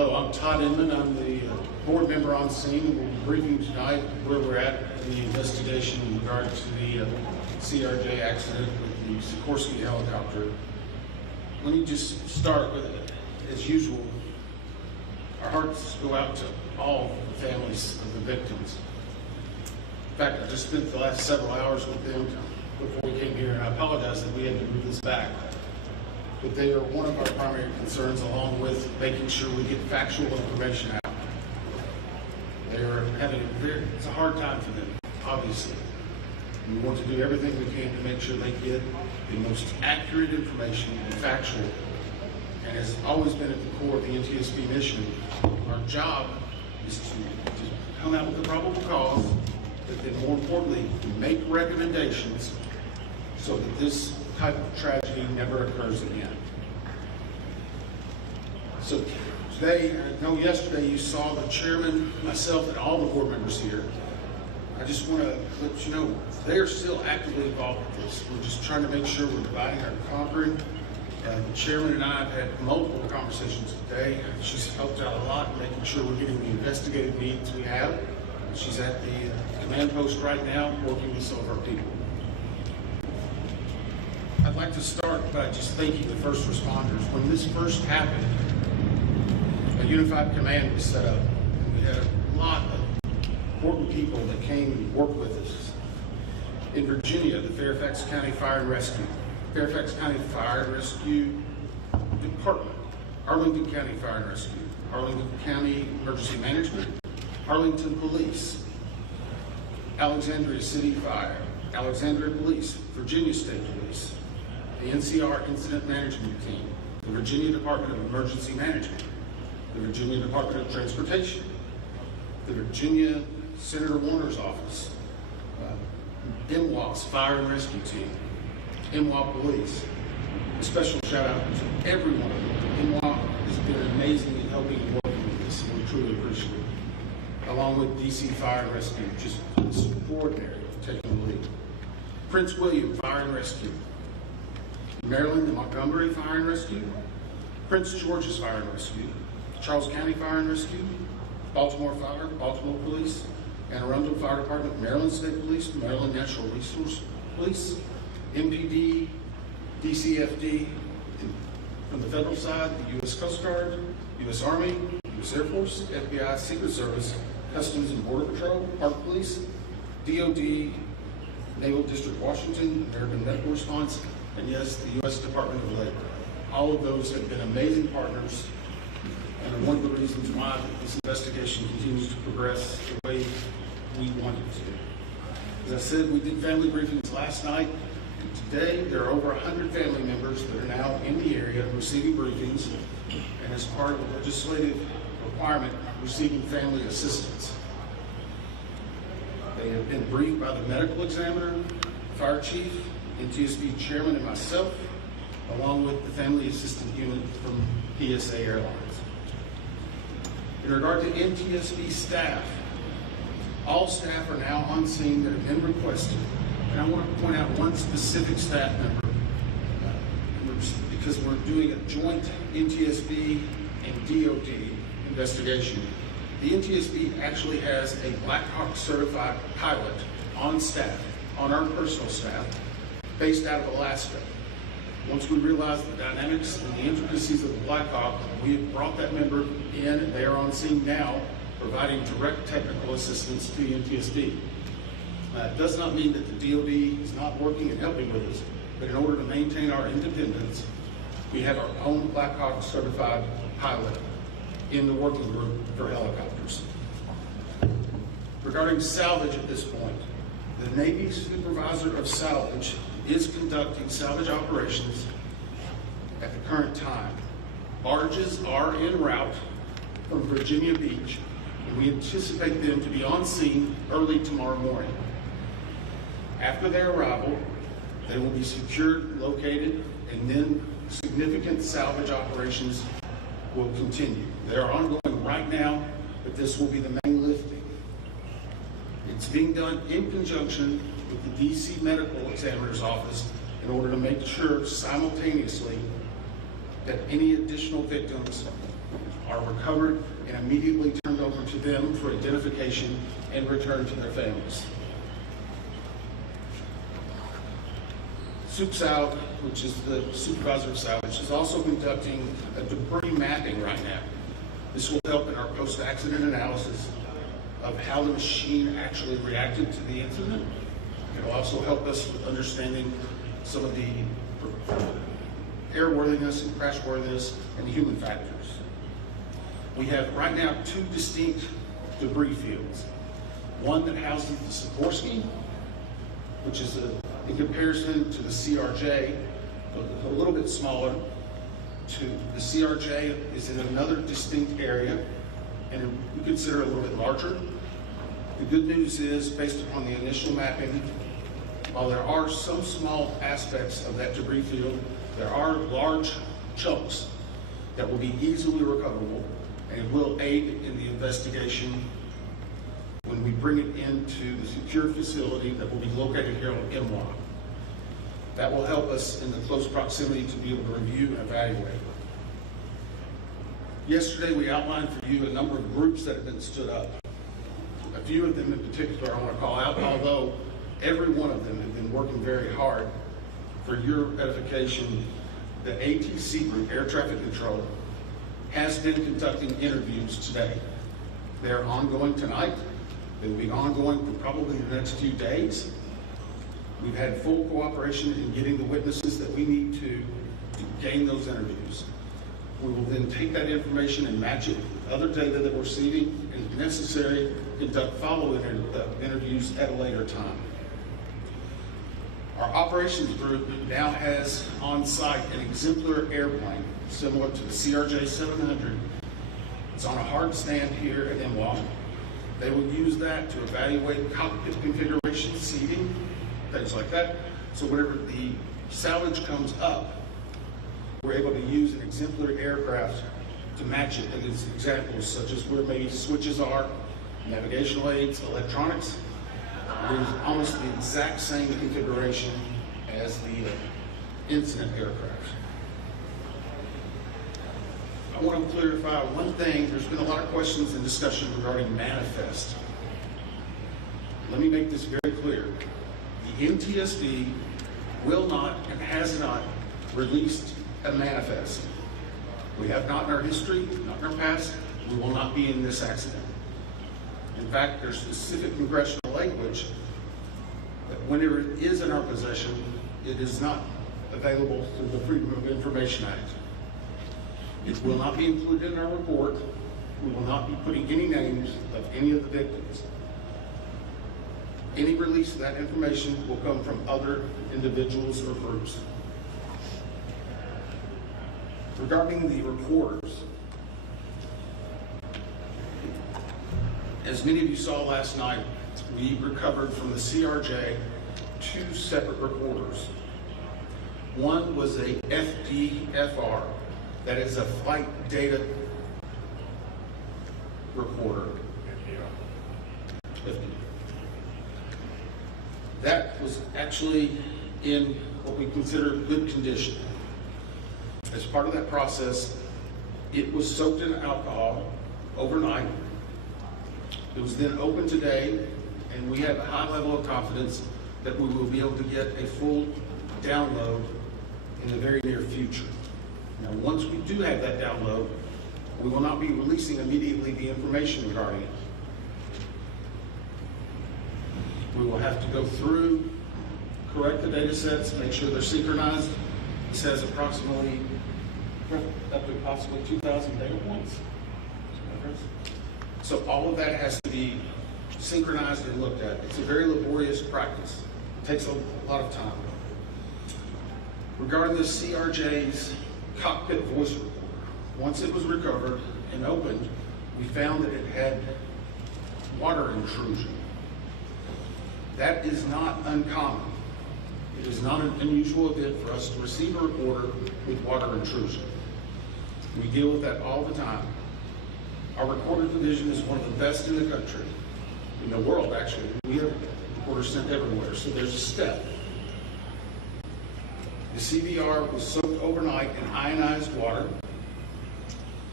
Hello, I'm Todd Inman. I'm the board member on scene. We'll be briefing tonight where we're at in the investigation in regard to the CRJ accident with the Sikorsky helicopter. Let me just start with, as usual, our hearts go out to all the families of the victims. In fact, I just spent the last several hours with them before we came here, and I apologize that we had to move this back. But they are one of our primary concerns, along with making sure we get factual information out. They are having it's a hard time for them, obviously. We want to do everything we can to make sure they get the most accurate information and factual. And as always been at the core of the NTSB mission, our job is to come out with the probable cause, but then more importantly, to make recommendations so that this type of tragedy never occurs again. So today, I know yesterday you saw the chairman, myself, and all the board members here. I just want to let you know they are still actively involved with this. We're just trying to make sure we're dividing our conquering. The chairman and I have had multiple conversations today. She's helped out a lot in making sure we're getting the investigative needs we have. She's at the command post right now working with some of our people. I'd like to start by just thanking the first responders. When this first happened, a unified command was set up, and we had a lot of important people that came and worked with us. In Virginia, the Fairfax County Fire and Rescue, Fairfax County Fire and Rescue Department, Arlington County Fire and Rescue, Arlington County Emergency Management, Arlington Police, Alexandria City Fire, Alexandria Police, Virginia State Police, the NCR Incident Management Team, the Virginia Department of Emergency Management, the Virginia Department of Transportation, the Virginia Senator Warner's office, MWAP's Fire and Rescue Team, MWAP Police. A special shout out to everyone. MWAP has been amazing in helping and working with this, and we truly appreciate it. Along with DC Fire and Rescue, just extraordinary taking the lead. Prince William Fire and Rescue, Maryland and Montgomery Fire and Rescue, Prince George's Fire and Rescue, Charles County Fire and Rescue, Baltimore Fire, Baltimore Police, Anne Arundel Fire Department, Maryland State Police, Maryland Natural Resource Police, MPD, DCFD, from the federal side, the U.S. Coast Guard, U.S. Army, U.S. Air Force, FBI, Secret Service, Customs and Border Patrol, Park Police, DOD, Naval District Washington, American Medical Response, and yes, the U.S. Department of Labor. All of those have been amazing partners and are one of the reasons why this investigation continues to progress the way we want it to. As I said, we did family briefings last night, and today there are over 100 family members that are now in the area receiving briefings, and as part of the legislative requirement, receiving family assistance. They have been briefed by the medical examiner, fire chief, NTSB chairman, and myself, along with the family assistant unit from PSA Airlines. In regard to NTSB staff, all staff are now on scene that have been requested. And I want to point out one specific staff member, because we're doing a joint NTSB and DOD investigation. The NTSB actually has a Black Hawk certified pilot on staff, on our personal staff, based out of Alaska. Once we realized the dynamics and the intricacies of the Black Hawk, we have brought that member in, and they are on scene now, providing direct technical assistance to the NTSB. It does not mean that the DOD is not working and helping with us, but in order to maintain our independence, we have our own Black Hawk certified pilot in the working group for helicopters. Regarding salvage at this point, the Navy supervisor of salvage is conducting salvage operations at the current time. Barges are en route from Virginia Beach, and we anticipate them to be on scene early tomorrow morning. After their arrival, they will be secured, located, and then significant salvage operations will continue. They are ongoing right now, but this will be the main lifting. It's being done in conjunction with the DC Medical Examiner's Office in order to make sure simultaneously that any additional victims are recovered and immediately turned over to them for identification and returned to their families. SUPSAL, which is the supervisor of salvage, is also conducting a debris mapping right now. This will help in our post-accident analysis of how the machine actually reacted to the incident. It will also help us with understanding some of the airworthiness and crashworthiness and the human factors. We have right now 2 distinct debris fields. One that houses the Sikorsky, which is in comparison to the CRJ, a little bit smaller. The CRJ is in another distinct area, and we consider it a little bit larger. The good news is, based upon the initial mapping, while there are some small aspects of that debris field, there are large chunks that will be easily recoverable, and it will aid in the investigation when we bring it into the secure facility that will be located here on MWA. That will help us in the close proximity to be able to review and evaluate. Yesterday, we outlined for you a number of groups that have been stood up. A few of them in particular I want to call out, although every one of them have been working very hard. For your edification, the ATC group, Air Traffic Control, has been conducting interviews today. They're ongoing tonight. They will be ongoing for probably the next few days. We've had full cooperation in getting the witnesses that we need to gain those interviews. We will then take that information and match it with other data that we're receiving, and if necessary, conduct follow-up interviews at a later time. Our operations group now has on site an exemplar airplane similar to the CRJ 700. It's on a hard stand here at MWA. They will use that to evaluate cockpit configuration, seating, things like that. So whenever the salvage comes up, we're able to use an exemplar aircraft to match it. And there's examples such as where maybe switches are, navigational aids, electronics. There's almost the exact same configuration as the incident aircraft. I want to clarify one thing. There's been a lot of questions and discussion regarding manifest. Let me make this very clear. The NTSB will not and has not released a manifest. We have not in our history, not in our past. We will not be in this accident. In fact, there's specific congressional language that whenever it is in our possession, it is not available through the Freedom of Information Act. It will not be included in our report. We will not be putting any names of any of the victims. Any release of that information will come from other individuals or groups. Regarding the recorders, as many of you saw last night, we recovered from the CRJ 2 separate recorders. One was a FDFR, that is a flight data recorder. That was actually in what we consider good condition. As part of that process, it was soaked in alcohol overnight. It was then opened today, and we have a high level of confidence that we will be able to get a full download in the very near future. Now, once we do have that download, we will not be releasing immediately the information regarding it. We will have to go through, correct the data sets, make sure they're synchronized. This has approximately up to possibly 2,000 data points. So all of that has to be synchronized and looked at. It's a very laborious practice. It takes a lot of time. Regarding the CRJ's cockpit voice recorder, once it was recovered and opened, we found that it had water intrusion. That is not uncommon. It is not an unusual event for us to receive a recorder with water intrusion. We deal with that all the time. Our recorder division is one of the best in the country, in the world actually. We have recorders sent everywhere, so there's a step. The CVR was soaked overnight in ionized water.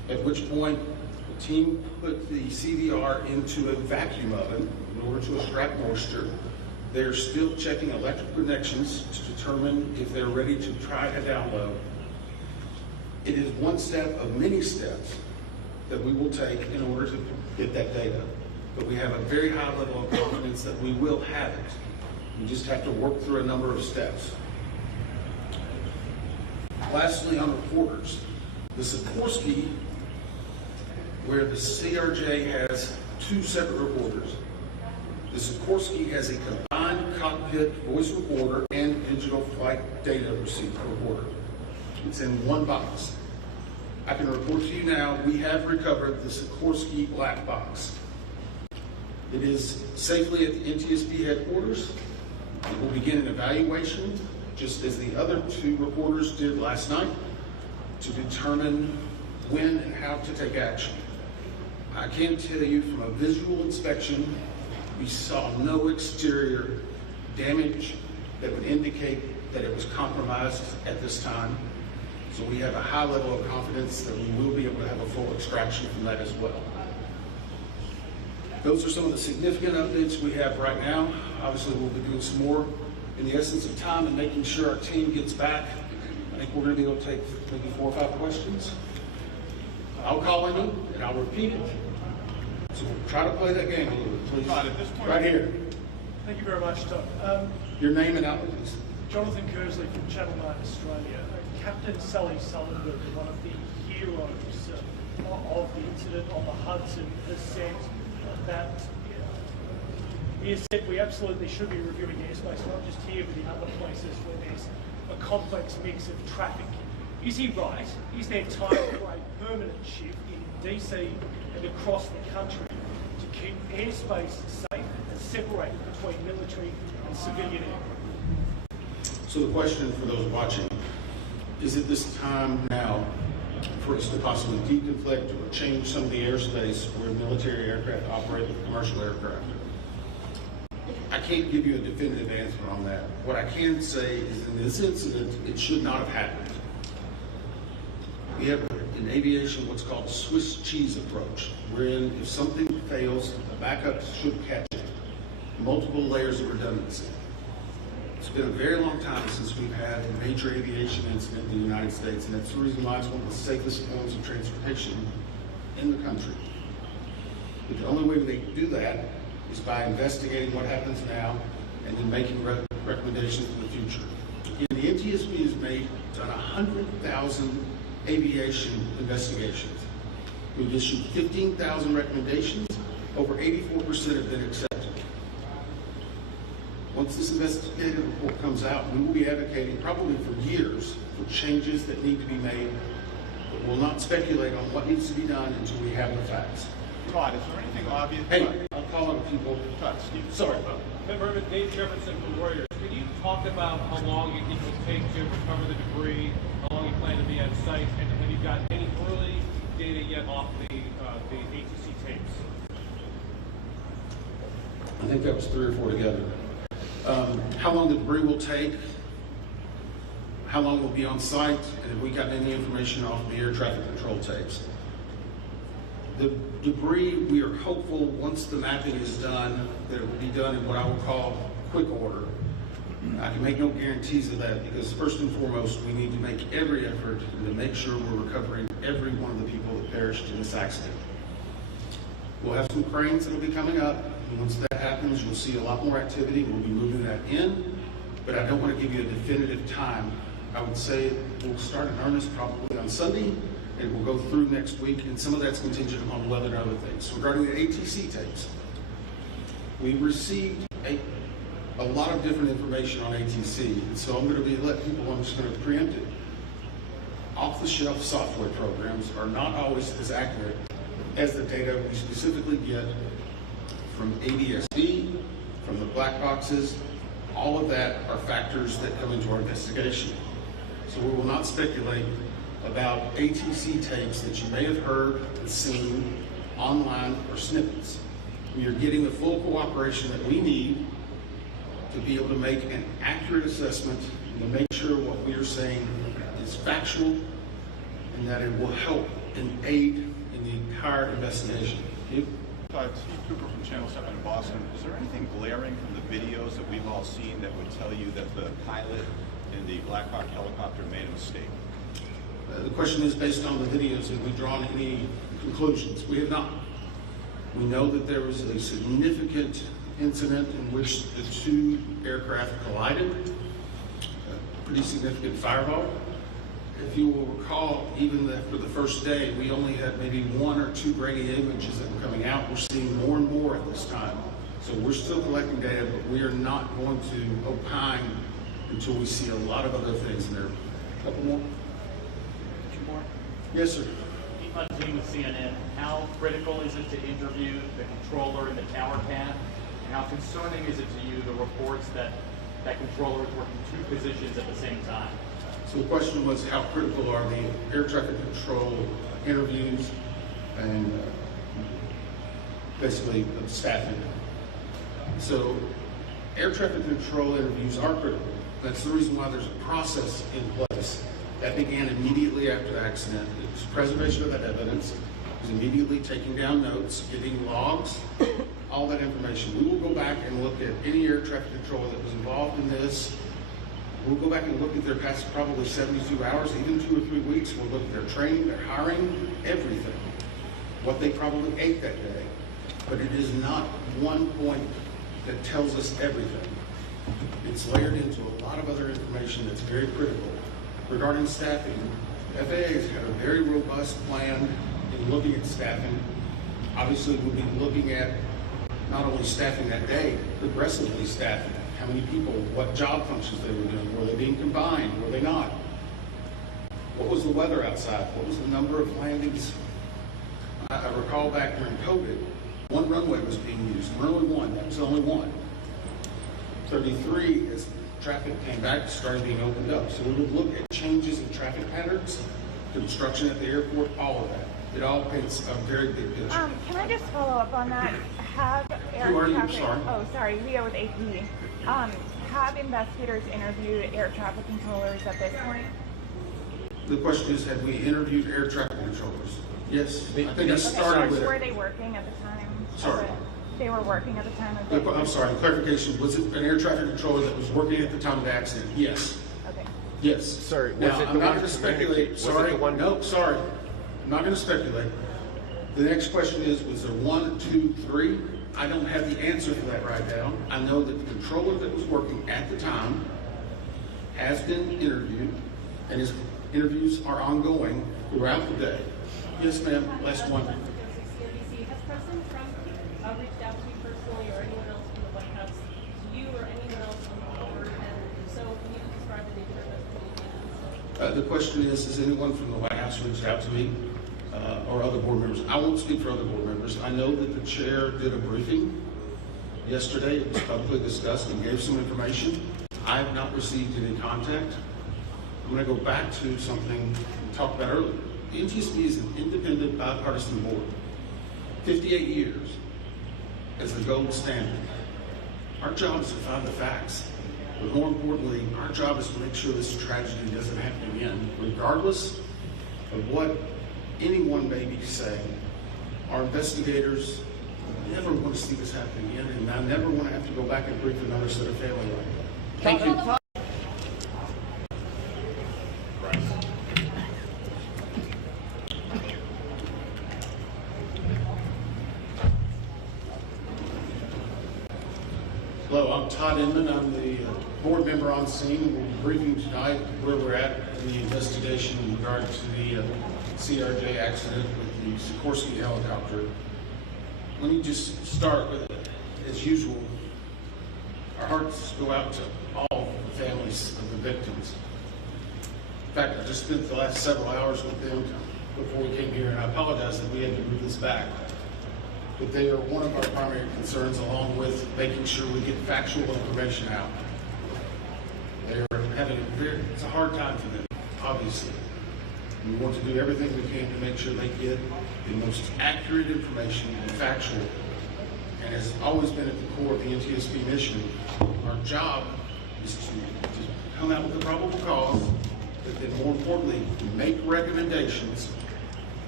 at which point the team put the CVR into a vacuum oven in order to extract moisture. They're still checking electrical connections to determine if they're ready to try a download. It is one step of many steps that we will take in order to get that data. But we have a very high level of confidence that we will have it. We just have to work through a number of steps. Lastly, on reporters, the Sikorsky, where the CRJ has two separate reporters. The Sikorsky has a combined cockpit voice recorder and digital flight data recorder. It's in one box. I can report to you now, we have recovered the Sikorsky black box. It is safely at the NTSB headquarters. It will begin an evaluation, just as the other two reporters did last night, to determine when and how to take action. I can tell you from a visual inspection, we saw no exterior damage that would indicate that it was compromised at this time. So we have a high level of confidence that we will be able to have a full extraction from that as well. Those are some of the significant updates we have right now. Obviously, we'll be doing some more in the essence of time and making sure our team gets back. I think we're going to be able to take maybe 4 or 5 questions. I'll call on you and I'll repeat it. So try to play that game a little bit, please. Right, at this point, right here. Thank you very much, Todd. Your name and outlet, please. Jonathan Kersley from Channel 9 Australia. Captain Sally Sullenberg, one of the heroes of the incident on the Hudson, has said that he has said we absolutely should be reviewing airspace, not just here but in other places where there's a complex mix of traffic. Is he right? Is there time for a permanent shift in DC and across the country to keep airspace safe and separate between military and civilian aircraft? So the question for those watching, is it this time now for us to possibly deconflict or change some of the airspace where military aircraft operate with commercial aircraft? I can't give you a definitive answer on that. What I can say is in this incident, it should not have happened. We have in aviation what's called a Swiss cheese approach, wherein if something fails, the backup should catch it. Multiple layers of redundancy. It's been a very long time since we've had a major aviation incident in the United States, and that's the reason why it's one of the safest forms of transportation in the country. But the only way they do that is by investigating what happens now and then making recommendations for the future. Again, the NTSB has done 100,000 aviation investigations. We've issued 15,000 recommendations. Over 84% have been accepted. Once this investigative report comes out, we will be advocating probably for years for changes that need to be made, but we'll not speculate on what needs to be done until we have the facts. Todd, is there anything obvious? Hey, I'll call on people. Todd, Steve. Sorry. Member Dave Jefferson from Reuters. Can you talk about how long you think it will take to recover the debris, how long you plan to be at site, and have you got any early data yet off the ATC tapes? I think that was 3 or 4 together. How long the debris will take, how long we'll be on site, and have we gotten any information off the air traffic control tapes. The debris, we are hopeful once the mapping is done, that it will be done in what I will call quick order. I can make no guarantees of that because first and foremost, we need to make every effort to make sure we're recovering every one of the people that perished in this accident. We'll have some cranes that will be coming up, and once that happens, you'll see a lot more activity. We'll be moving that in, but I don't want to give you a definitive time. I would say we'll start in earnest probably on Sunday, and we'll go through next week, and some of that's contingent upon weather and other things. Regarding the ATC tapes, we received a lot of different information on ATC, and so I'm going to let people, I'm just going to preempt it. Off-the-shelf software programs are not always as accurate as the data we specifically get from ADSB, from the black boxes. All of that are factors that come into our investigation. So we will not speculate about ATC tapes that you may have heard and seen online or snippets. We are getting the full cooperation that we need to be able to make an accurate assessment and to make sure what we are saying is factual and that it will help and aid in the entire investigation. Steve Cooper from Channel 7 in Boston. Is there anything glaring from the videos that we've all seen that would tell you that the pilot in the Black Hawk helicopter made a mistake? The question is, based on the videos, have we drawn any conclusions? We have not. We know that there was a significant incident in which the two aircraft collided, a pretty significant fireball. If you will recall, even after the first day, we only had maybe 1 or 2 grainy images that were coming out. We're seeing more and more at this time. So we're still collecting data, but we are not going to opine until we see a lot of other things in there. A couple more? Yes, sir. Steve Hunting with CNN. How critical is it to interview the controller in the tower pad? And how concerning is it to you, the reports that that controller is working 2 positions at the same time? So the question was, how critical are the air traffic control interviews and basically the staffing? So air traffic control interviews are critical. That's the reason why there's a process in place. That began immediately after the accident. It was preservation of that evidence. It was immediately taking down notes, getting logs, all that information. We will go back and look at any air traffic controller that was involved in this. We'll go back and look at their past probably 72 hours, even 2 or 3 weeks. We'll look at their training, their hiring, everything. What they probably ate that day. But it is not one point that tells us everything. It's layered into a lot of other information that's very critical. Regarding staffing, FAA has had a very robust plan in looking at staffing. Obviously, we'll be looking at not only staffing that day, progressively staffing. How many people, what job functions they were doing, were they being combined, were they not? What was the weather outside? What was the number of landings? I recall back during COVID, 1 runway was being used, runway 1, that was the only one. 33, as traffic came back, started being opened up. So we would look at changes in traffic patterns, construction at the airport, all of that. It all paints a very big picture. Can I just follow up on that? Have air Who are you? traffic, Sorry. Oh, sorry, Leo with AP. Have investigators interviewed air traffic controllers at this point? The question is, have we interviewed air traffic controllers? Yes. I think I Okay, started with were it. they working at the time? Sorry. They were working at the time of the... I'm sorry, clarification. Was it an air traffic controller that was working at the time of the accident? Yes. Okay. Yes. Sorry, was Now, it I'm the not one going to speculate. was it Sorry. the one- No, sorry. I'm not going to speculate. The next question is, was there 1, 2, 3? I don't have the answer for that right now. I know that the controller that was working at the time has been interviewed, and his interviews are ongoing throughout the day. Yes, ma'am. Last one. CNBC. Has President Trump reached out to you personally or anyone else from the White House, to you or anyone else on the board? And if so, can you describe the nature of those communications? The question is, has anyone from the White House reached out to me or other board members? I won't speak for other board members. I know that the chair did a briefing yesterday. It was publicly discussed and gave some information. I have not received any contact. I'm going to go back to something we talked about earlier. The NTSB is an independent, bipartisan board. 58 years as the gold standard. Our job is to find the facts. But more importantly, our job is to make sure this tragedy doesn't happen again, regardless of what anyone may be saying. Our investigators never want to see this happen again, and I never want to have to go back and brief another set of family like that. Thank you. Hello, I'm Todd Inman. I'm the board member on scene. We'll be briefing tonight where we're at in the investigation in regard to the CRJ accident with the Sikorsky helicopter. Let me just start with, as usual, our hearts go out to all the families of the victims. In fact, I just spent the last several hours with them before we came here, and I apologize that we had to move this back. But they are one of our primary concerns, along with making sure we get factual information out. They are having it's a hard time for them, obviously. We want to do everything we can to make sure they get the most accurate information and factual. And has always been at the core of the NTSB mission. Our job is to come out with the probable cause, but then more importantly, make recommendations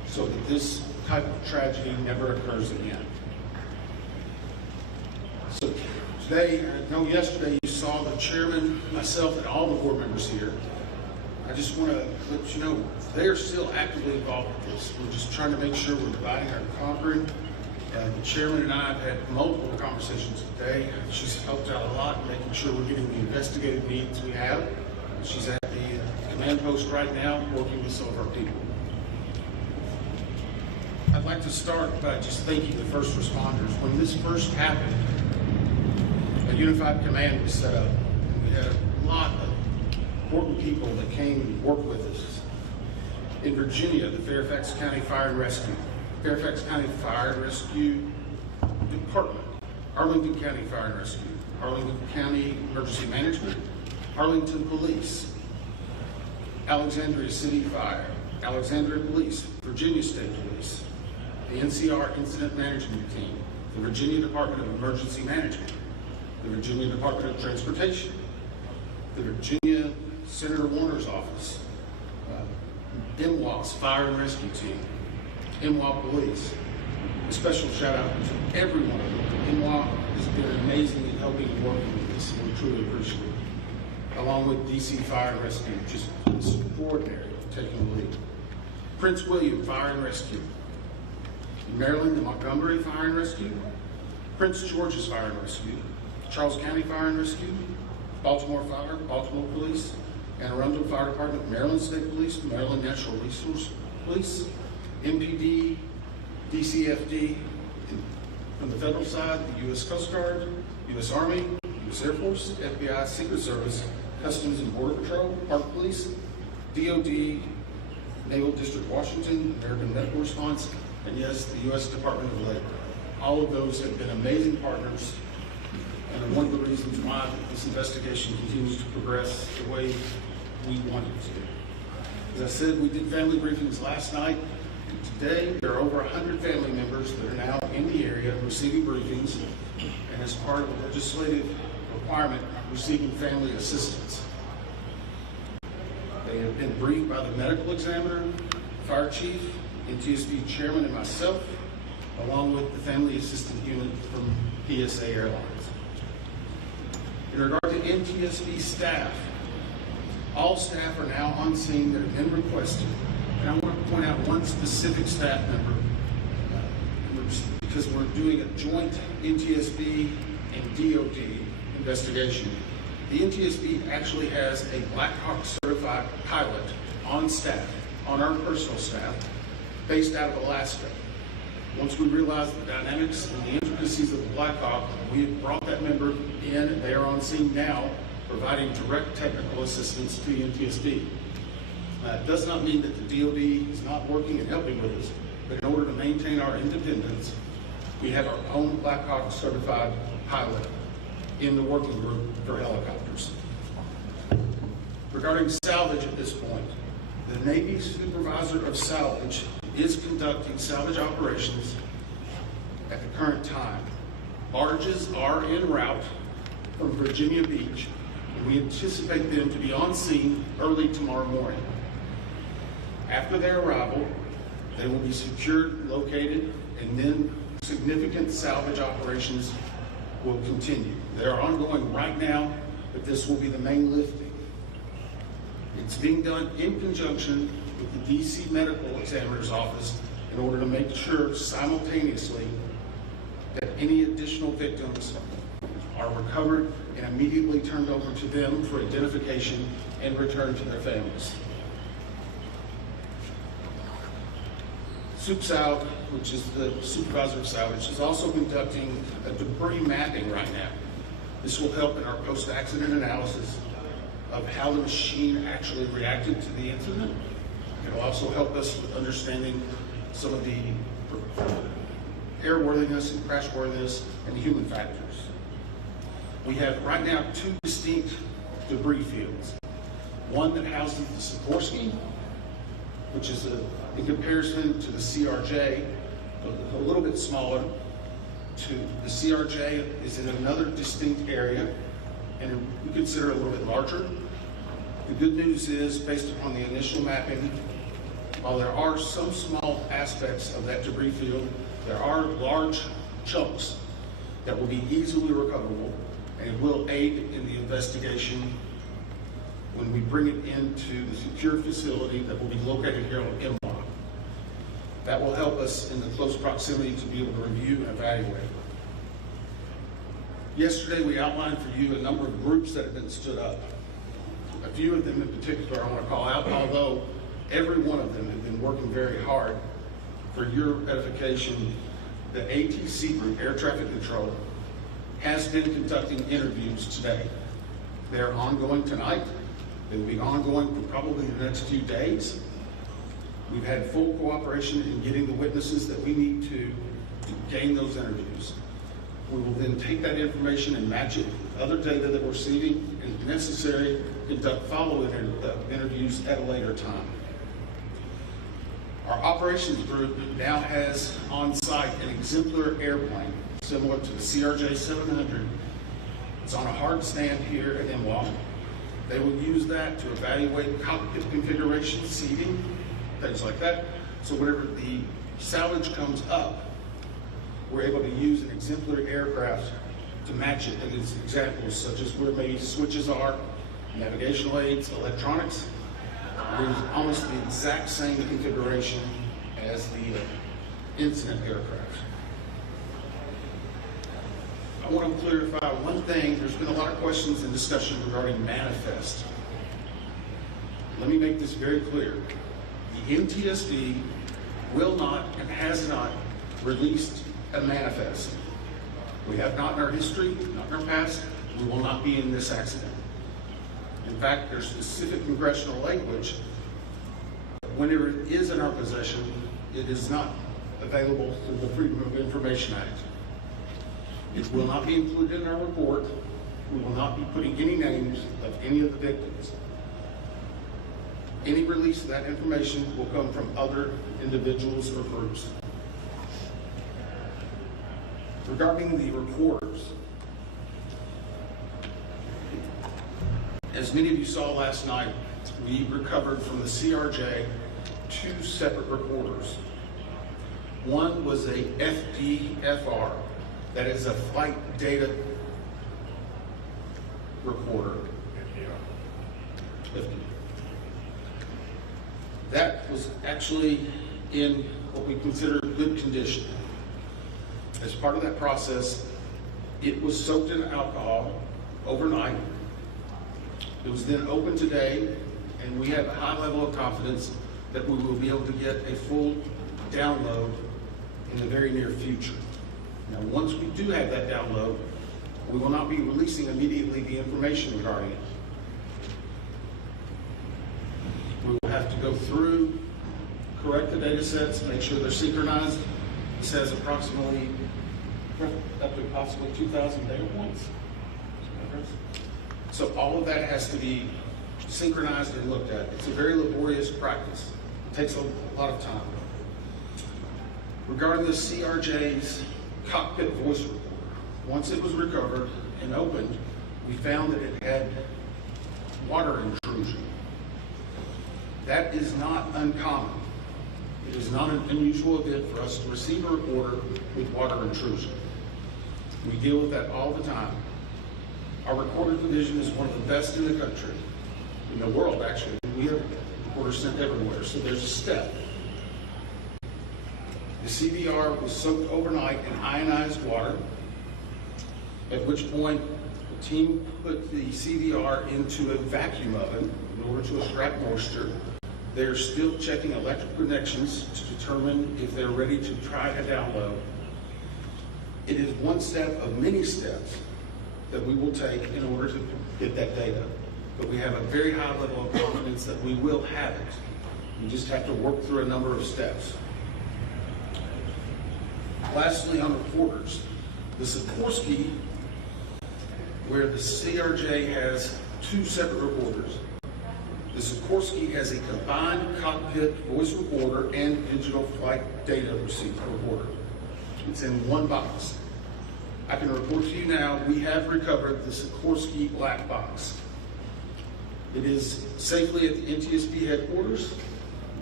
so that this type of tragedy never occurs again. So today, I know yesterday you saw the chairman, myself, and all the board members here. I just want to let you know they are still actively involved with this. We're just trying to make sure we're dividing our conquering. The chairman and I have had multiple conversations today. She's helped out a lot in making sure we're getting the investigative needs we have. She's at the command post right now working with some of our people. I'd like to start by just thanking the first responders. When this first happened, a unified command was set up. We had a lot of important people that came and worked with us. In Virginia, the Fairfax County Fire and Rescue, Fairfax County Fire and Rescue Department, Arlington County Fire and Rescue, Arlington County Emergency Management, Arlington Police, Alexandria City Fire, Alexandria Police, Virginia State Police, the NCR Incident Management Team, the Virginia Department of Emergency Management, the Virginia Department of Transportation, the Virginia Senator Warner's office, MWA's Fire and Rescue Team, MWA Police. A special shout out to everyone. MWA has been amazing in helping and working with this, and we truly appreciate it. Along with DC Fire and Rescue, just extraordinary taking the lead. Prince William Fire and Rescue, Maryland and Montgomery Fire and Rescue, Prince George's Fire and Rescue, Charles County Fire and Rescue, Baltimore Fire, Baltimore Police, Anne Arundel Fire Department, Maryland State Police, Maryland Natural Resource Police, MPD, DCFD, from the federal side, the U.S. Coast Guard, U.S. Army, U.S. Air Force, FBI, Secret Service, Customs and Border Patrol, Park Police, DOD, Naval District Washington, American Medical Response, and yes, the U.S. Department of Labor. All of those have been amazing partners, and are one of the reasons why this investigation continues to progress the way we want it to. As I said, we did family briefings last night, and today there are over 100 family members that are now in the area receiving briefings, and as part of the legislative requirement, receiving family assistance. They have been briefed by the medical examiner, fire chief, NTSB chairman, and myself, along with the family assistant unit from PSA Airlines. In regard to NTSB staff, all staff are now on scene that have been requested. And I want to point out one specific staff member, because we're doing a joint NTSB and DOD investigation. The NTSB actually has a Black Hawk certified pilot on staff, on our personal staff, based out of Alaska. Once we realized the dynamics and the intricacies of the Black Hawk, we have brought that member in, and they are on scene now, providing direct technical assistance to the NTSB. It does not mean that the DOD is not working and helping with us, but in order to maintain our independence, we have our own Black Hawk certified pilot in the working group for helicopters. Regarding salvage at this point, the Navy supervisor of salvage is conducting salvage operations at the current time. Barges are en route from Virginia Beach, and we anticipate them to be on scene early tomorrow morning. After their arrival, they will be secured, located, and then significant salvage operations will continue. They are ongoing right now, but this will be the main lifting. It's being done in conjunction with the DC Medical Examiner's Office in order to make sure simultaneously that any additional victims are recovered and immediately turned over to them for identification and return to their families. SupSalv, which is the supervisor of salvage, is also conducting a debris mapping right now. This will help in our post-accident analysis of how the machine actually reacted to the incident. It will also help us with understanding some of the airworthiness and crashworthiness and the human factors. We have right now two distinct debris fields. One that houses the Sikorsky, which is in comparison to the CRJ, a little bit smaller. The CRJ is in another distinct area, and we consider it a little bit larger. The good news is, based upon the initial mapping, While there are some small aspects of that debris field, there are large chunks that will be easily recoverable and will aid in the investigation when we bring it into the secure facility that will be located here on MWA. That will help us in the close proximity to be able to review and evaluate. Yesterday, we outlined for you a number of groups that have been stood up. A few of them in particular I want to call out, although every one of them have been working very hard. For your edification, the ATC group, Air Traffic Control, has been conducting interviews today. They're ongoing tonight. They will be ongoing for probably the next few days. We've had full cooperation in getting the witnesses that we need to gain those interviews. We will then take that information and match it with other data that we're receiving, and if necessary, conduct follow-up interviews at a later time. Our operations group now has on site an exemplar airplane similar to the CRJ 700. It's on a hard stand here at MWA. They will use that to evaluate cockpit configuration, seating, things like that. So whenever the salvage comes up, we're able to use an exemplary aircraft to match it. And there's examples such as where maybe switches are, navigational aids, electronics. There's almost the exact same configuration as the incident aircraft. I want to clarify one thing. There's been a lot of questions and discussion regarding manifest. Let me make this very clear. The NTSB will not and has not released a manifest. We have not in our history, not in our past. We will not be in this accident. In fact, there's specific congressional language. Whenever it is in our possession, it is not available through the Freedom of Information Act. It will not be included in our report. We will not be putting any names of any of the victims. Any release of that information will come from other individuals or groups. Regarding the recorders, as many of you saw last night, we recovered from the CRJ 2 separate recorders. One was a FDFR, that is a flight data recorder. That was actually in what we consider good condition. As part of that process, it was soaked in alcohol overnight. It was then opened today, and we have a high level of confidence that we will be able to get a full download in the very near future. Now, once we do have that download, we will not be releasing immediately the information regarding it. We will have to go through, correct the data sets, make sure they're synchronized. This has approximately up to possibly 2,000 data points. So all of that has to be synchronized and looked at. It's a very laborious practice. It takes a lot of time. Regarding the CRJ's cockpit voice recorder, once it was recovered and opened, we found that it had water intrusion. That is not uncommon. It is not an unusual event for us to receive a recorder with water intrusion. We deal with that all the time. Our recorder division is one of the best in the country, in the world actually. We have recorders sent everywhere, so there's a step. The CVR was soaked overnight in ionized water, at which point the team put the CVR into a vacuum oven in order to extract moisture. They're still checking electrical connections to determine if they're ready to try a download. It is one step of many steps that we will take in order to get that data. But we have a very high level of confidence that we will have it. We just have to work through a number of steps. Lastly, on recorders, the Sikorsky, where the CRJ has 2 separate recorders. The Sikorsky has a combined cockpit voice recorder and digital flight data recorder. It's in one box. I can report to you now, we have recovered the Sikorsky black box. It is safely at the NTSB headquarters.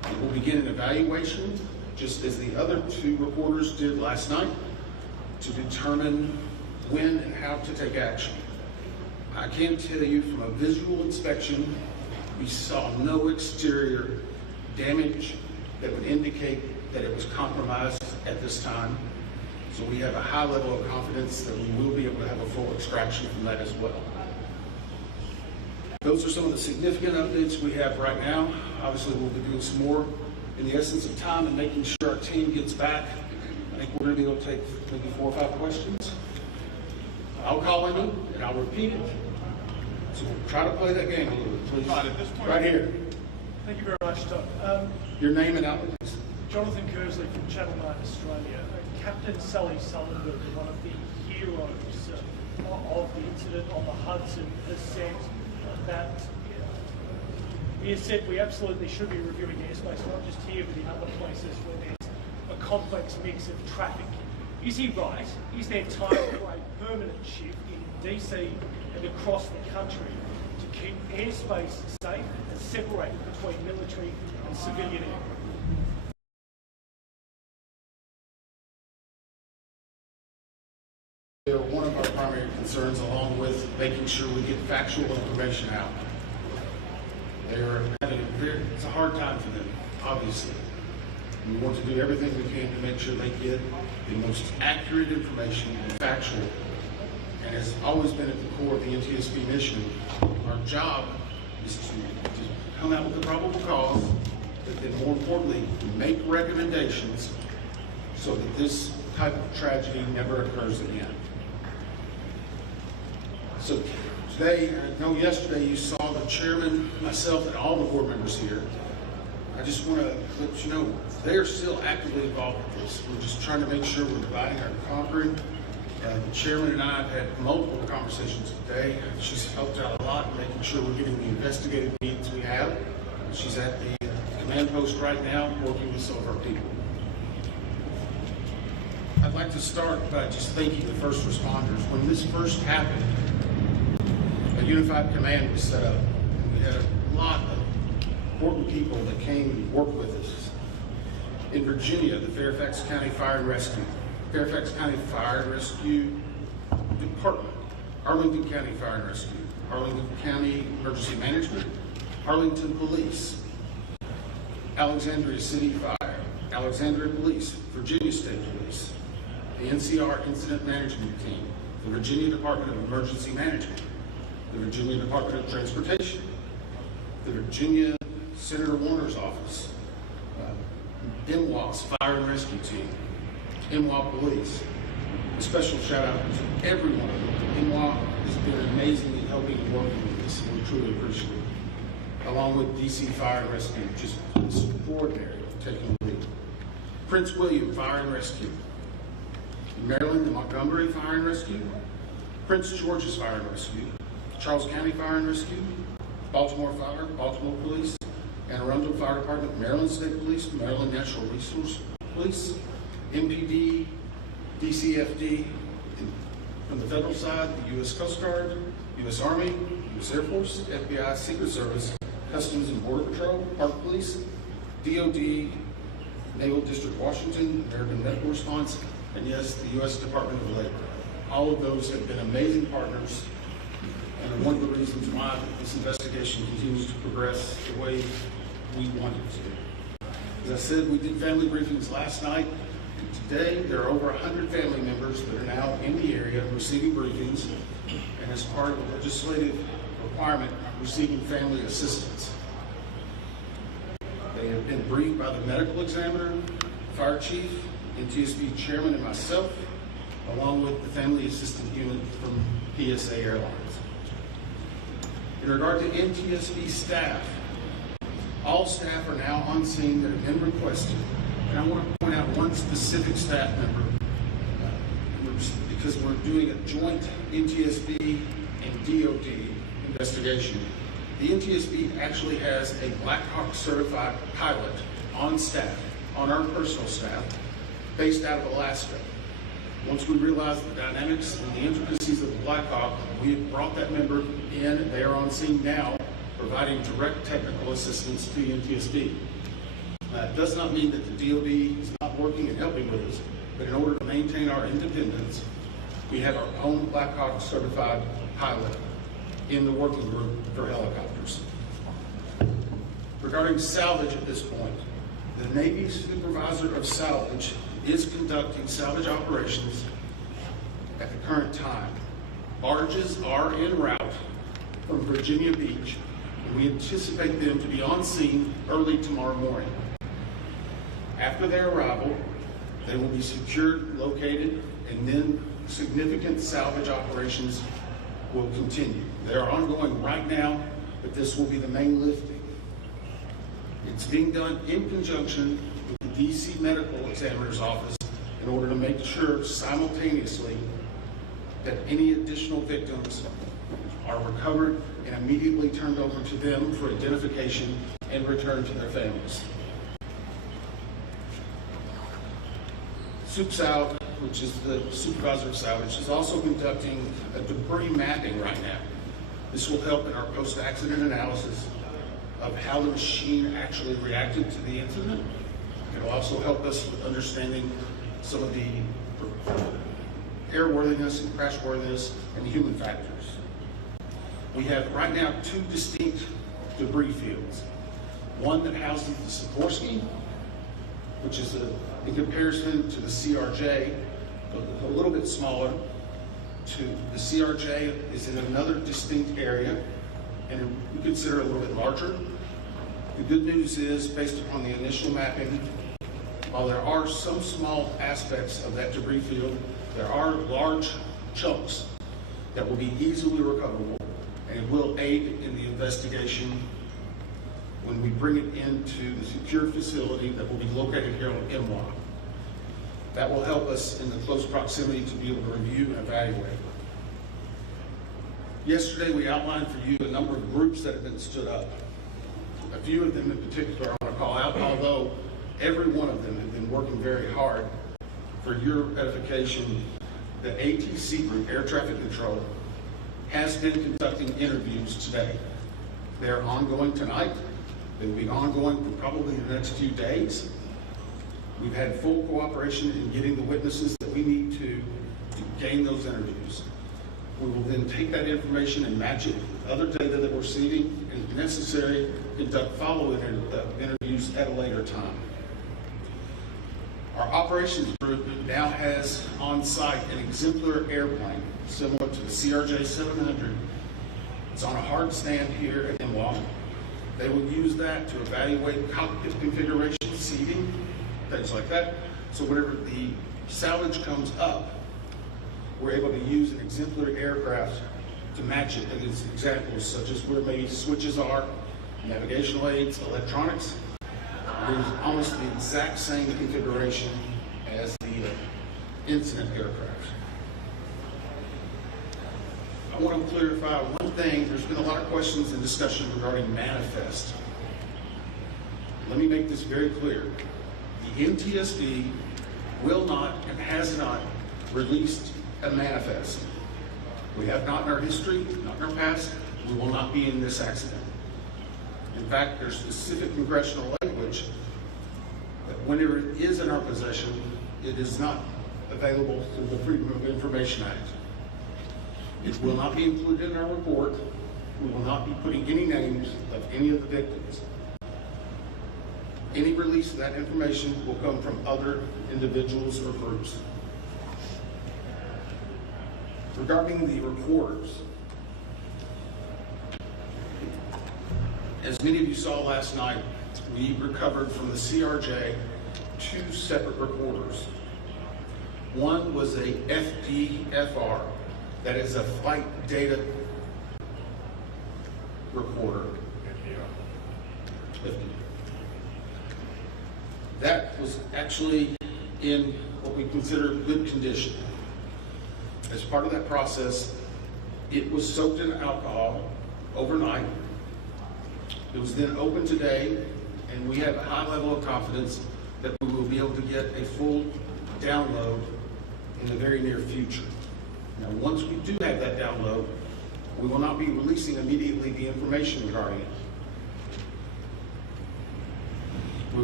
And we'll begin an evaluation, just as the other two reporters did last night, to determine when and how to take action. I can tell you from a visual inspection, we saw no exterior damage that would indicate that it was compromised at this time. So we have a high level of confidence that we will be able to have a full extraction from that as well. Those are some of the significant updates we have right now. Obviously, we'll be doing some more in the essence of time and making sure our team gets back. I think we're going to be able to take maybe 4 or 5 questions. I'll call on you and I'll repeat it. So we'll try to play that game a little bit, please. Todd, at this point, right here. Thank you very much, Todd. Your name and outlet, please. Jonathan Kersley from Channel 9 Australia. Captain Sally Sullenberg, one of the heroes of the incident on the Hudson, has said that he has said we absolutely should be reviewing airspace, not just here but in other places where there's a complex mix of traffic. Is he right? Is there time for a permanent shift in DC and across the country to keep airspace safe and separate between military and civilian aircraft? They're one of our primary concerns, along with making sure we get factual information out. They're having it's a hard time for them, obviously. We want to do everything we can to make sure they get the most accurate information and factual. And has always been at the core of the NTSB mission. Our job is to come out with a probable cause, but then more importantly, make recommendations so that this type of tragedy never occurs again. So today, I know yesterday you saw the chairman, myself, and all the board members here. I just want to let you know they are still actively involved with this. We're just trying to make sure we're dividing our conquering. The chairman and I have had multiple conversations today. She's helped out a lot in making sure we're getting the investigative needs we have. She's at the command post right now working with some of our people. I'd like to start by just thanking the first responders. When this first happened, a unified command was set up. We had a lot of important people that came and worked with us. In Virginia, the Fairfax County Fire and Rescue, Fairfax County Fire and Rescue Department, Arlington County Fire and Rescue, Arlington County Emergency Management, Arlington Police, Alexandria City Fire, Alexandria Police, Virginia State Police, the NCR Incident Management Team, the Virginia Department of Emergency Management, the Virginia Department of Transportation, the Virginia Senator Warner's office, MWA's Fire and Rescue Team, MWA Police. A special shout out to everyone. MWA has been amazing in helping and working with this, and we truly appreciate it. Along with DC Fire and Rescue, just extraordinary taking the lead. Prince William Fire and Rescue, Maryland and Montgomery Fire and Rescue, Prince George's Fire and Rescue, Charles County Fire and Rescue, Baltimore Fire, Baltimore Police, Anne Arundel Fire Department, Maryland State Police, Maryland Natural Resource Police, MPD, DCFD, from the federal side, the U.S. Coast Guard, U.S. Army, U.S. Air Force, FBI, Secret Service, Customs and Border Patrol, Park Police, DOD, Naval District Washington, American Medical Response, and yes, the U.S. Department of Labor. All of those have been amazing partners, and are one of the reasons why this investigation continues to progress the way we want it to. As I said, we did family briefings last night. Today, there are over 100 family members that are now in the area receiving briefings, and as part of the legislative requirement, receiving family assistance. They have been briefed by the medical examiner, fire chief, NTSB chairman, and myself, along with the family assistant unit from PSA Airlines. In regard to NTSB staff, all staff are now on scene that have been requested. And I want to point out one specific staff member because we're doing a joint NTSB and DOD investigation. The NTSB actually has a Black Hawk certified pilot on staff, on our personal staff, based out of Alaska. Once we realized the dynamics and the intricacies of the Black Hawk, we have brought that member in. They are on scene now, providing direct technical assistance to the NTSB. It does not mean that the DoD is not working and helping with us, but in order to maintain our independence, we have our own Black Hawk certified pilot in the working group for helicopters. Regarding salvage at this point, the Navy supervisor of salvage is conducting salvage operations at the current time. Barges are en route from Virginia Beach, and we anticipate them to be on scene early tomorrow morning. After their arrival, they will be secured, located, and then significant salvage operations will continue. They are ongoing right now, but this will be the main lifting. It's being done in conjunction with the DC Medical Examiner's Office in order to make sure simultaneously that any additional victims are recovered and immediately turned over to them for identification and returned to their families. SupSal, which is the supervisor of salvage, is also conducting a debris mapping right now. This will help in our post-accident analysis of how the machine actually reacted to the incident. It will also help us with understanding some of the airworthiness and crashworthiness and human factors. We have right now two distinct debris fields. One that houses the Sikorsky, which is in comparison to the CRJ, a little bit smaller. The CRJ is in another distinct area, and we consider it a little bit larger. The good news is, based upon the initial mapping, while there are some small aspects of that debris field, there are large chunks that will be easily recoverable and will aid in the investigation when we bring it into the secure facility that will be located here on MWA. That will help us in the close proximity to be able to review and evaluate. Yesterday, we outlined for you a number of groups that have been stood up. A few of them in particular I want to call out, although every one of them have been working very hard. For your edification, the ATC group, Air Traffic Control, has been conducting interviews today. They're ongoing tonight. They will be ongoing for probably the next few days. We've had full cooperation in getting the witnesses that we need to gain those interviews. We will then take that information and match it with other data that we're receiving, and if necessary, conduct follow-up interviews at a later time. Our operations group now has on site an exemplar airplane similar to the CRJ 700. It's on a hard stand here at MWA. They will use that to evaluate cockpit configuration, seating, things like that. So whenever the salvage comes up, we're able to use an exemplary aircraft to match it against examples such as where maybe switches are, navigational aids, electronics. It is almost the exact same configuration as the incident aircraft. I want to clarify one thing. There's been a lot of questions and discussion regarding manifest. Let me make this very clear. The NTSB will not and has not released a manifest. We have not in our history, not in our past. We will not be in this accident. In fact, there's specific congressional language that whenever it is in our possession, it is not available through the Freedom of Information Act. It will not be included in our report. We will not be putting any names of any of the victims. Any release of that information will come from other individuals or groups. Regarding the recorders, as many of you saw last night, we recovered from the CRJ 2 separate recorders. One was a FDFR, that is a flight data recorder. That was actually in what we consider good condition. As part of that process, it was soaked in alcohol overnight. It was then opened today, and we have a high level of confidence that we will be able to get a full download in the very near future. Now, once we do have that download, we will not be releasing immediately the information regarding it. We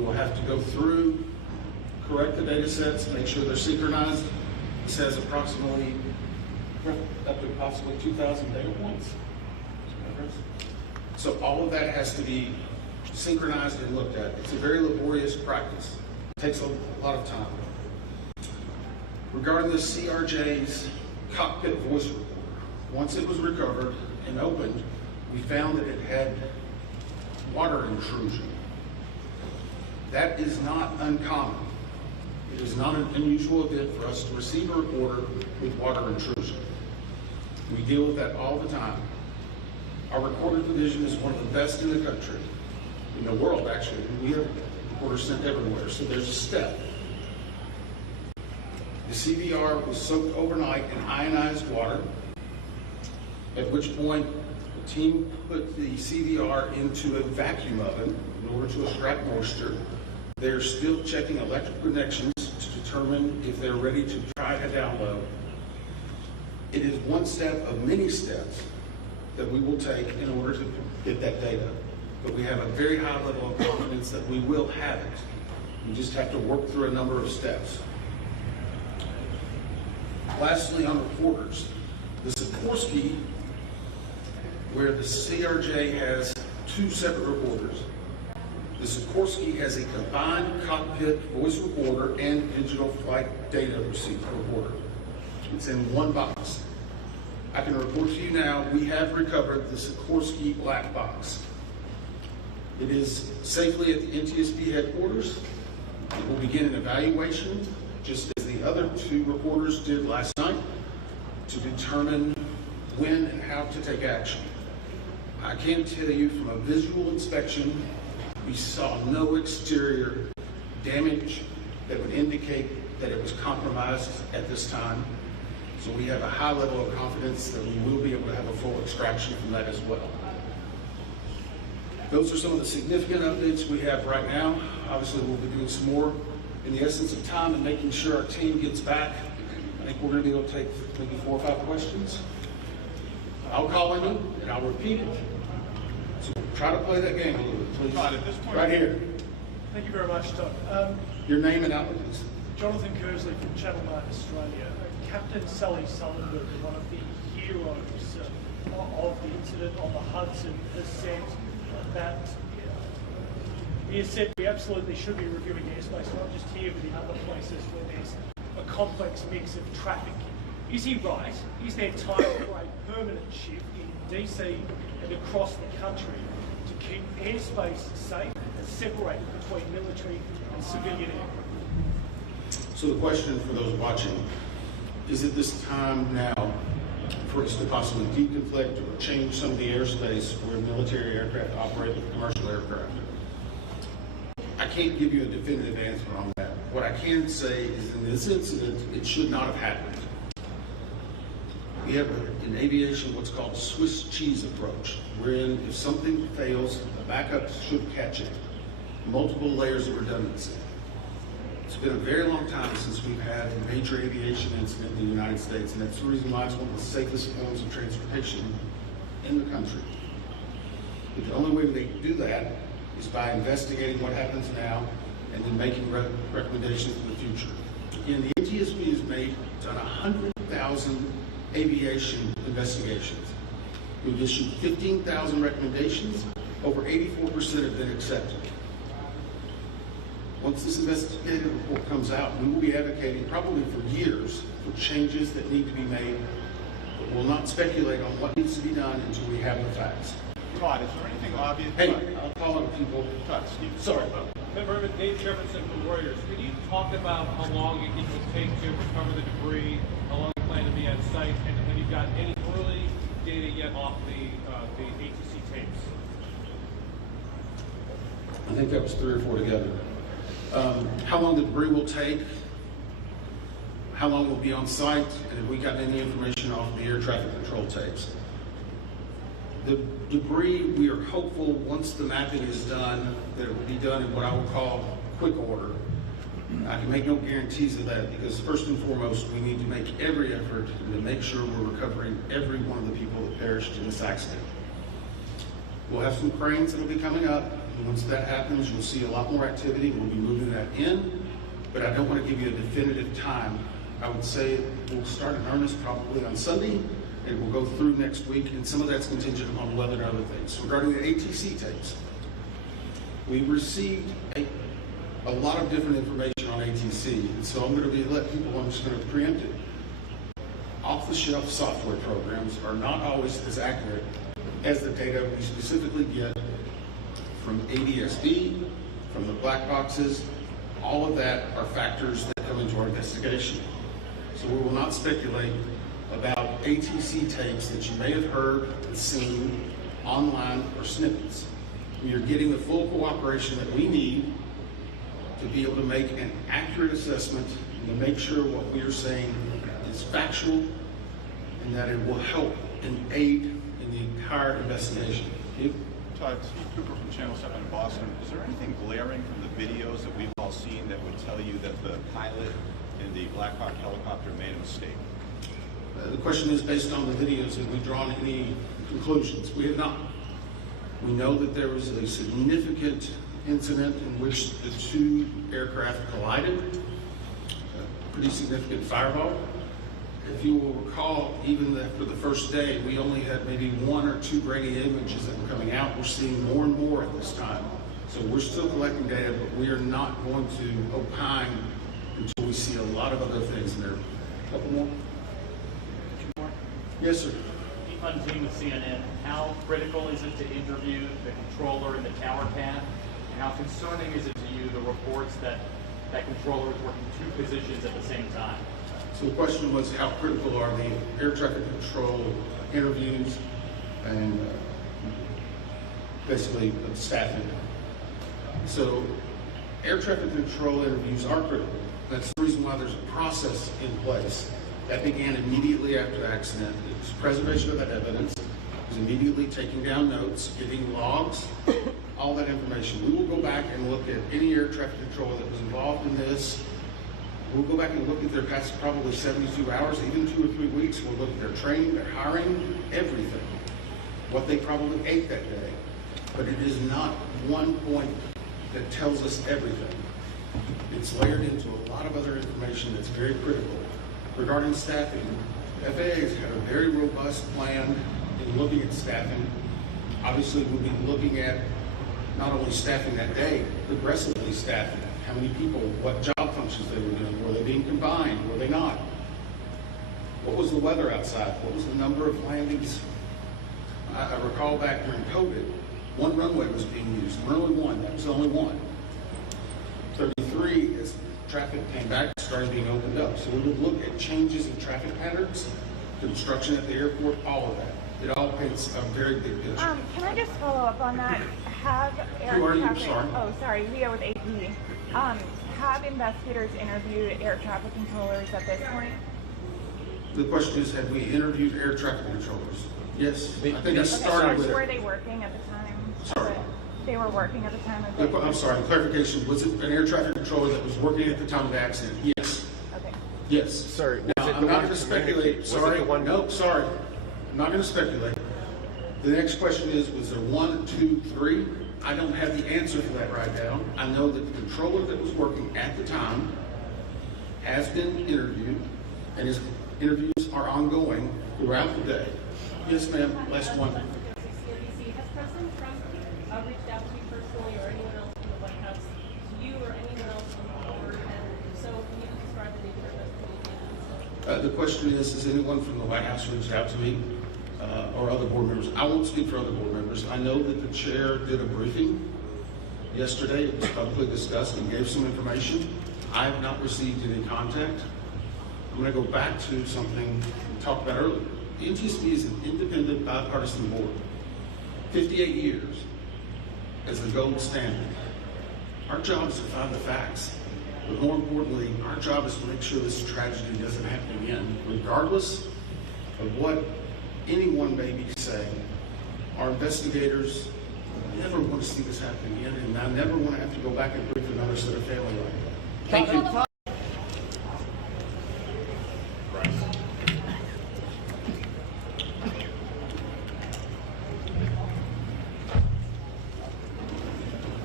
will have to go through, correct the data sets, make sure they're synchronized. This has approximately up to possibly 2,000 data points. So all of that has to be synchronized and looked at. It's a very laborious practice. It takes a lot of time. Regarding the CRJ's cockpit voice recorder, once it was recovered and opened, we found that it had water intrusion. That is not uncommon. It is not an unusual event for us to receive a recorder with water intrusion. We deal with that all the time. Our recorder division is one of the best in the country, in the world actually. We have recorders sent everywhere, so there's a step. The CVR was soaked overnight in ionized water, at which point the team put the CVR into a vacuum oven in order to extract moisture. They're still checking electrical connections to determine if they're ready to try a download. It is one step of many steps that we will take in order to get that data. But we have a very high level of confidence that we will have it. We just have to work through a number of steps. Lastly, on recorders, the Sikorsky, where the CRJ has two separate recorders, the Sikorsky has a combined cockpit voice recorder and digital flight data receipt recorder. It's in one box. I can report to you now, we have recovered the Sikorsky black box. It is safely at the NTSB headquarters. It will begin an evaluation, just as the other two recorders did last night, to determine when and how to take action. I can tell you from a visual inspection, we saw no exterior damage that would indicate that it was compromised at this time. So we have a high level of confidence that we will be able to have a full extraction from that as well. Those are some of the significant updates we have right now. Obviously, we'll be doing some more in the essence of time and making sure our team gets back. I think we're going to be able to take maybe 4 or 5 questions. I'll call on you and I'll repeat it. So try to play that game a little bit, please. Todd, at this point, Right here. Thank you very much, Todd. Your name and outlet, please. Jonathan Kersley from Channel 9 Australia. Captain Sally Sullenberg, one of the heroes of the incident on the Hudson, has said that he has said we absolutely should be reviewing airspace, not just here but in other places where there's a complex mix of traffic. Is he right? Is there time for a permanent shift in DC and across the country to keep airspace safe and separated between military and civilian aircraft? So the question for those watching, is it this time now for us to possibly deconflict or change some of the airspace where military aircraft operate with commercial aircraft? I can't give you a definitive answer on that. What I can say is in this incident, it should not have happened. We have in aviation what's called a Swiss cheese approach, wherein if something fails, the backup should catch it. Multiple layers of redundancy. It's been a very long time since we've had a major aviation incident in the United States, and that's the reason why it's one of the safest forms of transportation in the country. But the only way they can do that is by investigating what happens now and then making recommendations for the future. Again, the NTSB has done 100,000 aviation investigations. We've issued 15,000 recommendations. Over 84% have been accepted. Once this investigative report comes out, we will be advocating probably for years for changes that need to be made, but we'll not speculate on what needs to be done until we have the facts. Todd, is there anything obvious? Hey, I'll call on people. Todd, Steve, Sorry. Member Dave Jefferson from Reuters, could you talk about how long it will take to recover the debris, how long you plan to be at site, and have you got any early data yet off the ATC tapes? I think that was 3 or 4 together. How long the debris will take, how long we'll be on site, and have we gotten any information off the air traffic control tapes. The debris, we are hopeful once the mapping is done, that it will be done in what I will call quick order. I can make no guarantees of that because first and foremost, we need to make every effort to make sure we're recovering every one of the people that perished in this accident. We'll have some cranes that will be coming up. And once that happens, you'll see a lot more activity. We'll be moving that in, but I don't want to give you a definitive time. I would say we'll start in earnest probably on Sunday, and we'll go through next week, and some of that's contingent upon weather and other things. Regarding the ATC tapes, we received a lot of different information on ATC, and so I'm going to let people, I'm just going to preempt it. Off-the-shelf software programs are not always as accurate as the data we specifically get from NTSB, from the black boxes. All of that are factors that come into our investigation. So we will not speculate about ATC tapes that you may have heard and seen online or snippets. We are getting the full cooperation that we need to be able to make an accurate assessment and to make sure what we are saying is factual and that it will help and aid in the entire investigation. Todd, Steve Cooper from Channel 7 in Boston. Is there anything glaring from the videos that we've all seen that would tell you that the pilot in the Black Hawk helicopter made a mistake? The question is based on the videos. Have we drawn any conclusions? We have not. We know that there was a significant incident in which the two aircraft collided, a pretty significant fireball. If you will recall, even after the first day, we only had maybe 1 or 2 grainy images that were coming out. We're seeing more and more at this time. So we're still collecting data, but we are not going to opine until we see a lot of other things in there. A couple more? Yes, sir. On team with CNN, how critical is it to interview the controller in the tower path? And how concerning is it to you, the reports that that controller is working 2 positions at the same time? So the question was, how critical are the air traffic control interviews and basically staffing? So air traffic control interviews are critical. That's the reason why there's a process in place. That began immediately after the accident. It was preservation of that evidence. It was immediately taking down notes, getting logs, all that information. We will go back and look at any air traffic controller that was involved in this. We'll go back and look at their past probably 72 hours, even 2 or 3 weeks. We'll look at their training, their hiring, everything. What they probably ate that day. But it is not one point that tells us everything. It's layered into a lot of other information that's very critical. Regarding staffing, FAA has had a very robust plan in looking at staffing. Obviously, we'll be looking at not only staffing that day, progressively staffing. How many people, what job functions they were doing. Were they being combined? Were they not? What was the weather outside? What was the number of landings? I recall back during COVID, 1 runway was being used. Runway 1, that was the only one. 33, as traffic came back, started being opened up. So we would look at changes in traffic patterns, construction at the airport, all of that. It all paints a very big picture. Can I just follow up on that? Have air Who are you? traffic, Sorry. Oh, sorry, Leo with AP. Have investigators interviewed air traffic controllers at this point? The question is, have we interviewed air traffic controllers? Yes. I think I started with Were it. they working at the time? Sorry. They were working at the time of the I'm sorry, clarification. Was it an air traffic controller that was working at the time of the accident? Yes. Okay. Yes. Sir, Now, was it I'm the not one going to from speculate. Was it Sorry. the one- No, sorry. I'm not going to speculate. The next question is, was there 1, 2, 3? I don't have the answer for that right now. I know that the controller that was working at the time has been interviewed, and his interviews are ongoing throughout the day. Yes, ma'am. Last one. CNBC, has President Trump reached out to you personally or anyone else from the White House, to you or anyone else on the board? And if so, can you describe the nature of those communications? The question is, has anyone from the White House reached out to me or other board members? I won't speak for other board members. I know that the chair did a briefing yesterday. It was publicly discussed and gave some information. I have not received any contact. I'm going to go back to something we talked about earlier. The NTSB is an independent, bipartisan board. 58 years as the gold standard. Our job is to find the facts. But more importantly, our job is to make sure this tragedy doesn't happen again, regardless of what anyone may be saying. Our investigators never want to see this happen again, and I never want to have to go back and brief another set of family like that. Thank you.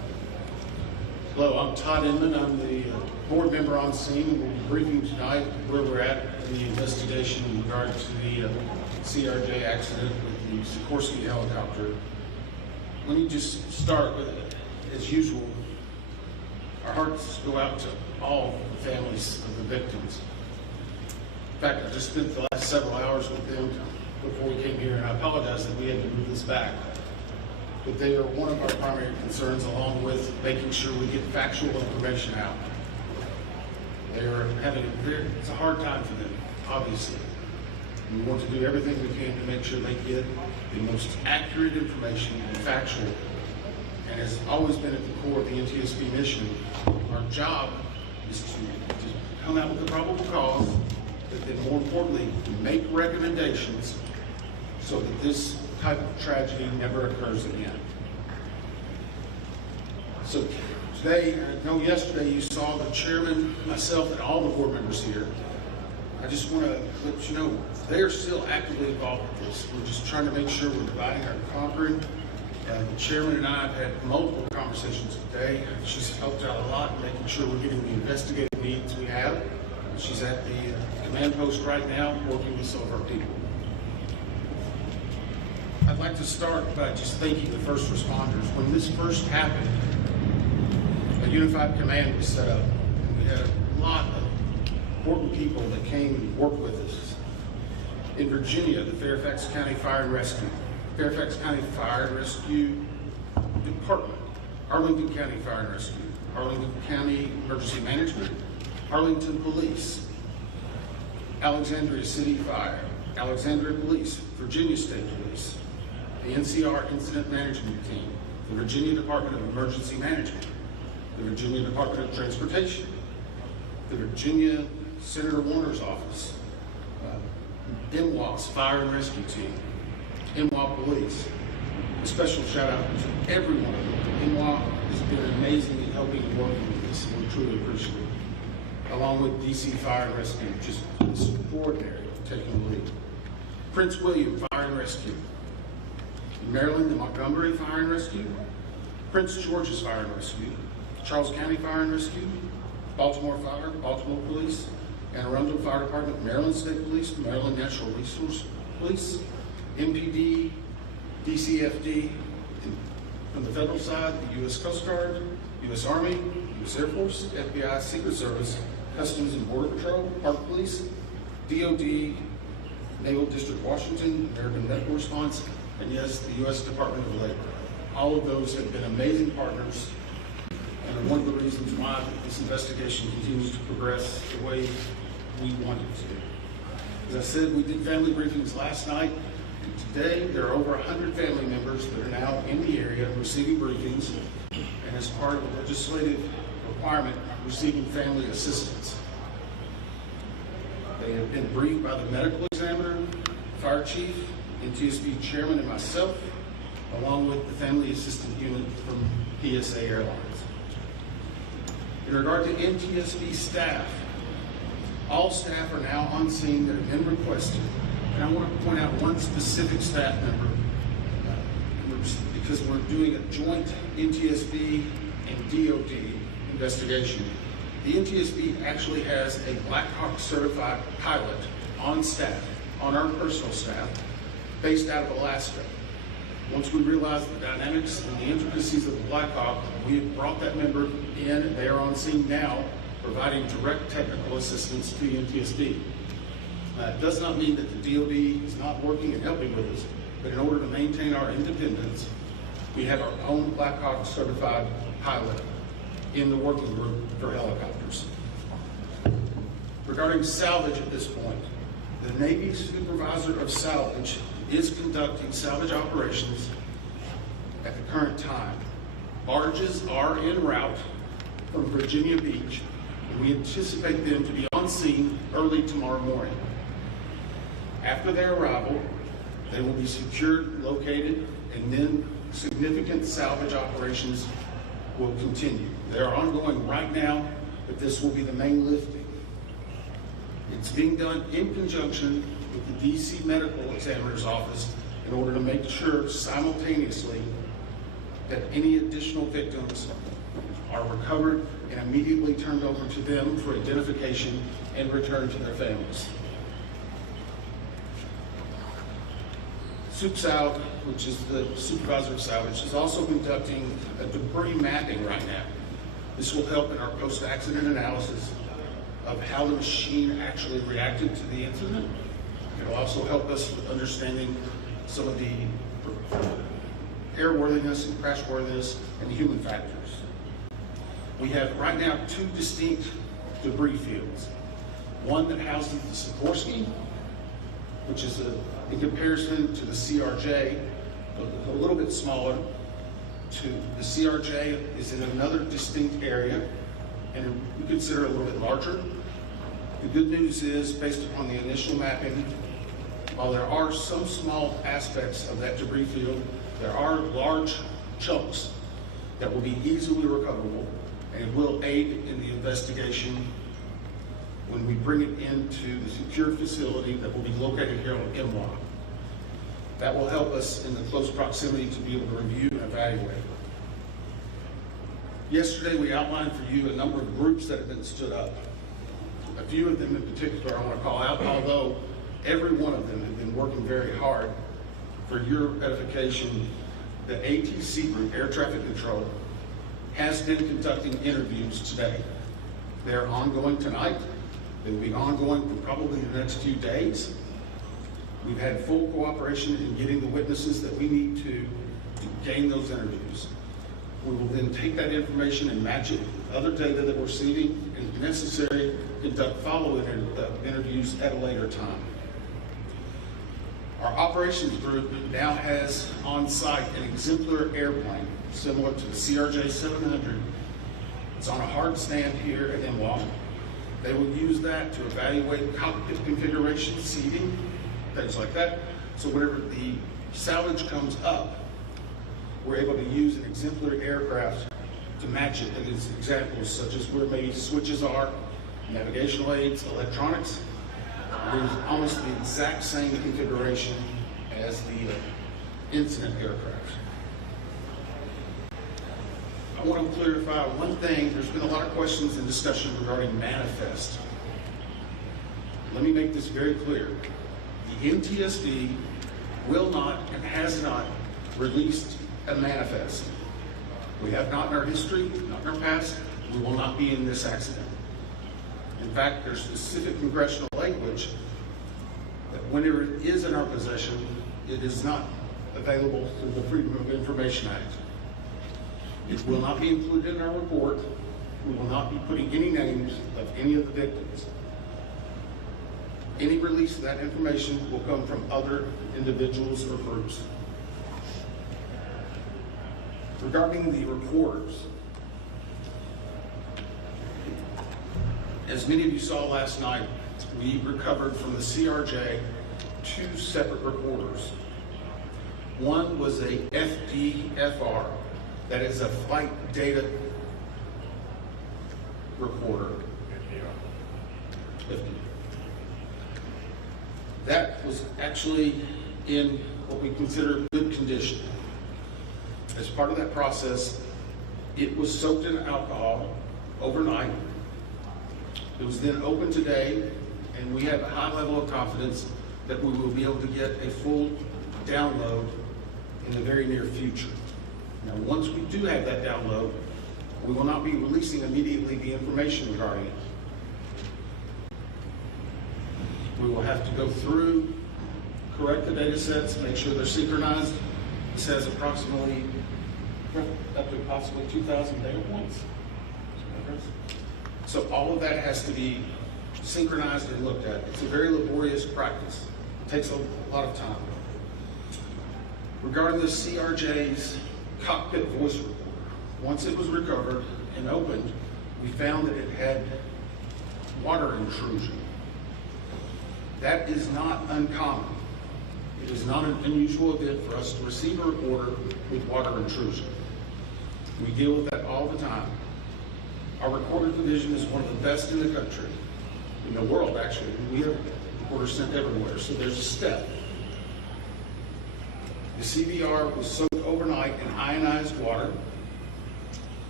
Hello, I'm Todd Inman. I'm the board member on scene. We'll be briefing tonight where we're at in the investigation in regard to the CRJ accident with the Sikorsky helicopter. Let me just start with, as usual, our hearts go out to all the families of the victims. In fact, I just spent the last several hours with them before we came here, and I apologize that we had to move this back. But they are one of our primary concerns, along with making sure we get factual information out. They are having it's a hard time for them, obviously. We want to do everything we can to make sure they get the most accurate information and factual. And has always been at the core of the NTSB mission. Our job is to come out with a probable cause, but then more importantly, to make recommendations so that this type of tragedy never occurs again. So today, I know yesterday you saw the chairman, myself, and all the board members here. I just want to let you know they are still actively involved with this. We're just trying to make sure we're dividing our conquering. The chairman and I have had multiple conversations today. She's helped out a lot in making sure we're getting the investigative needs we have. She's at the command post right now working with some of our people. I'd like to start by just thanking the first responders. When this first happened, a unified command was set up. We had a lot of important people that came and worked with us. In Virginia, the Fairfax County Fire and Rescue, Fairfax County Fire and Rescue Department, Arlington County Fire and Rescue, Arlington County Emergency Management, Arlington Police, Alexandria City Fire, Alexandria Police, Virginia State Police, the NCR Incident Management Team, the Virginia Department of Emergency Management, the Virginia Department of Transportation, the Virginia Senator Warner's office, MWA's Fire and Rescue Team, MWA Police. A special shout out to every one of them. MWA has been amazing in helping and working with this, and we truly appreciate it. Along with DC Fire and Rescue, just extraordinary taking the lead. Prince William Fire and Rescue. In Maryland, the Montgomery Fire and Rescue. Prince George's Fire and Rescue. Charles County Fire and Rescue. Baltimore Fire, Baltimore Police. Anne Arundel Fire Department, Maryland State Police, Maryland Natural Resource Police, MPD, DCFD, and from the federal side, the U.S. Coast Guard, U.S. Army, U.S. Air Force, FBI, Secret Service, Customs and Border Patrol, Park Police, DOD, Naval District Washington, American Medical Response, and yes, the U.S. Department of Labor. All of those have been amazing partners and are one of the reasons why this investigation continues to progress the way we want it to. As I said, we did family briefings last night. Today, there are over 100 family members that are now in the area receiving briefings, and as part of the legislative requirement, receiving family assistance. They have been briefed by the medical examiner, fire chief, NTSB chairman, and myself, along with the family assistant unit from PSA Airlines. In regard to NTSB staff, all staff are now on scene that have been requested. And I want to point out one specific staff member because we're doing a joint NTSB and DOD investigation. The NTSB actually has a Black Hawk certified pilot on staff, on our personal staff, based out of Alaska. Once we realized the dynamics and the intricacies of the Black Hawk, we have brought that member in, and they are on scene now, providing direct technical assistance to the NTSB. It does not mean that the DOD is not working and helping with us, but in order to maintain our independence, we have our own Black Hawk certified pilot in the working group for helicopters. Regarding salvage at this point, the Navy supervisor of salvage is conducting salvage operations at the current time. Barges are en route from Virginia Beach, and we anticipate them to be on scene early tomorrow morning. After their arrival, they will be secured, located, and then significant salvage operations will continue. They are ongoing right now, but this will be the main lifting. It's being done in conjunction with the DC Medical Examiner's Office in order to make sure simultaneously that any additional victims are are recovered and immediately turned over to them for identification and return to their families. SupSal, which is the supervisor of salvage, is also conducting a debris mapping right now. This will help in our post-accident analysis of how the machine actually reacted to the incident. It will also help us with understanding some of the airworthiness and crashworthiness and the human factors. We have right now 2 distinct debris fields. One that houses the Sikorsky, which is in comparison to the CRJ, a little bit smaller. The CRJ is in another distinct area, and we consider it a little bit larger. The good news is, based upon the initial mapping, while there are some small aspects of that debris field, there are large chunks that will be easily recoverable, and it will aid in the investigation when we bring it into the secure facility that will be located here on MWA. That will help us in the close proximity to be able to review and evaluate. Yesterday, we outlined for you a number of groups that have been stood up. A few of them in particular I want to call out, although every one of them have been working very hard. For your edification, the ATC group, Air Traffic Control, has been conducting interviews today. They're ongoing tonight. They will be ongoing for probably the next few days. We've had full cooperation in getting the witnesses that we need to gain those interviews. We will then take that information and match it with other data that we're receiving, and if necessary, conduct follow-up interviews at a later time. Our operations group now has on site an exemplar airplane similar to the CRJ 700. It's on a hard stand here at MWA. They will use that to evaluate cockpit configuration, seating, things like that. So whenever the salvage comes up, we're able to use an exemplary aircraft to match it in its examples, such as where maybe switches are, navigational aids, electronics. It is almost the exact same configuration as the incident aircraft. I want to clarify one thing. There's been a lot of questions and discussion regarding manifest. Let me make this very clear. The NTSB will not and has not released a manifest. We have not in our history, not in our past. We will not be in this accident. In fact, there's specific congressional language that whenever it is in our possession, it is not available through the Freedom of Information Act. It will not be included in our report. We will not be putting any names of any of the victims. Any release of that information will come from other individuals or groups. Regarding the recorders, as many of you saw last night, we recovered from the CRJ 2 separate recorders. One was a FDFR, that is a flight data recorder. That was actually in what we consider good condition. As part of that process, it was soaked in alcohol overnight. It was then opened today, and we have a high level of confidence that we will be able to get a full download in the very near future. Now, once we do have that download, we will not be releasing immediately the information regarding it. We will have to go through, correct the data sets, make sure they're synchronized. This has approximately up to possibly 2,000 data points. So all of that has to be synchronized and looked at. It's a very laborious practice. It takes a lot of time. Regarding the CRJ's cockpit voice recorder, once it was recovered and opened, we found that it had water intrusion. That is not uncommon. It is not an unusual event for us to receive a recorder with water intrusion. We deal with that all the time. Our recorder division is one of the best in the country, in the world actually. We have recorders sent everywhere, so there's a step. The CVR was soaked overnight in ionized water.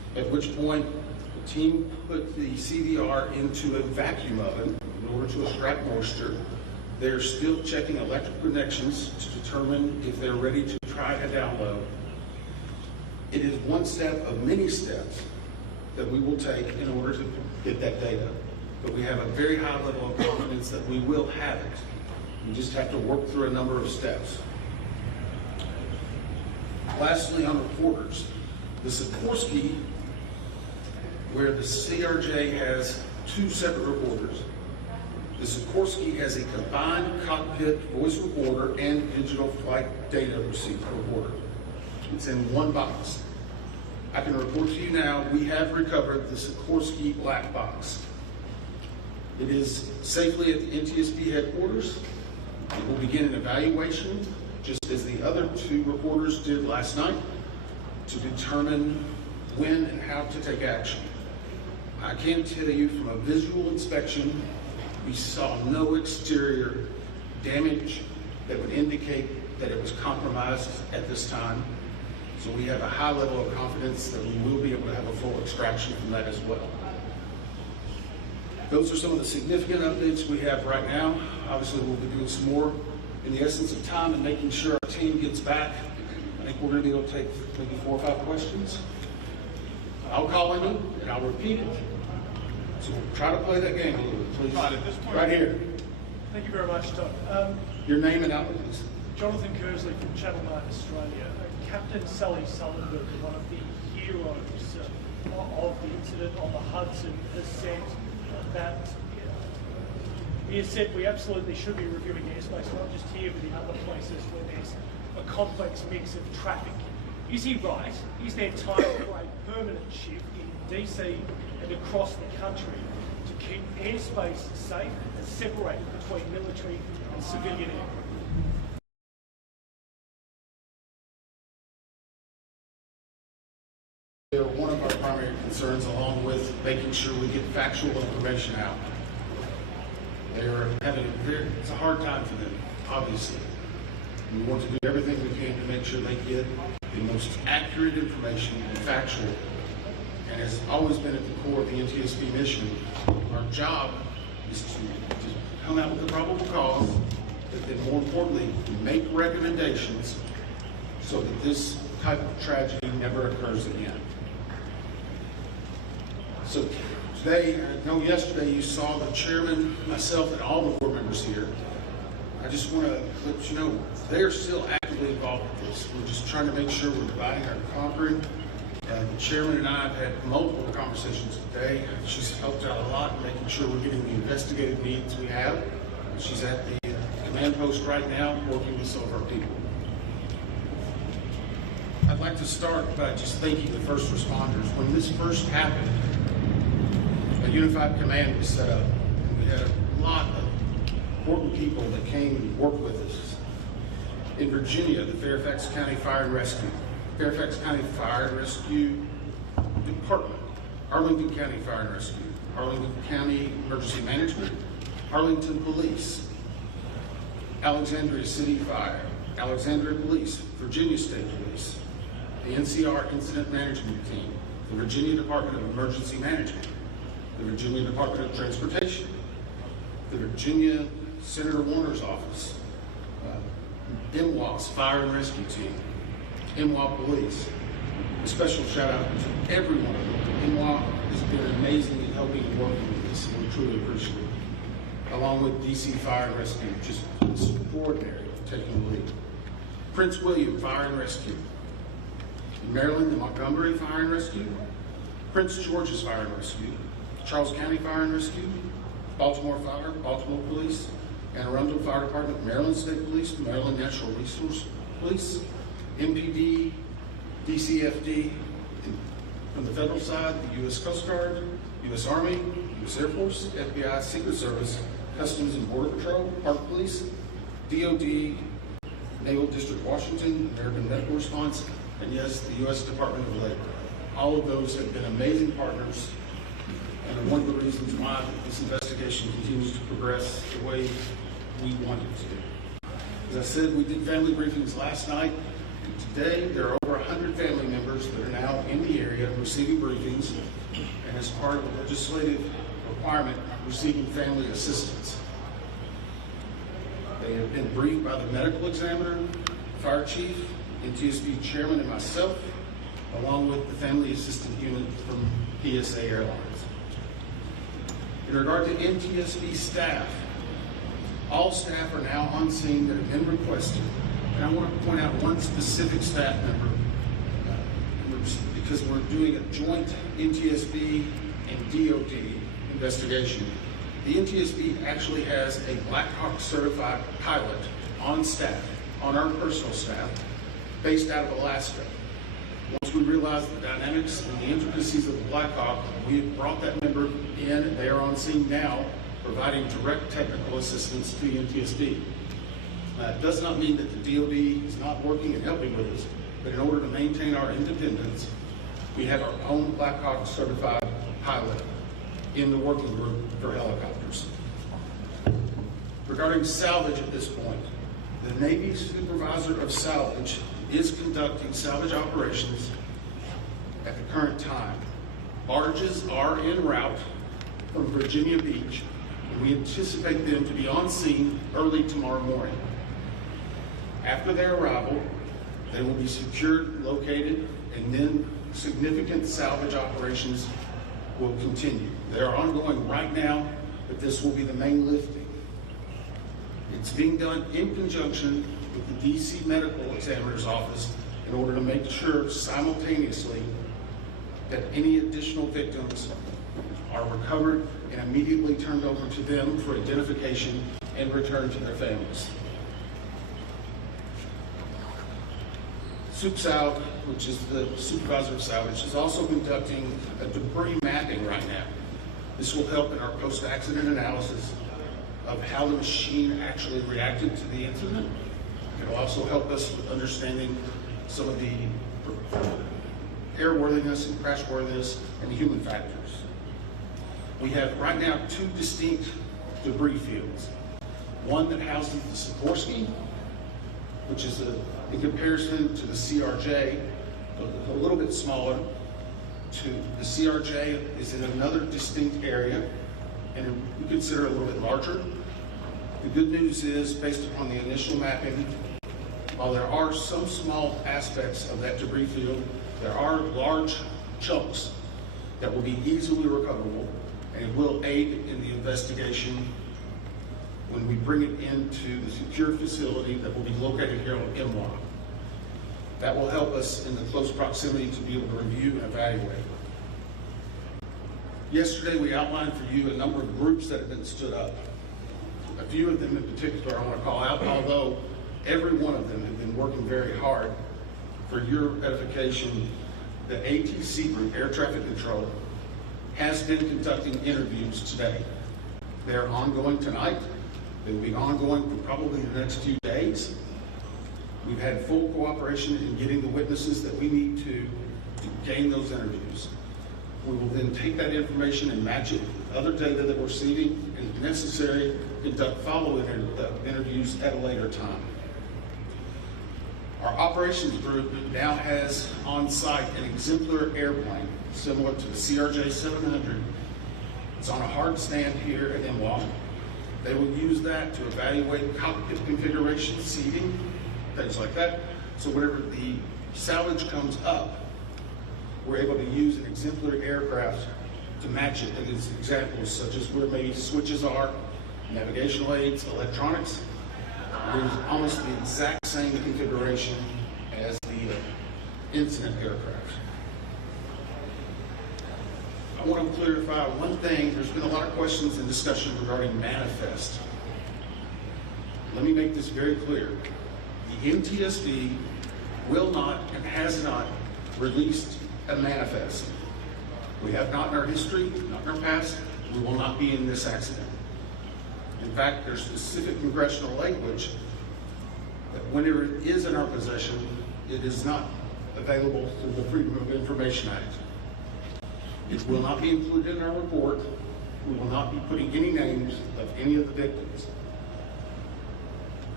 at which point the team put the CVR into a vacuum oven in order to extract moisture. They're still checking electrical connections to determine if they're ready to try a download. It is one step of many steps that we will take in order to get that data. But we have a very high level of confidence that we will have it. We just have to work through a number of steps. Lastly, on reporters, the Sikorsky, where the CRJ has two separate reporters. The Sikorsky has a combined cockpit voice recorder and digital flight data receipt recorder. It's in one box. I can report to you now, we have recovered the Sikorsky black box. It is safely at the NTSB headquarters. It will begin an evaluation, just as the other two reporters did last night, to determine when and how to take action. I can tell you from a visual inspection, we saw no exterior damage that would indicate that it was compromised at this time. So we have a high level of confidence that we will be able to have a full extraction from that as well. Those are some of the significant updates we have right now. Obviously, we'll be doing some more in the essence of time and making sure our team gets back. I think we're going to be able to take maybe 4 or 5 questions. I'll call on you and I'll repeat it. So we'll try to play that game a little bit, please. Todd, at this point, right here. Thank you very much, Todd. Your name and outlet, please. Jonathan Kersley from Channel 9 Australia. Captain Sally Sullenberg, one of the heroes of the incident on the Hudson, has said that he has said we absolutely should be reviewing airspace, not just here but in other places where there's a complex mix of traffic. Is he right? Is there time for a permanent shift in DC and across the country to keep airspace safe and separated between military and civilian aircraft? They're one of our primary concerns, along with making sure we get factual information out. They're having it's a hard time for them, obviously. We want to do everything we can to make sure they get the most accurate information and factual. And has always been at the core of the NTSB mission. Our job is to come out with the probable cause, but then more importantly, to make recommendations so that this type of tragedy never occurs again. So today, I know yesterday you saw the chairman, myself, and all the board members here. I just want to let you know, they're still actively involved with this. We're just trying to make sure we're dividing our conquering. The chairman and I have had multiple conversations today. She's helped out a lot in making sure we're getting the investigative needs we have. She's at the command post right now working with some of our people. I'd like to start by just thanking the first responders. When this first happened, a unified command was set up, and we had a lot of important people that came and worked with us. In Virginia, the Fairfax County Fire and Rescue, Fairfax County Fire and Rescue Department, Arlington County Fire and Rescue, Arlington County Emergency Management, Arlington Police, Alexandria City Fire, Alexandria Police, Virginia State Police, the NCR Incident Management Team, the Virginia Department of Emergency Management, the Virginia Department of Transportation, the Virginia Senator Warner's office, MWA's Fire and Rescue Team, MWA Police. A special shout out to every one of them. MWA has been amazing in helping and working with us, and we truly appreciate it. Along with DC Fire and Rescue, just extraordinary taking the lead. Prince William Fire and Rescue. In Maryland, the Montgomery Fire and Rescue, Prince George's Fire and Rescue, Charles County Fire and Rescue, Baltimore Fire, Baltimore Police, Anne Arundel Fire Department, Maryland State Police, Maryland Natural Resource Police, MPD, DCFD, from the federal side, the U.S. Coast Guard, U.S. Army, U.S. Air Force, FBI, Secret Service, Customs and Border Patrol, Park Police, DOD, Naval District Washington, American Medical Response, and yes, the U.S. Department of Labor. All of those have been amazing partners, and are one of the reasons why this investigation continues to progress the way we want it to. As I said, we did family briefings last night. Today, there are over 100 family members that are now in the area receiving briefings, and as part of the legislative requirement, receiving family assistance. They have been briefed by the medical examiner, fire chief, NTSB chairman, and myself, along with the family assistant unit from PSA Airlines. In regard to NTSB staff, all staff are now on scene that have been requested. And I want to point out one specific staff member because we're doing a joint NTSB and DOD investigation. The NTSB actually has a Black Hawk certified pilot on staff, on our personal staff, based out of Alaska. Once we realized the dynamics and the intricacies of the Black Hawk, we have brought that member in, and they are on scene now, providing direct technical assistance to the NTSB. It does not mean that the DOD is not working and helping with us, but in order to maintain our independence, we have our own Black Hawk certified pilot in the working group for helicopters. Regarding salvage at this point, the Navy supervisor of salvage is conducting salvage operations at the current time. Barges are en route from Virginia Beach, and we anticipate them to be on scene early tomorrow morning. After their arrival, they will be secured, located, and then significant salvage operations will continue. They are ongoing right now, but this will be the main lifting. It's being done in conjunction with the DC Medical Examiner's Office in order to make sure simultaneously that any additional victims are recovered and immediately turned over to them for identification and return to their families. SupSal, which is the supervisor of salvage, is also conducting a debris mapping right now. This will help in our post-accident analysis of how the machine actually reacted to the incident. It will also help us with understanding some of the airworthiness and crashworthiness and human factors. We have right now two distinct debris fields. One that houses the Sikorsky, which is in comparison to the CRJ, a little bit smaller. The CRJ is in another distinct area, and we consider it a little bit larger. The good news is, based upon the initial mapping, while there are some small aspects of that debris field, there are large chunks that will be easily recoverable, and it will aid in the investigation when we bring it into the secure facility that will be located here on MWA. That will help us in the close proximity to be able to review and evaluate. Yesterday, we outlined for you a number of groups that have been stood up. A few of them in particular I want to call out, although every one of them have been working very hard. For your edification, the ATC group, Air Traffic Control, has been conducting interviews today. They are ongoing tonight. They will be ongoing for probably the next few days. We've had full cooperation in getting the witnesses that we need to gain those interviews. We will then take that information and match it with other data that we're receiving, and if necessary, conduct follow-up interviews at a later time. Our operations group now has on site an exemplar airplane similar to the CRJ 700. It's on a hard stand here at MWA. They will use that to evaluate cockpit configuration, seating, things like that. So whenever the salvage comes up, we're able to use an exemplary aircraft to match it against examples such as where maybe switches are, navigational aids, electronics. It is almost the exact same configuration as the incident aircraft. I want to clarify one thing. There's been a lot of questions and discussion regarding manifest. Let me make this very clear. The NTSB will not and has not released a manifest. We have not in our history, not in our past. We will not be in this accident. In fact, there's specific congressional language that whenever it is in our possession, it is not available through the Freedom of Information Act. It will not be included in our report. We will not be putting any names of any of the victims.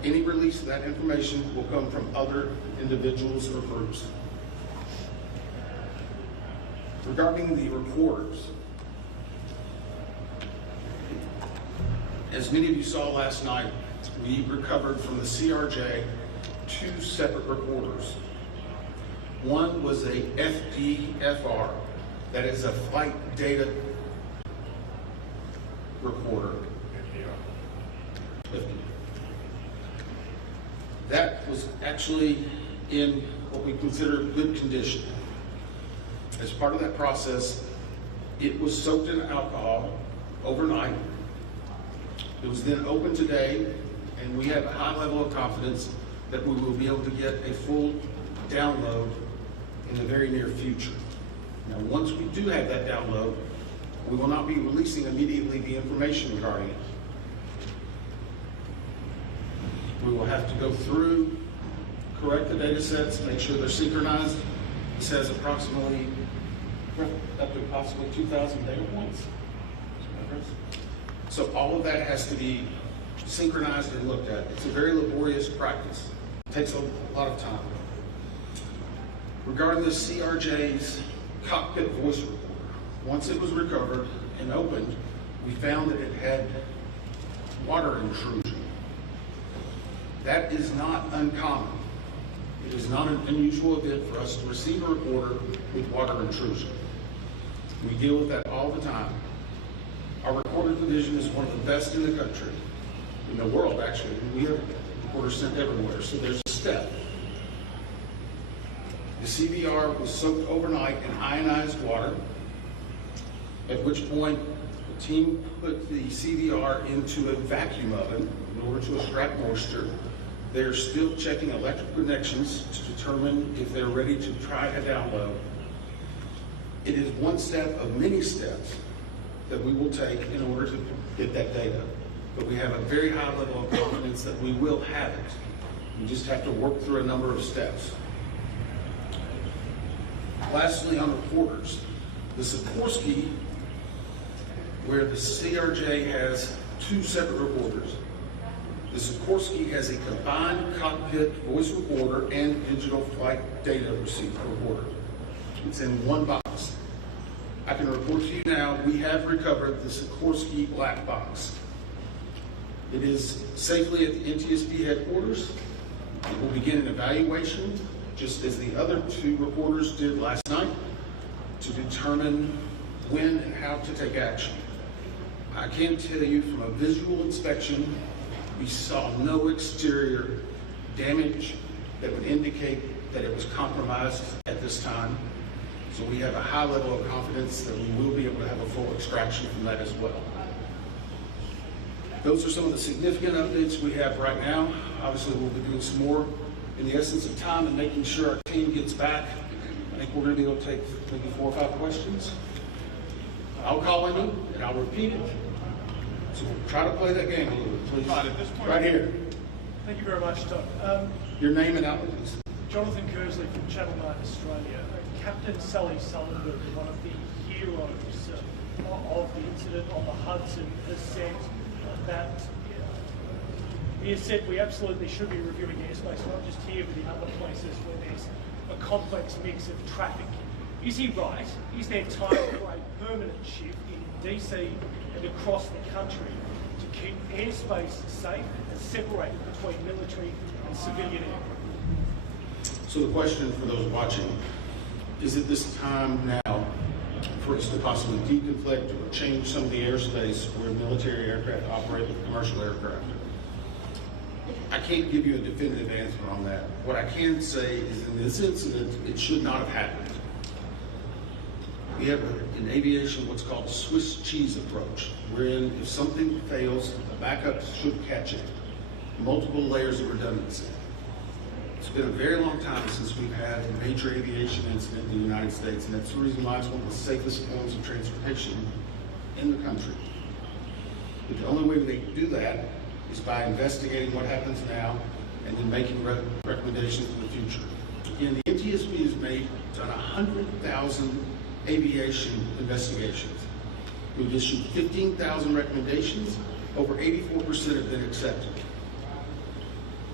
Any release of that information will come from other individuals or groups. Regarding the recorders, as many of you saw last night, we recovered from the CRJ 2 separate recorders. One was a FDFR, that is a flight data recorder. That was actually in what we consider good condition. As part of that process, it was soaked in alcohol overnight. It was then opened today, and we have a high level of confidence that we will be able to get a full download in the very near future. Now, once we do have that download, we will not be releasing immediately the information regarding it. We will have to go through, correct the data sets, make sure they're synchronized. This has approximately up to possibly 2,000 data points. So all of that has to be synchronized and looked at. It's a very laborious practice. It takes a lot of time. Regarding the CRJ's cockpit voice recorder, once it was recovered and opened, we found that it had water intrusion. That is not uncommon. It is not an unusual event for us to receive a recorder with water intrusion. We deal with that all the time. Our recorder division is one of the best in the country, in the world actually. We have recorders sent everywhere, so there's a step. The CVR was soaked overnight in ionized water, at which point the team put the CVR into a vacuum oven in order to extract moisture. They're still checking electrical connections to determine if they're ready to try a download. It is one step of many steps that we will take in order to get that data. But we have a very high level of confidence that we will have it. We just have to work through a number of steps. Lastly, on recorders, the Sikorsky, where the CRJ has 2 separate recorders, the Sikorsky has a combined cockpit voice recorder and digital flight data receiver recorder. It's in one box. I can report to you now, we have recovered the Sikorsky black box. It is safely at the NTSB headquarters. It will begin an evaluation, just as the other 2 recorders did last night, to determine when and how to take action. I can tell you from a visual inspection, we saw no exterior damage that would indicate that it was compromised at this time. So we have a high level of confidence that we will be able to have a full extraction from that as well. Those are some of the significant updates we have right now. Obviously, we'll be doing some more in the essence of time and making sure our team gets back. I think we're going to be able to take maybe 4 or 5 questions. I'll call on you and I'll repeat it. So we'll try to play that game a little bit, please. Todd, at this point, right here. Thank you very much, Todd. Your name and outlet, please. Jonathan Kersley from Channel 9 Australia. Captain Sally Sullenberg, one of the heroes of the incident on the Hudson, has said that he has said we absolutely should be reviewing airspace, not just here but in other places where there's a complex mix of traffic. Is he right? Is there time for a permanent shift in DC and across the country to keep airspace safe and separated between military and civilian aircraft? So the question for those watching, is it this time now for us to possibly deconflict or change some of the airspace where military aircraft operate with commercial aircraft? I can't give you a definitive answer on that. What I can say is in this incident, it should not have happened. We have in aviation what's called a Swiss cheese approach, wherein if something fails, the backup should catch it. Multiple layers of redundancy. It's been a very long time since we've had a major aviation incident in the United States, and that's the reason why it's one of the safest forms of transportation in the country. But the only way they can do that is by investigating what happens now and then making recommendations for the future. Again, the NTSB has done 100,000 aviation investigations. We've issued 15,000 recommendations. Over 84% have been accepted.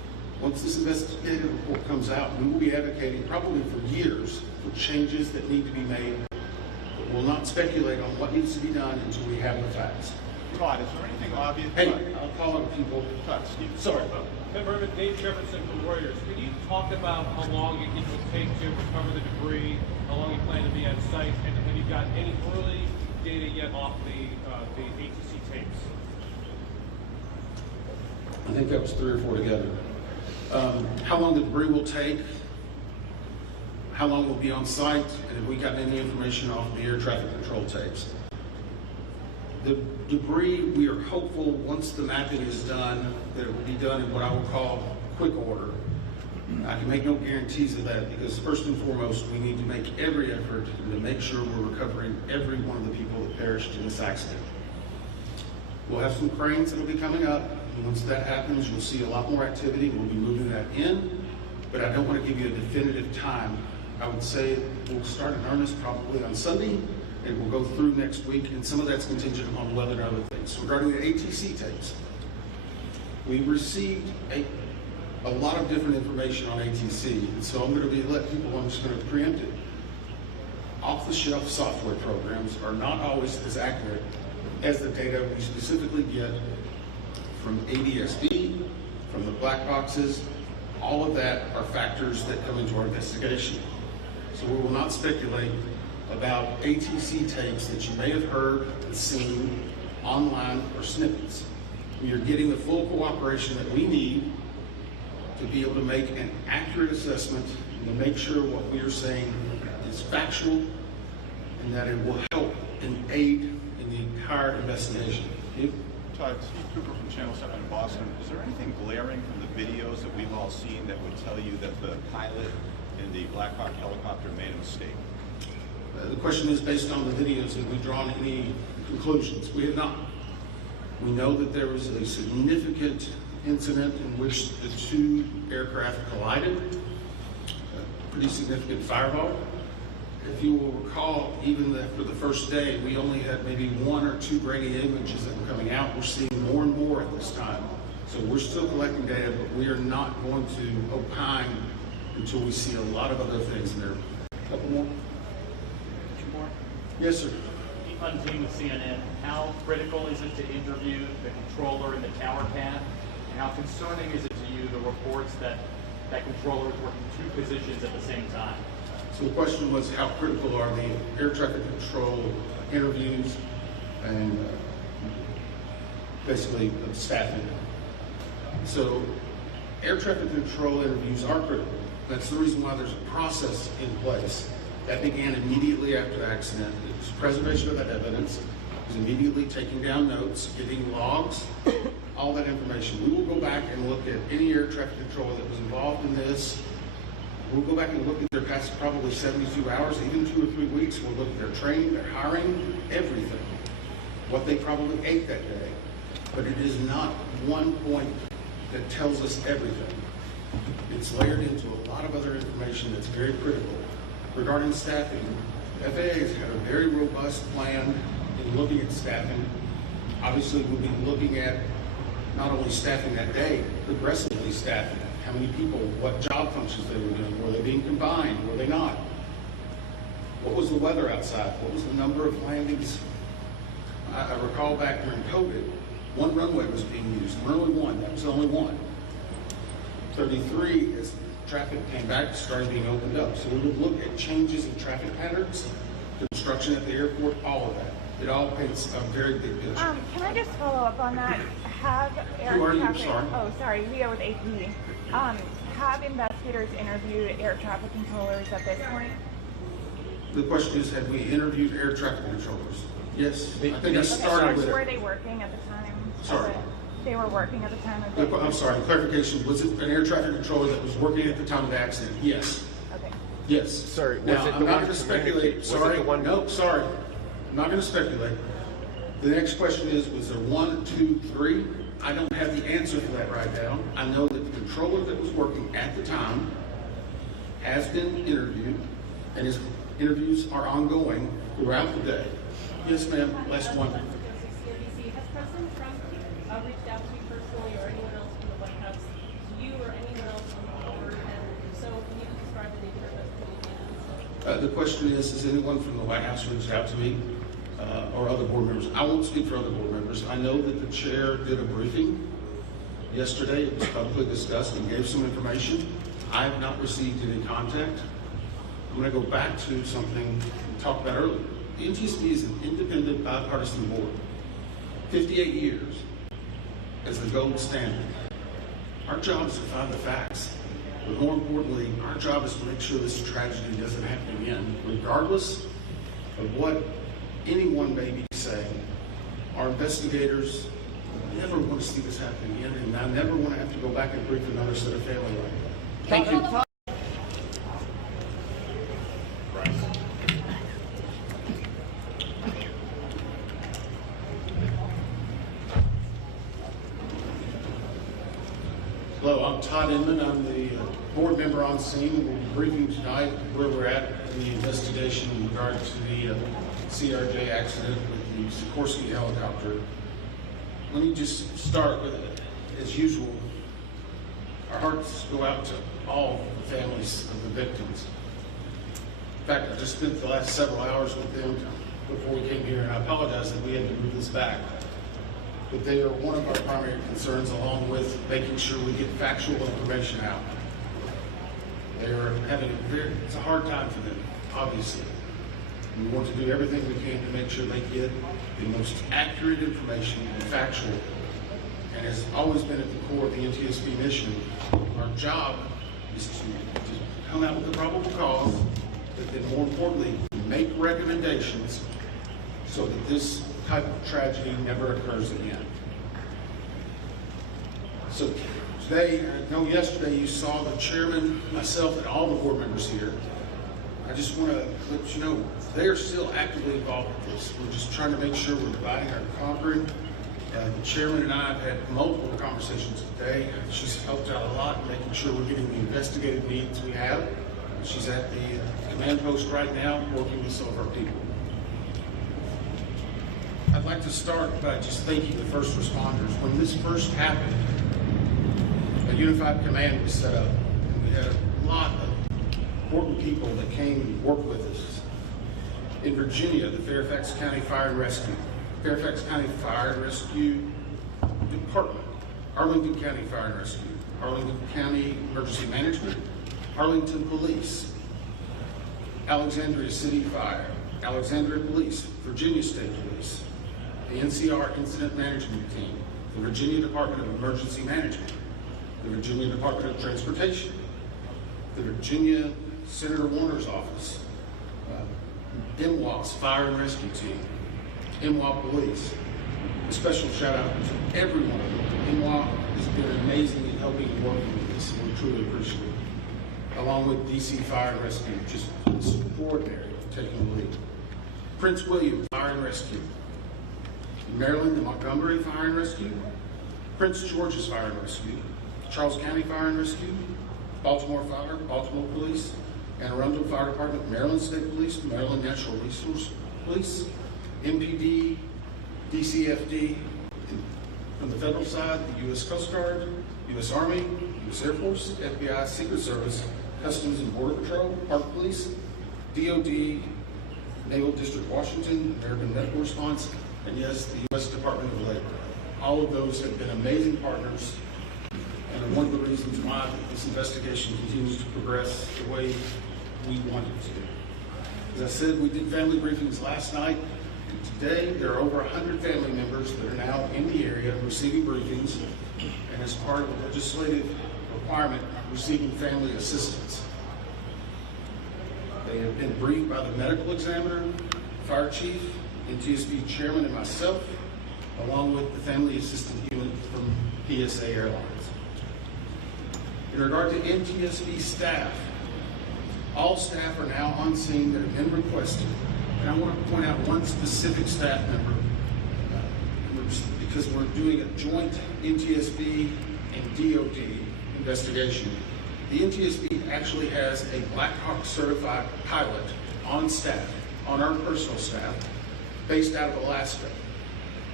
once this investigative report comes out, we will be advocating probably for years for changes that need to be made. But we'll not speculate on what needs to be done until we have the facts. Todd, is there anything obvious? Hey, I'll call on people. Todd, Steve. Sorry. Member Dave Jefferson from Reuters. Could you talk about how long you think it will take to recover the debris, how long you plan to be at site, and have you got any early data yet off the ATC tapes? I think that was 3 or 4 together. How long the debris will take, how long we'll be on site, and have we gotten any information off the air traffic control tapes. The debris, we are hopeful once the mapping is done, that it will be done in what I will call quick order. I can make no guarantees of that because first and foremost, we need to make every effort to make sure we're recovering every one of the people that perished in this accident. We'll have some cranes that will be coming up, and once that happens, you'll see a lot more activity. We'll be moving that in, but I don't want to give you a definitive time. I would say we'll start in earnest probably on Sunday, and we'll go through next week, and some of that's contingent upon weather and other things. Regarding the ATC tapes, we received a lot of different information on ATC, and so I'm going to let people, I'm just going to preempt it. Off-the-shelf software programs are not always as accurate as the data we specifically get from ADSB, from the black boxes. All of that are factors that come into our investigation. So we will not speculate about ATC tapes that you may have heard and seen online or snippets. We are getting the full cooperation that we need to be able to make an accurate assessment and to make sure what we are saying is factual and that it will help and aid in the entire investigation. Todd, Steve Cooper from Channel 7 in Boston. Is there anything glaring from the videos that we've all seen that would tell you that the pilot in the Black Hawk helicopter made a mistake? The question is based on the videos. Have we drawn any conclusions? We have not. We know that there was a significant incident in which the 2 aircraft collided, a pretty significant fireball. If you will recall, even after the first day, we only had maybe 1 or 2 grainy images that were coming out. We're seeing more and more at this time. So we're still collecting data, but we are not going to opine until we see a lot of other things in there. A couple more? 2 more? Yes, sir. Hunting with CNN, how critical is it to interview the controller in the tower path? And how concerning is it to you, the reports that that controller is working 2 positions at the same time? So the question was, how critical are the air traffic control interviews and basically the staffing? So air traffic control interviews are critical. That's the reason why there's a process in place. That began immediately after the accident. It was preservation of that evidence. It was immediately taking down notes, getting logs, all that information. We will go back and look at any air traffic controller that was involved in this. We'll go back and look at their past probably 72 hours, even 2 or 3 weeks. We'll look at their training, their hiring, everything. What they probably ate that day. But it is not one point that tells us everything. It's layered into a lot of other information that's very critical. Regarding staffing, FAA has had a very robust plan in looking at staffing. Obviously, we'll be looking at not only staffing that day, progressively staffing. How many people, what job functions they were doing, were they being combined, were they not? What was the weather outside? What was the number of landings? I recall back during COVID, 1 runway was being used, runway 1, that was the only one. 33, as traffic came back, started being opened up. So we would look at changes in traffic patterns, construction at the airport, all of that. It all paints a very big picture. Can I just follow up on that? Have air Who are you? traffic? Sorry. Oh, sorry, Leo with AP. Have investigators interviewed air traffic controllers at this point? The question is, have we interviewed air traffic controllers? Yes. I think I Okay, started with were it. they working at the time? Sorry. They were working at the time of the... I'm sorry, clarification. Was it an air traffic controller that was working at the time of the accident? Yes. Okay. Yes. Sorry, was Now, it I'm the not one going to to communicate? speculate. Was it Sorry. the one- No, sorry. I'm not going to speculate. The next question is, was there 1, 2, 3? I don't have the answer for that right now. I know that the controller that was working at the time has been interviewed, and his interviews are ongoing throughout the day. Yes, ma'am. Last one. CNBC. Has President Trump reached out to you personally or anyone else from the White House, to you or or anyone else on the board? And so can you describe the nature of those communications? The question is anyone from the White House reached out to me or other board members? I won't speak for other board members. I know that the chair did a briefing yesterday. It was publicly discussed and gave some information. I have not received any contact. I'm going to go back to something we talked about earlier. The NTSB is an independent, bipartisan board. 58 years as the gold standard. Our job is to find the facts. But more importantly, our job is to make sure this tragedy doesn't happen again, regardless of what anyone may be saying. Our investigators never want to see this happen again, and I never want to have to go back and brief another set of family like that. Thank you. Hello, I'm Todd Inman. I'm the board member on scene. We'll be briefing tonight where we're at in the investigation in regard to the CRJ accident with the Sikorsky helicopter. Let me just start with, as usual, our hearts go out to all the families of the victims. In fact, I just spent the last several hours with them before we came here, and I apologize that we had to move this back. But they are one of our primary concerns, along with making sure we get factual information out. They are having it's a hard time for them, obviously. We want to do everything we can to make sure they get the most accurate information and factual. And has always been at the core of the NTSB mission. Our job is to come out with the probable cause, but then more importantly, make recommendations so that this type of tragedy never occurs again. So today, I know yesterday you saw the chairman, myself, and all the board members here. I just want to let you know they are still actively involved with this. We're just trying to make sure we're dividing our conquering. The chairman and I have had multiple conversations today. She's helped out a lot in making sure we're getting the investigative needs we have. She's at the command post right now working with some of our people. I'd like to start by just thanking the first responders. When this first happened, a unified command was set up, and we had a lot of important people that came and worked with us. In Virginia, the Fairfax County Fire and Rescue, Fairfax County Fire and Rescue Department, Arlington County Fire and Rescue, Arlington County Emergency Management, Arlington Police, Alexandria City Fire, Alexandria Police, Virginia State Police, the NCR Incident Management Team, the Virginia Department of Emergency Management, the Virginia Department of Transportation, the Virginia Senator Warner's office, MWA's Fire and Rescue Team, MWA Police. A special shout out to everyone. MWA has been amazing in helping and working with this, and we truly appreciate it. Along with DC Fire and Rescue, just extraordinary taking the lead. Prince William Fire and Rescue. Maryland, the Montgomery Fire and Rescue. Prince George's Fire and Rescue. Charles County Fire and Rescue. Baltimore Fire, Baltimore Police. Anne Arundel Fire Department, Maryland State Police, Maryland Natural Resource Police, MPD, DCFD. From the federal side, the U.S. Coast Guard, U.S. Army, U.S. Air Force, FBI, Secret Service, Customs and Border Patrol, Park Police, DOD, Naval District Washington, American Medical Response, and yes, the U.S. Department of Labor. All of those have been amazing partners, and are one of the reasons why this investigation continues to progress the way we want it to. As I said, we did family briefings last night. And today, there are over 100 family members that are now in the area receiving briefings, and as part of the legislative requirement, receiving family assistance. They have been briefed by the medical examiner, fire chief, NTSB chairman, and myself, along with the family assistance unit from PSA Airlines. In regard to NTSB staff, all staff are now on scene that have been requested. And I want to point out one specific staff member because we're doing a joint NTSB and DOD investigation. The NTSB actually has a Black Hawk certified pilot on staff, on our personal staff, based out of Alaska.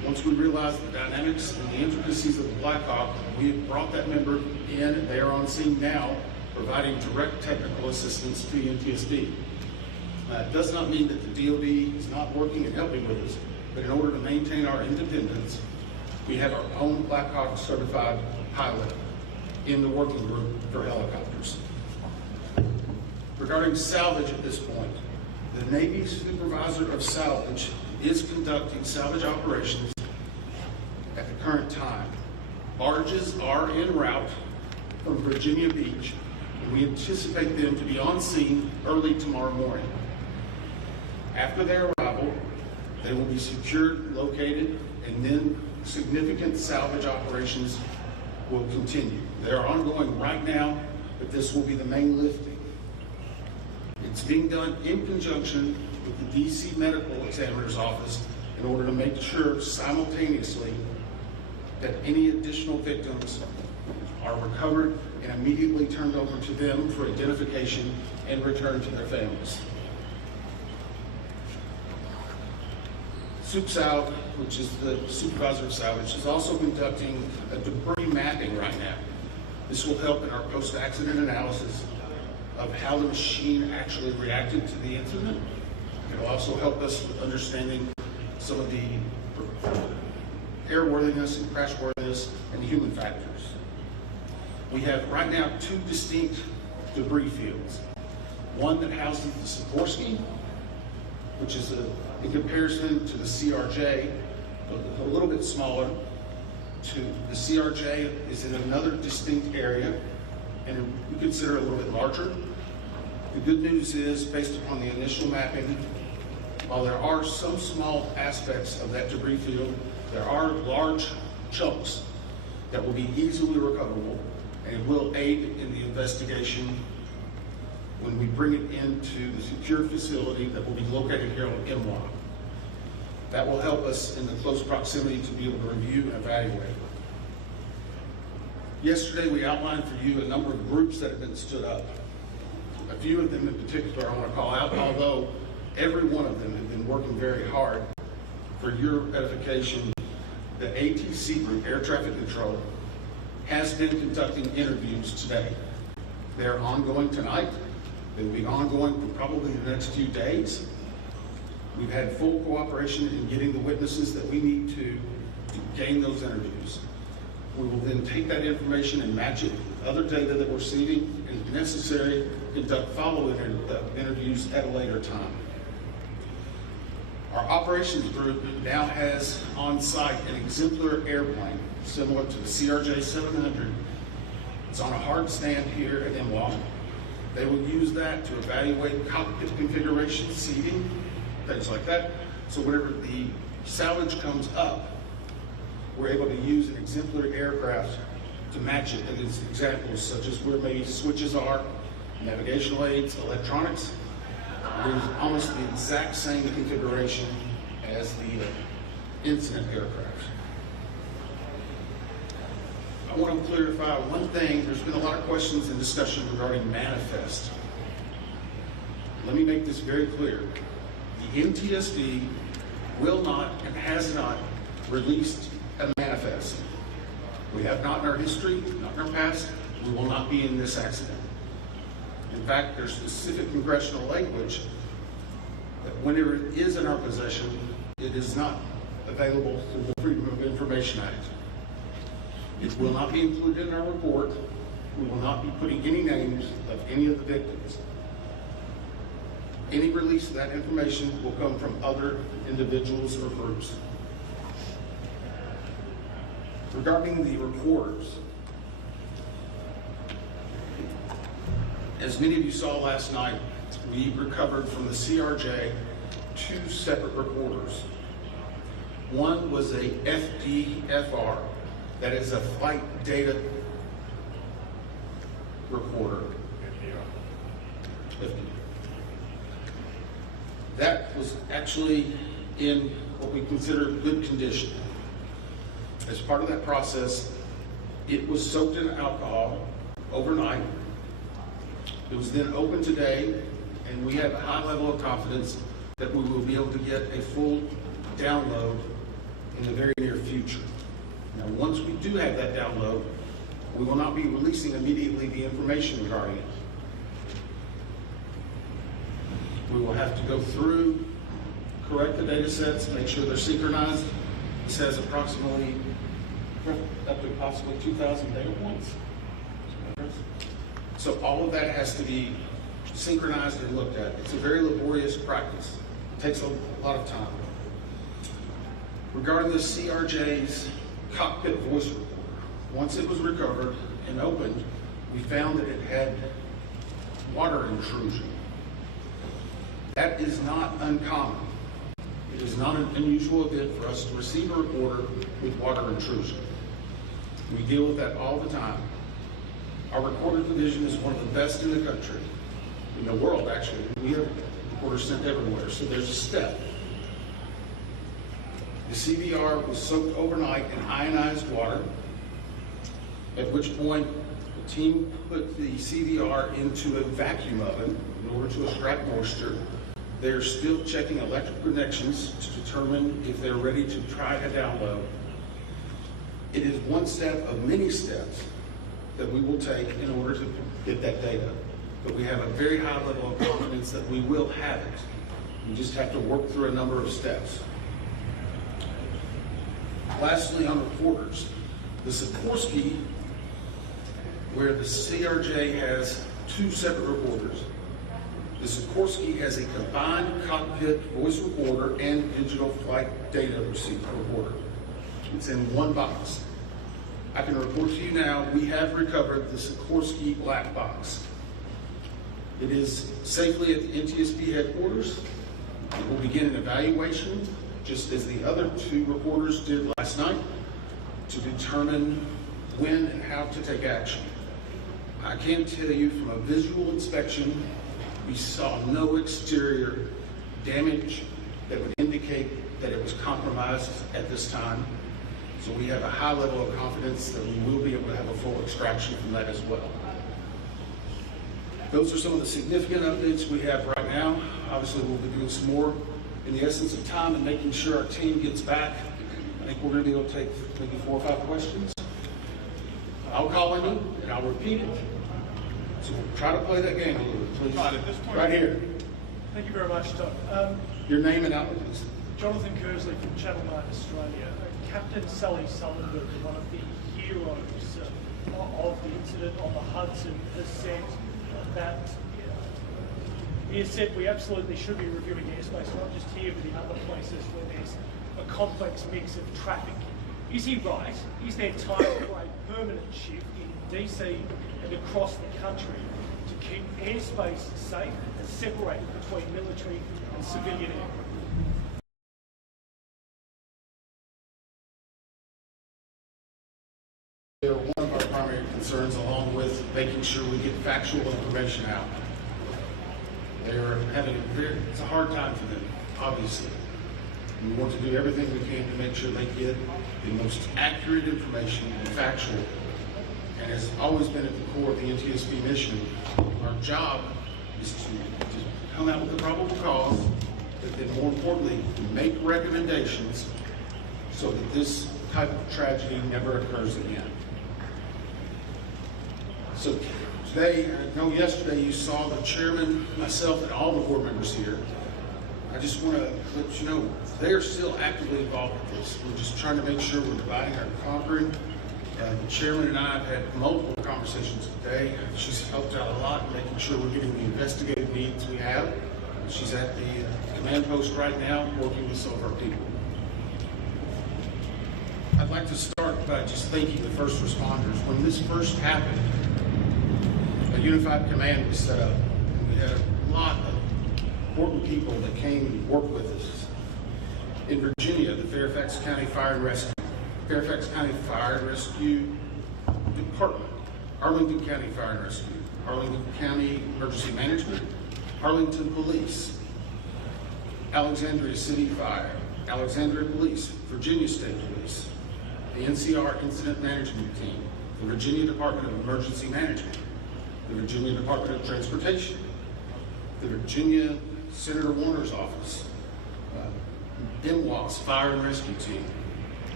Once we realized the dynamics and the intricacies of the Black Hawk, we have brought that member in, and they are on scene now, providing direct technical assistance to the NTSB. It does not mean that the DoD is not working and helping with us, but in order to maintain our independence, we have our own Black Hawk certified pilot in the working group for helicopters. Regarding salvage at this point, the Navy supervisor of salvage is conducting salvage operations at the current time. Barges are en route from Virginia Beach, and we anticipate them to be on scene early tomorrow morning. After their arrival, they will be secured, located, and then significant salvage operations will continue. They are ongoing right now, but this will be the main lifting. It's being done in conjunction with the DC Medical Examiner's Office in order to make sure simultaneously that any additional victims are recovered and immediately turned over to them for identification and returned to their families. SupSalv, which is the supervisor of salvage, is also conducting a debris mapping right now. This will help in our post-accident analysis of how the machine actually reacted to the incident. It will also help us with understanding some of the airworthiness and crashworthiness and human factors. We have right now two distinct debris fields. One that houses the Sikorsky, which is in comparison to the CRJ, a little bit smaller. The CRJ is in another distinct area, and we consider it a little bit larger. The good news is, based upon the initial mapping, while there are some small aspects of that debris field, there are large chunks that will be easily recoverable and will aid in the investigation when we bring it into the secure facility that will be located here on MWA. That will help us in the close proximity to be able to review and evaluate. Yesterday, we outlined for you a number of groups that have been stood up. A few of them in particular I want to call out, although every one of them have been working very hard. For your edification, the ATC group, Air Traffic Control, has been conducting interviews today. They're ongoing tonight. They will be ongoing for probably the next few days. We've had full cooperation in getting the witnesses that we need to gain those interviews. We will then take that information and match it with other data that we're receiving, and if necessary, conduct follow-up interviews at a later time. Our operations group now has on site an exemplar airplane similar to the CRJ-700. It's on a hard stand here at MWA. They will use that to evaluate cockpit configuration, seating, things like that. So whenever the salvage comes up, we're able to use an exemplary aircraft to match it against examples such as where maybe switches are, navigational aids, electronics. There's almost the exact same configuration as the incident aircraft. I want to clarify one thing. There's been a lot of questions and discussion regarding manifest. Let me make this very clear. The NTSB will not and has not released a manifest. We have not in our history, not in our past. We will not be in this accident. In fact, there's specific congressional language that whenever it is in our possession, it is not available through the Freedom of Information Act. It will not be included in our report. We will not be putting any names of any of the victims. Any release of that information will come from other individuals or groups. Regarding the recorders, as many of you saw last night, we recovered from the CRJ 2 separate recorders. One was a FDFR, that is a flight data recorder. That was actually in what we consider good condition. As part of that process, it was soaked in alcohol overnight. It was then opened today, and we have a high level of confidence that we will be able to get a full download in the very near future. Now, once we do have that download, we will not be releasing immediately the information regarding it. We will have to go through, correct the data sets, make sure they're synchronized. This has approximately up to possibly 2,000 data points. So all of that has to be synchronized and looked at. It's a very laborious practice. It takes a lot of time. Regarding the CRJ's cockpit voice recorder, once it was recovered and opened, we found that it had water intrusion. That is not uncommon. It is not an unusual event for us to receive a recorder with water intrusion. We deal with that all the time. Our recorder division is one of the best in the country, in the world actually. We have recorders sent everywhere, so there's a step. The CVR was soaked overnight in ionized water, at which point the team put the CVR into a vacuum oven in order to extract moisture. They're still checking electrical connections to determine if they're ready to try a download. It is one step of many steps that we will take in order to get that data. But we have a very high level of confidence that we will have it. We just have to work through a number of steps. Lastly, on recorders, the Sikorsky, where the CRJ has two separate recorders. The Sikorsky has a combined cockpit voice recorder and digital flight data recorder. It's in one box. I can report to you now, we have recovered the Sikorsky black box. It is safely at the NTSB headquarters. It will begin an evaluation, just as the other two recorders did last night, to determine when and how to take action. I can tell you from a visual inspection, we saw no exterior damage that would indicate that it was compromised at this time. So we have a high level of confidence that we will be able to have a full extraction from that as well. Those are some of the significant updates we have right now. Obviously, we'll be doing some more in the essence of time and making sure our team gets back. I think we're going to be able to take maybe 4 or 5 questions. I'll call on you and I'll repeat it. So we'll try to play that game a little bit, please. Todd, at this point, right here. Thank you very much, Todd. Your name and outlet, please. Jonathan Kersley from Channel 9 Australia. Captain Sally Sullenberg, one of the heroes of the incident on the Hudson, has said that he has said we absolutely should be reviewing airspace, not just here but in other places where there's a complex mix of traffic. Is he right? Is there time for a permanent shift in DC and across the country to keep airspace safe and separated between military and civilian aircraft? They're one of our primary concerns, along with making sure we get factual information out. They're having it's a hard time for them, obviously. We want to do everything we can to make sure they get the most accurate information and factual. And it's always been at the core of the NTSB mission. Our job is to come out with the probable cause, but then more importantly, make recommendations so that this type of tragedy never occurs again. So today, I know yesterday you saw the chairman, myself, and all the board members here. I just want to let you know they are still actively involved with this. We're just trying to make sure we're dividing our conquering. The chairman and I have had multiple conversations today. She's helped out a lot in making sure we're getting the investigative needs we have. She's at the command post right now working with some of our people. I'd like to start by just thanking the first responders. When this first happened, a unified command was set up. We had a lot of important people that came and worked with us. In Virginia, the Fairfax County Fire and Rescue Department, Arlington County Fire and Rescue, Arlington County Emergency Management, Arlington Police, Alexandria City Fire, Alexandria Police, Virginia State Police, the NCR Incident Management Team, the Virginia Department of Emergency Management, the Virginia Department of Transportation, the Virginia Senator Warner's office, MWAS Fire and Rescue Team,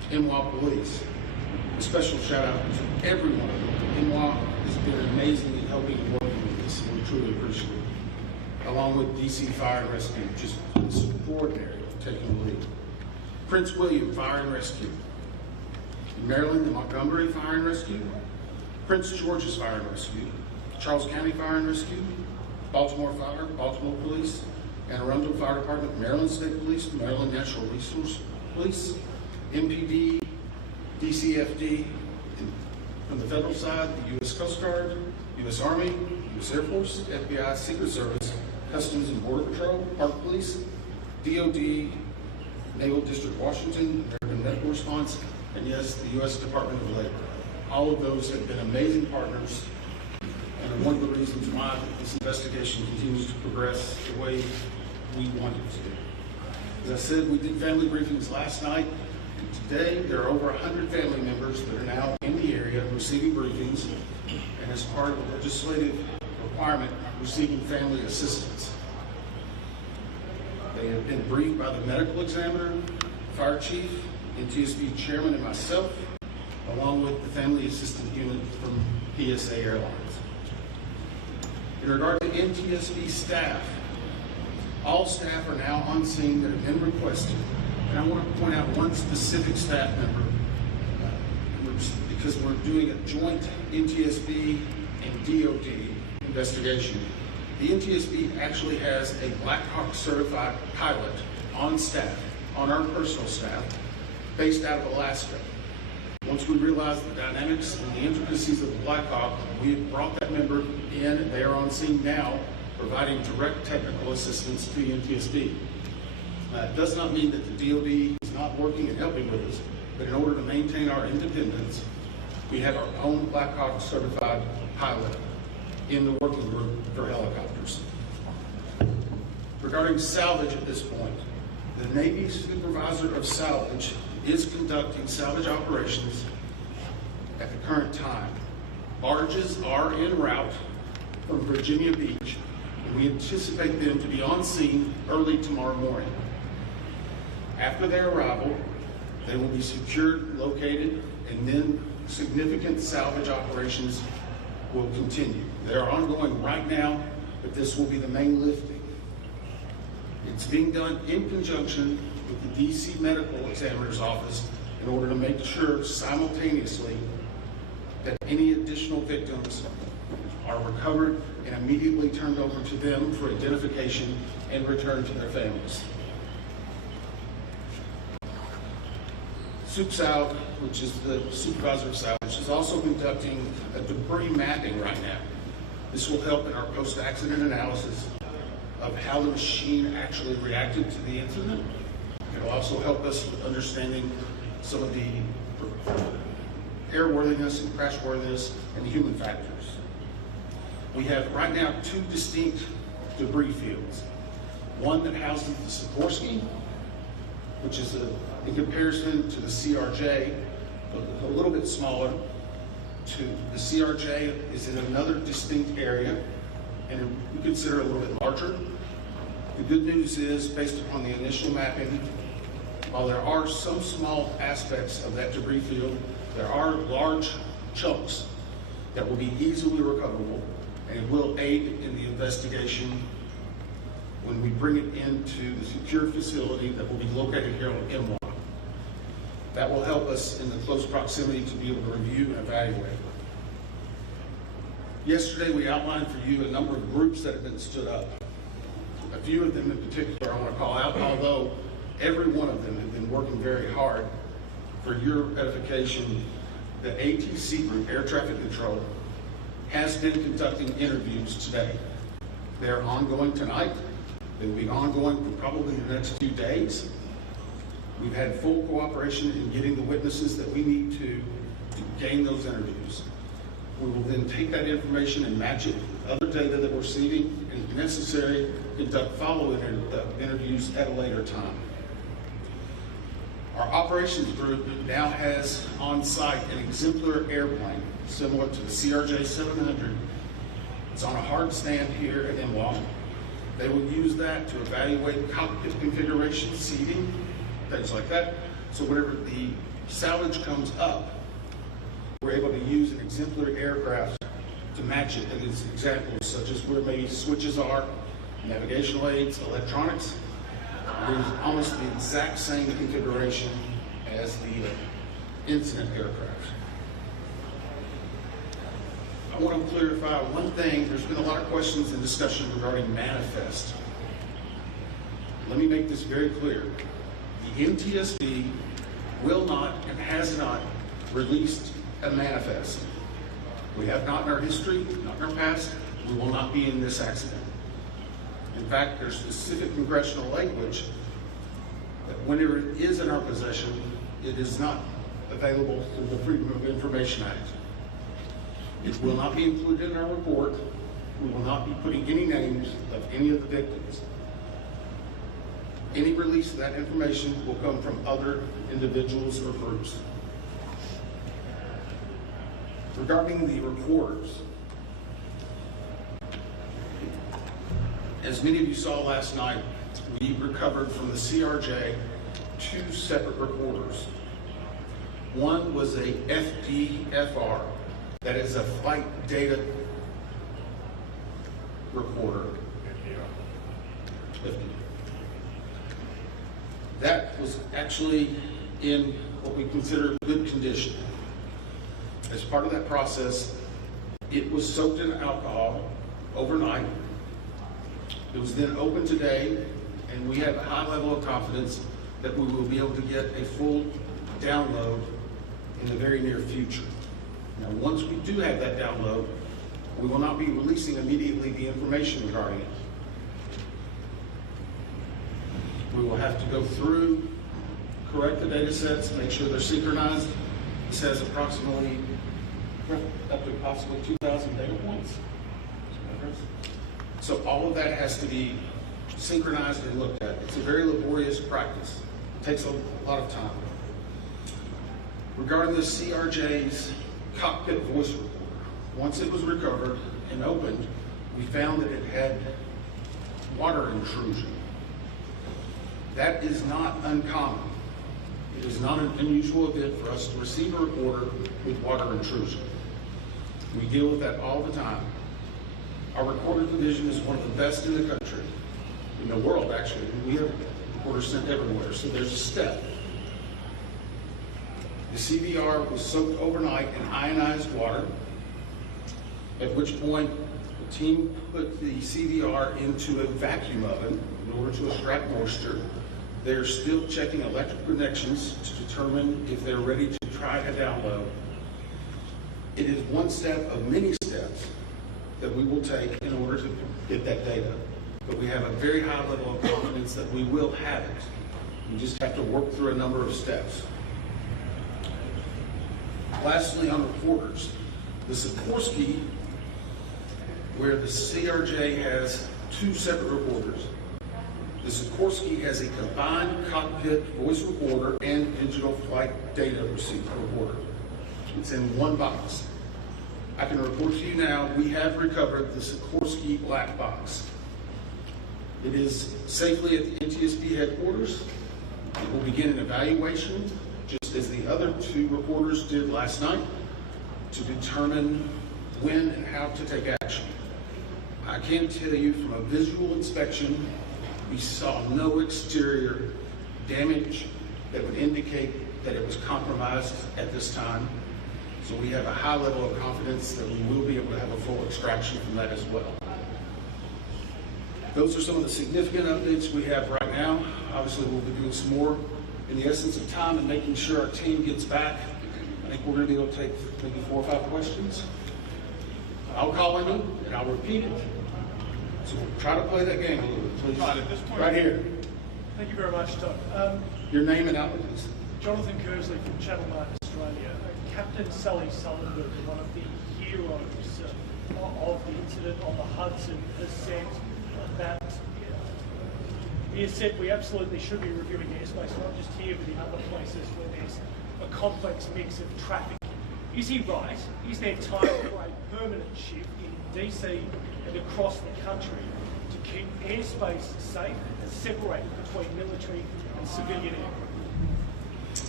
NWA Police. A special shout out to everyone. NWA has been amazing in helping and working with us, and we truly appreciate it. Along with DC Fire and Rescue, just extraordinary taking the lead. Prince William Fire and Rescue. Maryland and Montgomery Fire and Rescue. Prince George's Fire and Rescue. Charles County Fire and Rescue. Baltimore Fire, Baltimore Police. Anne Arundel Fire Department, Maryland State Police, Maryland Natural Resource Police, MPD, DCFD, and from the federal side, the U.S. Coast Guard, U.S. Army, U.S. Air Force, FBI, Secret Service, Customs and Border Patrol, Park Police, DOD, Naval District Washington, American Medical Response, and yes, the U.S. Department of Labor. All of those have been amazing partners, and are one of the reasons why this investigation continues to progress the way we want it to. As I said, we did family briefings last night. And today, there are over 100 family members that are now in the area receiving briefings, and as part of the legislative requirement, receiving family assistance. They have been briefed by the medical examiner, fire chief, NTSB chairman, and myself, along with the family assistant unit from PSA Airlines. In regard to NTSB staff, all staff are now on scene that have been requested. And I want to point out one specific staff member because we're doing a joint NTSB and DOD investigation. The NTSB actually has a Black Hawk certified pilot on staff, on our personal staff, based out of Alaska. Once we realized the dynamics and the intricacies of the Black Hawk, we have brought that member in. They are on scene now, providing direct technical assistance to the NTSB. It does not mean that the DOD is not working and helping with us, but in order to maintain our independence, we have our own Black Hawk certified pilot in the working group for helicopters. Regarding salvage at this point, the Navy supervisor of salvage is conducting salvage operations at the current time. Barges are en route from Virginia Beach, and we anticipate them to be on scene early tomorrow morning. After their arrival, they will be secured, located, and then significant salvage operations will continue. They are ongoing right now, but this will be the main lifting. It's being done in conjunction with the DC Medical Examiner's Office in order to make sure simultaneously that any additional victims are recovered and immediately turned over to them for identification and returned to their families. SUPSAL, which is the supervisor of salvage, is also conducting a debris mapping right now. This will help in our post-accident analysis of how the machine actually reacted to the incident. It will also help us with understanding some of the airworthiness and crashworthiness and the human factors. We have right now two distinct debris fields. One that houses the Sikorsky, which is in comparison to the CRJ, a little bit smaller. The CRJ is in another distinct area, and we consider it a little bit larger. The good news is, based upon the initial mapping, while there are some small aspects of that debris field, there are large chunks that will be easily recoverable, and it will aid in the investigation when we bring it into the secure facility that will be located here on M1. That will help us in the close proximity to be able to review and evaluate. Yesterday, we outlined for you a number of groups that have been stood up. A few of them in particular I want to call out, although every one of them have been working very hard. For your edification, the ATC group, Air Traffic Control, has been conducting interviews today. They're ongoing tonight. They will be ongoing for probably the next few days. We've had full cooperation in getting the witnesses that we need to gain those interviews. We will then take that information and match it with other data that we're receiving, and if necessary, conduct follow-up interviews at a later time. Our operations group now has on site an exemplar airplane similar to the CRJ 700. It's on a hard stand here at MWA. They will use that to evaluate cockpit configuration, seating, things like that, So whenever the salvage comes up, we're able to use an exemplary aircraft to match it. And it's examples such as where maybe switches are, navigational aids, electronics. There's almost the exact same configuration as the incident aircraft. I want to clarify one thing. There's been a lot of questions and discussion regarding manifest. Let me make this very clear. The NTSB will not and has not released a manifest. We have not in our history, not in our past. We will not be in this accident. In fact, there's specific congressional language that whenever it is in our possession, it is not available through the Freedom of Information Act. It will not be included in our report. We will not be putting any names of any of the victims. Any release of that information will come from other individuals or groups. Regarding the recorders, as many of you saw last night, we recovered from the CRJ 2 separate recorders. One was a FDFR, that is a flight data recorder. That was actually in what we consider good condition. As part of that process, it was soaked in alcohol overnight. It was then opened today, and we have a high level of confidence that we will be able to get a full download in the very near future. Now, once we do have that download, we will not be releasing immediately the information regarding it. We will have to go through, correct the data sets, make sure they're synchronized. This has approximately up to possibly 2,000 data points. So all of that has to be synchronized and looked at. It's a very laborious practice. It takes a lot of time. Regarding the CRJ's cockpit voice recorder, once it was recovered and opened, we found that it had water intrusion. That is not uncommon. It is not an unusual event for us to receive a recorder with water intrusion. We deal with that all the time. Our recorder division is one of the best in the country, in the world actually. We have recorders sent everywhere, so there's a step. The CVR was soaked overnight in ionized water, at which point the team put the CVR into a vacuum oven in order to extract moisture. They're still checking electrical connections to determine if they're ready to try a download. It is one step of many steps that we will take in order to get that data. But we have a very high level of confidence that we will have it. We just have to work through a number of steps. Lastly, on recorders, the Sikorsky, where the CRJ has 2 separate recorders, the Sikorsky has a combined cockpit voice recorder and digital flight data recorder. It's in one box. I can report to you now, we have recovered the Sikorsky black box. It is safely at the NTSB headquarters. It will begin an evaluation, just as the other 2 recorders did last night, to determine when and how to take action. I can tell you from a visual inspection, we saw no exterior damage that would indicate that it was compromised at this time. So we have a high level of confidence that we will be able to have a full extraction from that as well. Those are some of the significant updates we have right now. Obviously, we'll be doing some more in the essence of time and making sure our team gets back. I think we're going to be able to take maybe 4 or 5 questions. I'll call on you and I'll repeat it. So try to play that game a little bit, please. Todd, at this point, Right here. Thank you very much, Todd. Your name and outlet, please. Jonathan Kersley from Channel 9 Australia. Captain Sally Sullivan, one of the heroes of the incident on the Hudson, has said that he has said we absolutely should be reviewing airspace, not just here but in other places where there's a complex mix of traffic. Is he right? Is there time for a permanent shift in DC and across the country to keep airspace safe and separated between military and civilian aircraft?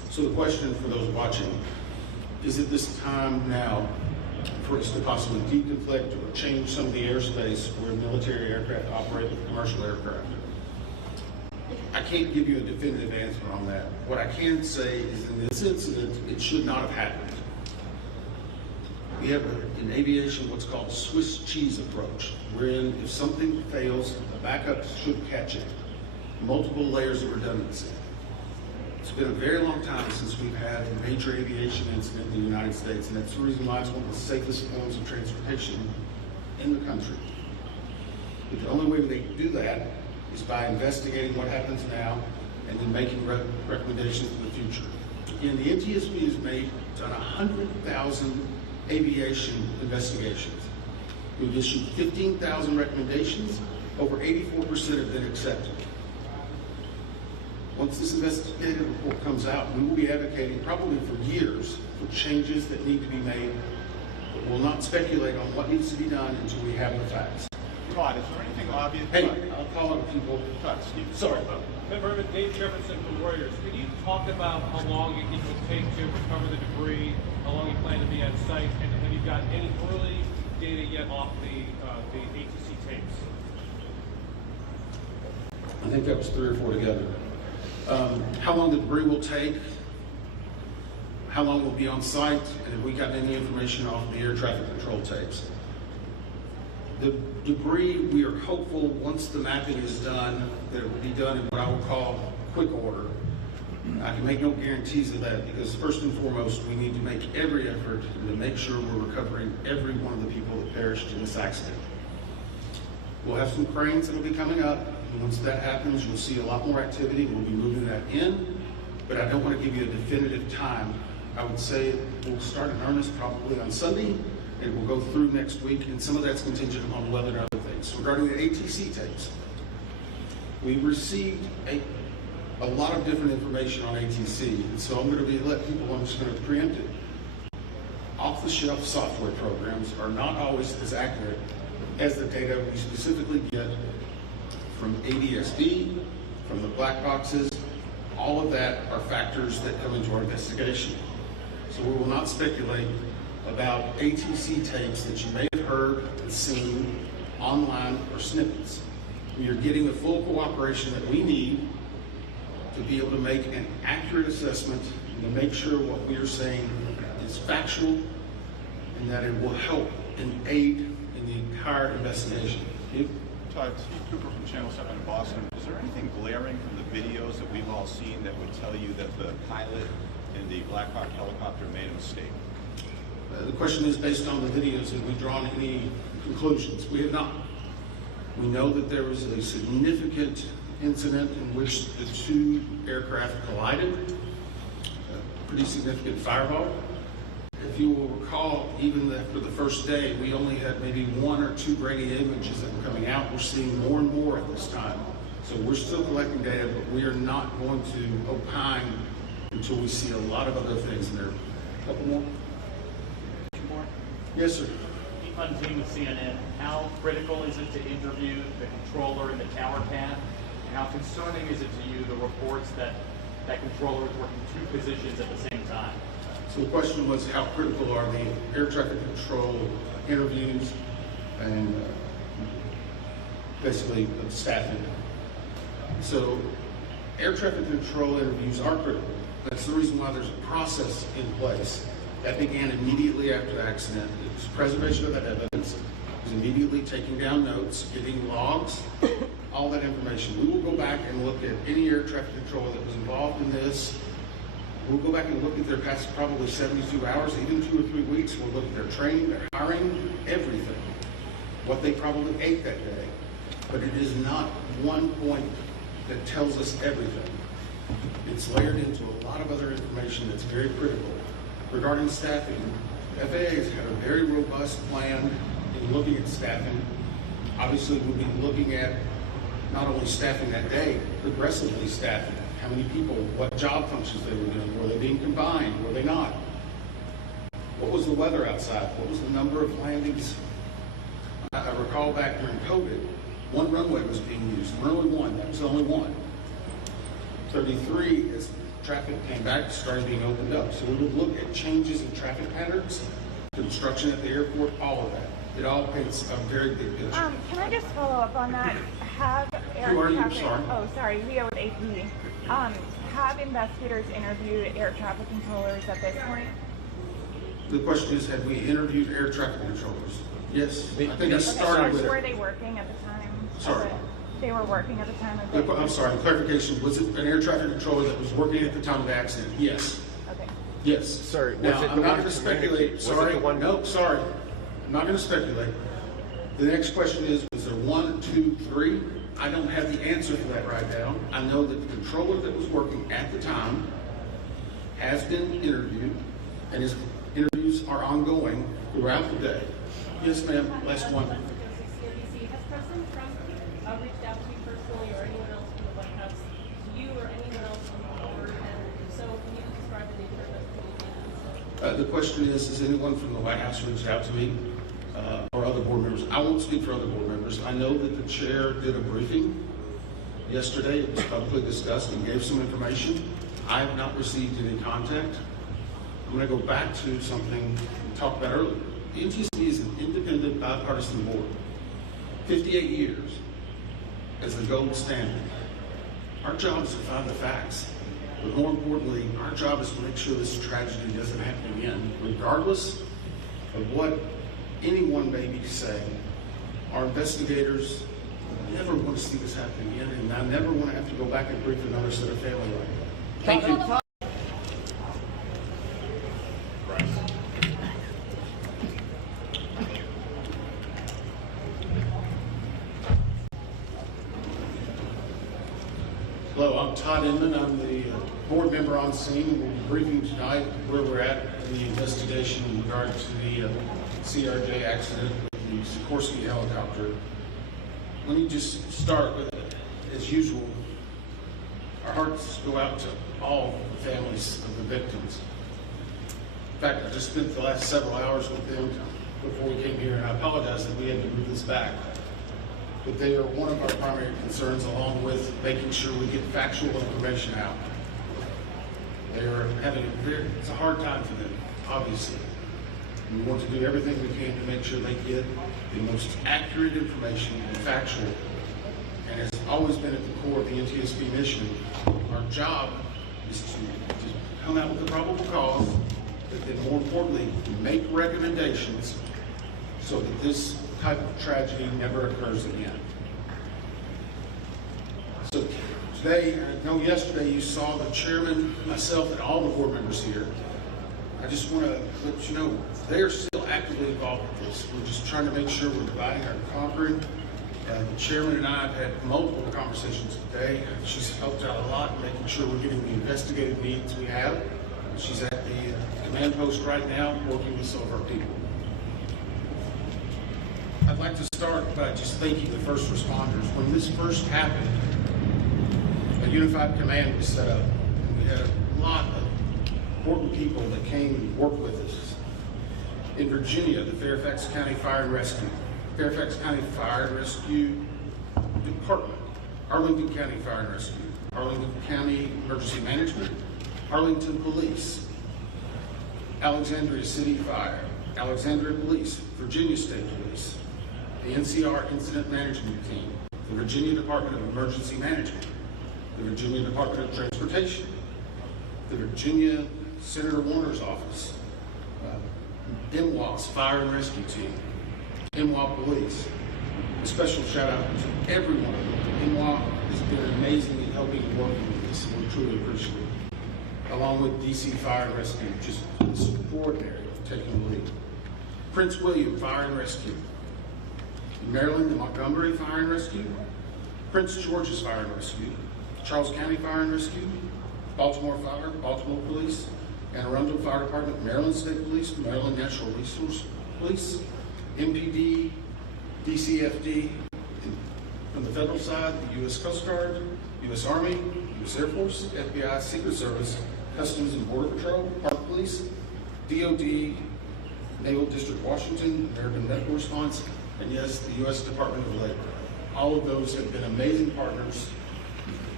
So the question for those watching, is it this time now for us to possibly deconflict or change some of the airspace where military aircraft operate with commercial aircraft? I can't give you a definitive answer on that. What I can say is in this incident, it should not have happened. We have in aviation what's called a Swiss cheese approach, wherein if something fails, the backup should catch it. Multiple layers of redundancy. It's been a very long time since we've had a major aviation incident in the United States, and that's the reason why it's one of the safest forms of transportation in the country. But the only way they can do that is by investigating what happens now and then making recommendations for the future. Again, the NTSB has done 100,000 aviation investigations. We've issued 15,000 recommendations. Over 84% have been accepted. Once this investigative report comes out, we will be advocating probably for years for changes that need to be made, but we'll not speculate on what needs to be done until we have the facts. Todd, is there anything obvious? Hey, I'll call on people. Todd, Steve. Sorry. Member Dave Jefferson from Reuters, could you talk about how long you think it will take to recover the debris, how long you plan to be at site, and have you got any early data yet off the ATC tapes? I think that was 3 or 4 together. How long the debris will take, how long we'll be on site, and have we gotten any information off the air traffic control tapes. The debris, we are hopeful once the mapping is done, that it will be done in what I will call quick order. I can make no guarantees of that because first and foremost, we need to make every effort to make sure we're recovering every one of the people that perished in this accident. We'll have some cranes that will be coming up. And once that happens, you'll see a lot more activity. We'll be moving that in, but I don't want to give you a definitive time. I would say we'll start in earnest probably on Sunday, and we'll go through next week, and some of that's contingent upon weather and other things. Regarding the ATC tapes, we received a lot of different information on ATC, and so I'm going to let people, I'm just going to preempt it. Off-the-shelf software programs are not always as accurate as the data we specifically get from ADSB, from the black boxes. All of that are factors that come into our investigation. So we will not speculate about ATC tapes that you may have heard and seen online or snippets. We are getting the full cooperation that we need to be able to make an accurate assessment and to make sure what we are saying is factual and that it will help and aid in the entire investigation. Todd, Steve Cooper from Channel 7 in Boston. Is there anything glaring from the videos that we've all seen that would tell you that the pilot in the Black Hawk helicopter made a mistake? The question is based on the videos, have we drawn any conclusions? We have not. We know that there was a significant incident in which the 2 aircraft collided, a pretty significant fireball. If you will recall, even after the first day, we only had maybe 1 or 2 grainy images that were coming out. We're seeing more and more at this time. So we're still collecting data, but we are not going to opine until we see a lot of other things in there. A couple more? Yes, sir. On team with CNN, how critical is it to interview the controller in the tower path? And how concerning is it to you, the reports that that controller is working 2 positions at the same time? So the question was, how critical are the air traffic control interviews and basically the staffing? So air traffic control interviews are critical. That's the reason why there's a process in place. That began immediately after the accident. It was preservation of that evidence. It was immediately taking down notes, getting logs, all that information. We will go back and look at any air traffic controller that was involved in this. We'll go back and look at their past probably 72 hours, even 2 or 3 weeks. We'll look at their training, their hiring, everything. What they probably ate that day. But it is not one point that tells us everything. It's layered into a lot of other information that's very critical. Regarding staffing, FAA has had a very robust plan in looking at staffing. Obviously, we'll be looking at not only staffing that day, progressively staffing. How many people, what job functions they were doing, were they being combined, were they not? What was the weather outside? What was the number of landings? I recall back during COVID, 1 runway was being used, runway 1, that was the only one. 33 is traffic came back, started being opened up. So we would look at changes in traffic patterns, construction at the airport, all of that. It all paints a very big picture. Can I just follow up on that? Have air Who are you? traffic? Sorry. Oh, sorry, Leo with AP. Have investigators interviewed air traffic controllers at this point? The question is, have we interviewed air traffic controllers? Yes. I think I started with Were it. they working at the time? Sorry. They were working at the time of the... I'm sorry, clarification. Was it an air traffic controller that was working at the time of the accident? Yes. Okay. Yes. Sir, was Now, it the I'm not one going to speculate. was it Sorry. the one- No, sorry. I'm not going to speculate. The next question is, was there 1, 2, 3? I don't have the answer for that right now. I know that the controller that was working at the time has been interviewed, and his interviews are ongoing throughout the day. Yes, ma'am. Last one. CNBC, has President Trump reached out to you personally or anyone else from the White House, to you or anyone else on the board? And if so, can you describe the nature of those communications? The question is, has anyone from the White House reached out to me or other board members? I won't speak for other board members. I know that the chair did a briefing yesterday. It was publicly discussed and gave some information. I have not received any contact. I'm going to go back to something we talked about earlier. The NTSB is an independent, bipartisan board. 58 years as the gold standard. Our job is to find the facts. But more importantly, our job is to make sure this tragedy doesn't happen again, regardless of what anyone may be saying. Our investigators never want to see this happen again, and I never want to have to go back and brief another set of family like that. Thank you. Hello, I'm Todd Inman. I'm the board member on scene. We'll be briefing tonight where we're at in the investigation in regard to the CRJ accident with the Sikorsky helicopter. Let me just start with, as usual, our hearts go out to all the families of the victims. In fact, I just spent the last several hours with them before we came here, and I apologize that we had to move this back. But they are one of our primary concerns, along with making sure we get factual information out. They are having it's a hard time for them, obviously. We want to do everything we can to make sure they get the most accurate information and factual. And it's always been at the core of the NTSB mission. Our job is to come out with a probable cause, but then more importantly, make recommendations so that this type of tragedy never occurs again. So today, I know yesterday you saw the chairman, myself, and all the board members here. I just want to let you know they are still actively involved with this. We're just trying to make sure we're dividing our conquering. The chairman and I have had multiple conversations today. She's helped out a lot in making sure we're getting the investigative needs we have. She's at the command post right now working with some of our people. I'd like to start by just thanking the first responders. When this first happened, a unified command was set up. And we had a lot of important people that came and worked with us. In Virginia, the Fairfax County Fire and Rescue, Fairfax County Fire and Rescue Department, Arlington County Fire and Rescue, Arlington County Emergency Management, Arlington Police, Alexandria City Fire, Alexandria Police, Virginia State Police, the NCR Incident Management Team, the Virginia Department of Emergency Management, the Virginia Department of Transportation, the Virginia Senator Warner's office, MWA's Fire and Rescue Team, MWA Police. A special shout out to everyone. MWA has been amazing in helping and working with this, and we're truly appreciative. Along with DC Fire and Rescue, just extraordinary taking the lead. Prince William Fire and Rescue. In Maryland, the Montgomery Fire and Rescue, Prince George's Fire and Rescue, Charles County Fire and Rescue, Baltimore Fire, Baltimore Police, Anne Arundel Fire Department, Maryland State Police, Maryland Natural Resource Police, MPD, DCFD, from the federal side, the U.S. Coast Guard, U.S. Army, U.S. Air Force, FBI, Secret Service, Customs and Border Patrol, Park Police, DOD, Naval District Washington, American Medical Response, and yes, the U.S. Department of Labor. All of those have been amazing partners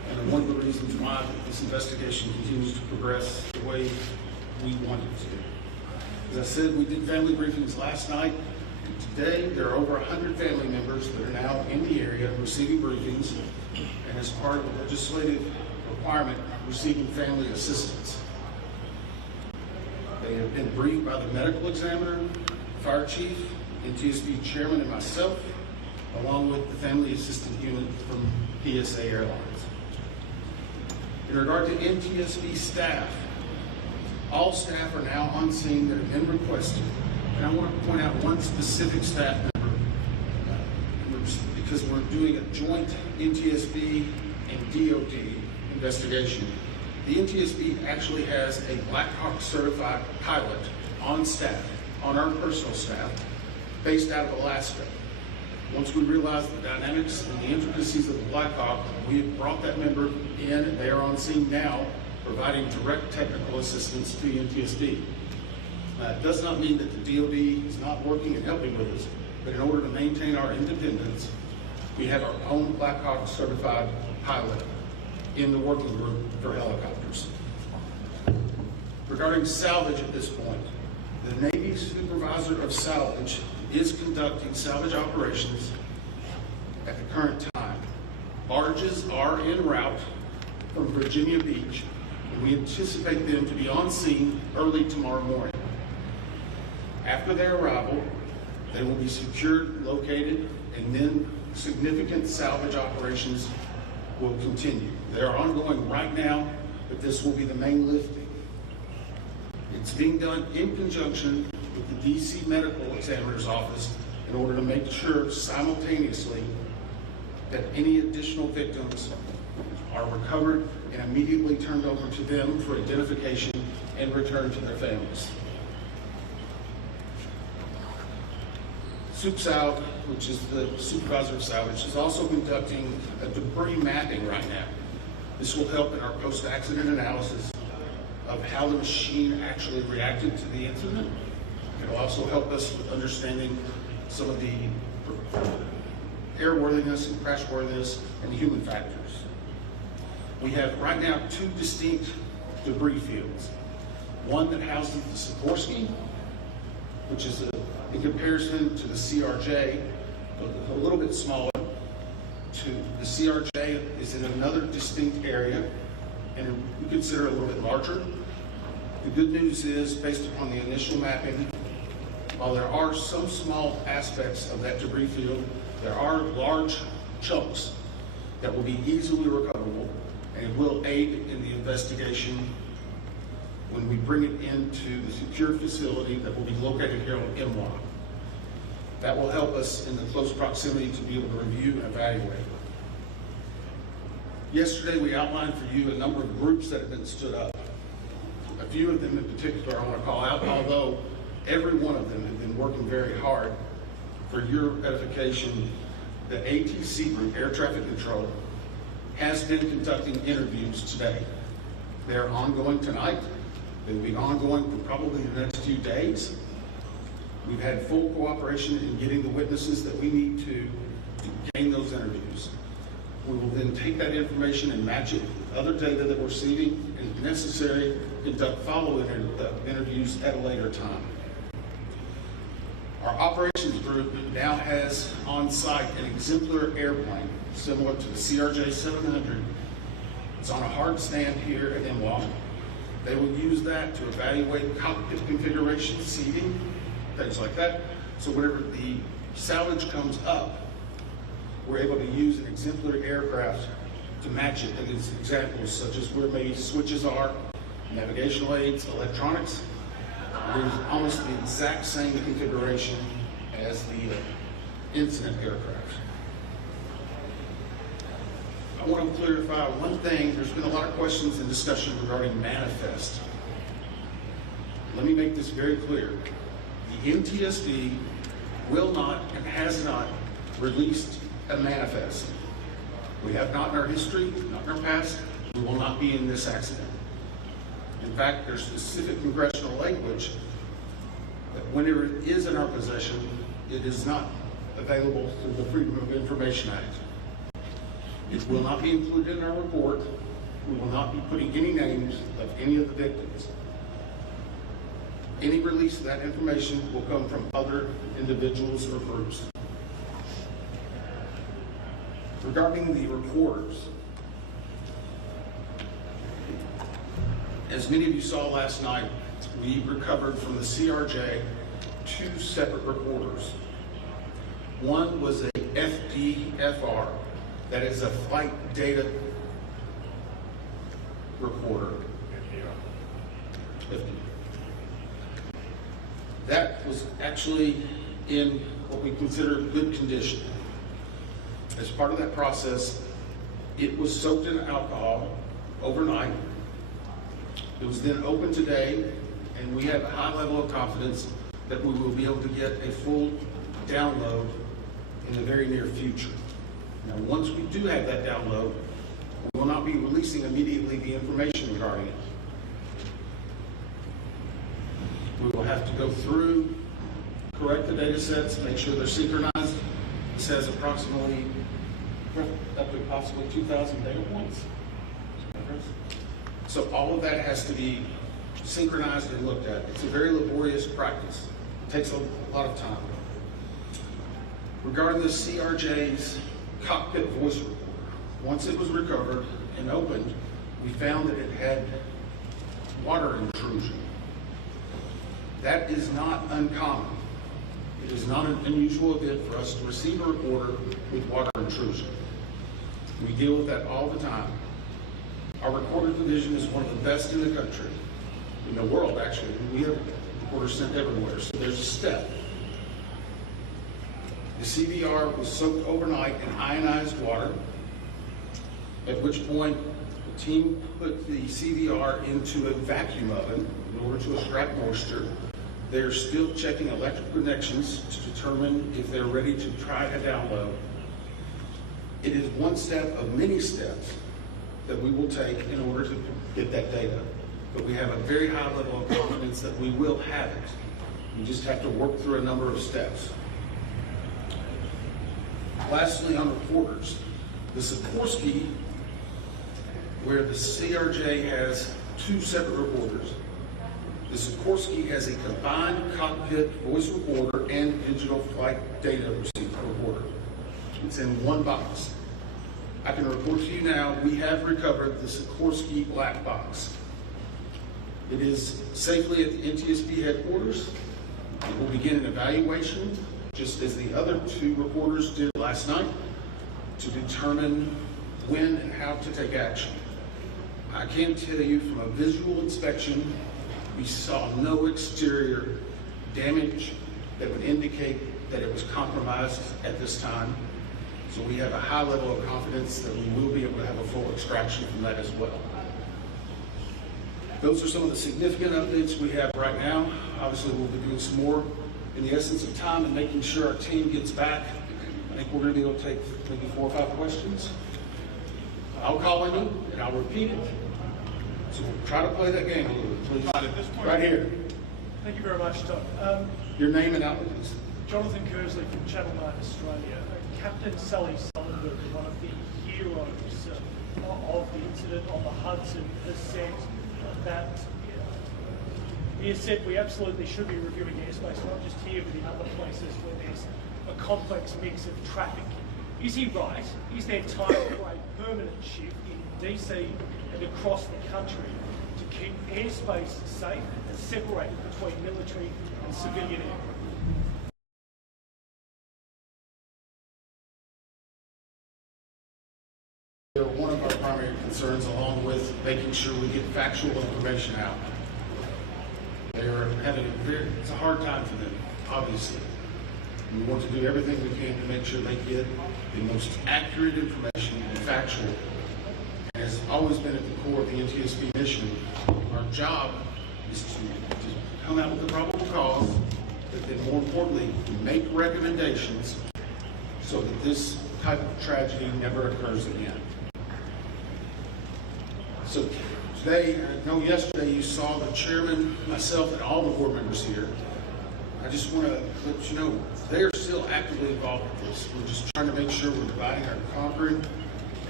and one of the reasons why this investigation continues to progress the way we want it to. As I said, we did family briefings last night. Today, there are over 100 family members that are now in the area receiving briefings, and as part of the legislative requirement, receiving family assistance. They have been briefed by the medical examiner, fire chief, NTSB chairman, and myself, along with the family assistant unit from PSA Airlines. In regard to NTSB staff, all staff are now on scene that have been requested. And I want to point out one specific staff member because we're doing a joint NTSB and DOD investigation. The NTSB actually has a Black Hawk certified pilot on staff, on our personal staff, based out of Alaska. Once we realized the dynamics and the intricacies of the Black Hawk, we have brought that member in. They are on scene now, providing direct technical assistance to the NTSB. It does not mean that the DOD is not working and helping with us, but in order to maintain our independence, we have our own Black Hawk certified pilot in the working group for helicopters. Regarding salvage at this point, the Navy supervisor of salvage is conducting salvage operations at the current time. Barges are en route from Virginia Beach, and we anticipate them to be on scene early tomorrow morning. After their arrival, they will be secured, located, and then significant salvage operations will continue. They are ongoing right now, but this will be the main lifting. It's being done in conjunction with the DC Medical Examiner's Office in order to make sure simultaneously that any additional victims are recovered and immediately turned over to them for identification and return to their families. SupSal, which is the supervisor of salvage, is also conducting a debris mapping right now. This will help in our post-accident analysis of how the machine actually reacted to the incident. It will also help us with understanding some of the airworthiness and crashworthiness and human factors. We have right now two distinct debris fields. One that houses the Sikorsky, which is in comparison to the CRJ, a little bit smaller. The CRJ is in another distinct area, and we consider it a little bit larger. The good news is, based upon the initial mapping, while there are some small aspects of that debris field, there are large chunks that will be easily recoverable, and it will aid in the investigation when we bring it into the secure facility that will be located here on MWA. That will help us in the close proximity to be able to review and evaluate. Yesterday we outlined for you a number of groups that have been stood up. A few of them in particular I want to call out, although every one of them have been working very hard. For your edification, the ATC group, Air Traffic Control, has been conducting interviews today. They're ongoing tonight. They'll be ongoing for probably the next few days. We've had full cooperation in getting the witnesses that we need to gain those interviews. We will then take that information and match it with other data that we're receiving, and if necessary, conduct follow-up interviews at a later time. Our operations group now has on site an exemplar airplane similar to the CRJ 700. It's on a hard stand here at MWA. They will use that to evaluate cockpit configuration, seating, things like that. So whenever the salvage comes up, we're able to use an exemplary aircraft to match it. And these examples such as where maybe switches are, navigational aids, electronics. It is almost the exact same configuration as the incident aircraft. I want to clarify one thing. There's been a lot of questions and discussion regarding manifest. Let me make this very clear. The NTSB will not and has not released a manifest. We have not in our history, not in our past. We will not be in this accident. In fact, there's specific congressional language that whenever it is in our possession, it is not available through the Freedom of Information Act. It will not be included in our report. We will not be putting any names of any of the victims. Any release of that information will come from other individuals or groups. Regarding the recorders, as many of you saw last night, we recovered from the CRJ 2 separate recorders. One was a FDFR, that is a flight data recorder. That was actually in what we consider good condition. As part of that process, it was soaked in alcohol overnight. It was then opened today, and we have a high level of confidence that we will be able to get a full download in the very near future. Now, once we do have that download, we will not be releasing immediately the information regarding it. We will have to go through, correct the data sets, make sure they're synchronized. This has approximately up to possibly 2,000 data points. So all of that has to be synchronized and looked at. It's a very laborious practice. It takes a lot of time. Regarding the CRJ's cockpit voice recorder, once it was recovered and opened, we found that it had water intrusion. That is not uncommon. It is not an unusual event for us to receive a recorder with water intrusion. We deal with that all the time. Our recorder division is one of the best in the country, in the world actually. We have recorders sent everywhere, so there's a step. The CVR was soaked overnight in ionized water, at which point the team put the CVR into a vacuum oven in order to extract moisture. They're still checking electrical connections to determine if they're ready to try a download. It is one step of many steps that we will take in order to get that data. But we have a very high level of confidence that we will have it. We just have to work through a number of steps. Lastly, on recorders, the Sikorsky, where the CRJ has 2 separate recorders, the Sikorsky has a combined cockpit voice recorder and digital flight data recorder. It's in one box. I can report to you now, we have recovered the Sikorsky black box. It is safely at the NTSB headquarters. It will begin an evaluation, just as the other 2 recorders did last night, to determine when and how to take action. I can tell you from a visual inspection, we saw no exterior damage that would indicate that it was compromised at this time. So we have a high level of confidence that we will be able to have a full extraction from that as well. Those are some of the significant updates we have right now. Obviously, we'll be doing some more in the essence of time and making sure our team gets back. I think we're going to be able to take maybe 4 or 5 questions. I'll call in them and I'll repeat it. So we'll try to play that game a little bit, please. Todd, at this point, Right here. Thank you very much, Todd. Your name and outlet, please. Jonathan Kersley from Channel 9 Australia. Captain Sally Sullenberg, one of the heroes of the incident on the Hudson, has said that he has said we absolutely should be reviewing airspace, not just here but in other places where there's a complex mix of traffic. Is he right? Is there time for a permanent shift in DC and across the country to keep airspace safe and separated between military and civilian aircraft? They're one of our primary concerns, along with making sure we get factual information out. They're having it's a hard time for them, obviously. We want to do everything we can to make sure they get the most accurate information and factual. And it's always been at the core of the NTSB mission. Our job is to come out with the probable cause, but then more importantly, make recommendations so that this type of tragedy never occurs again. So today, I know yesterday you saw the chairman, myself, and all the board members here. I just want to let you know, they are still actively involved with this. We're just trying to make sure we're dividing our conquering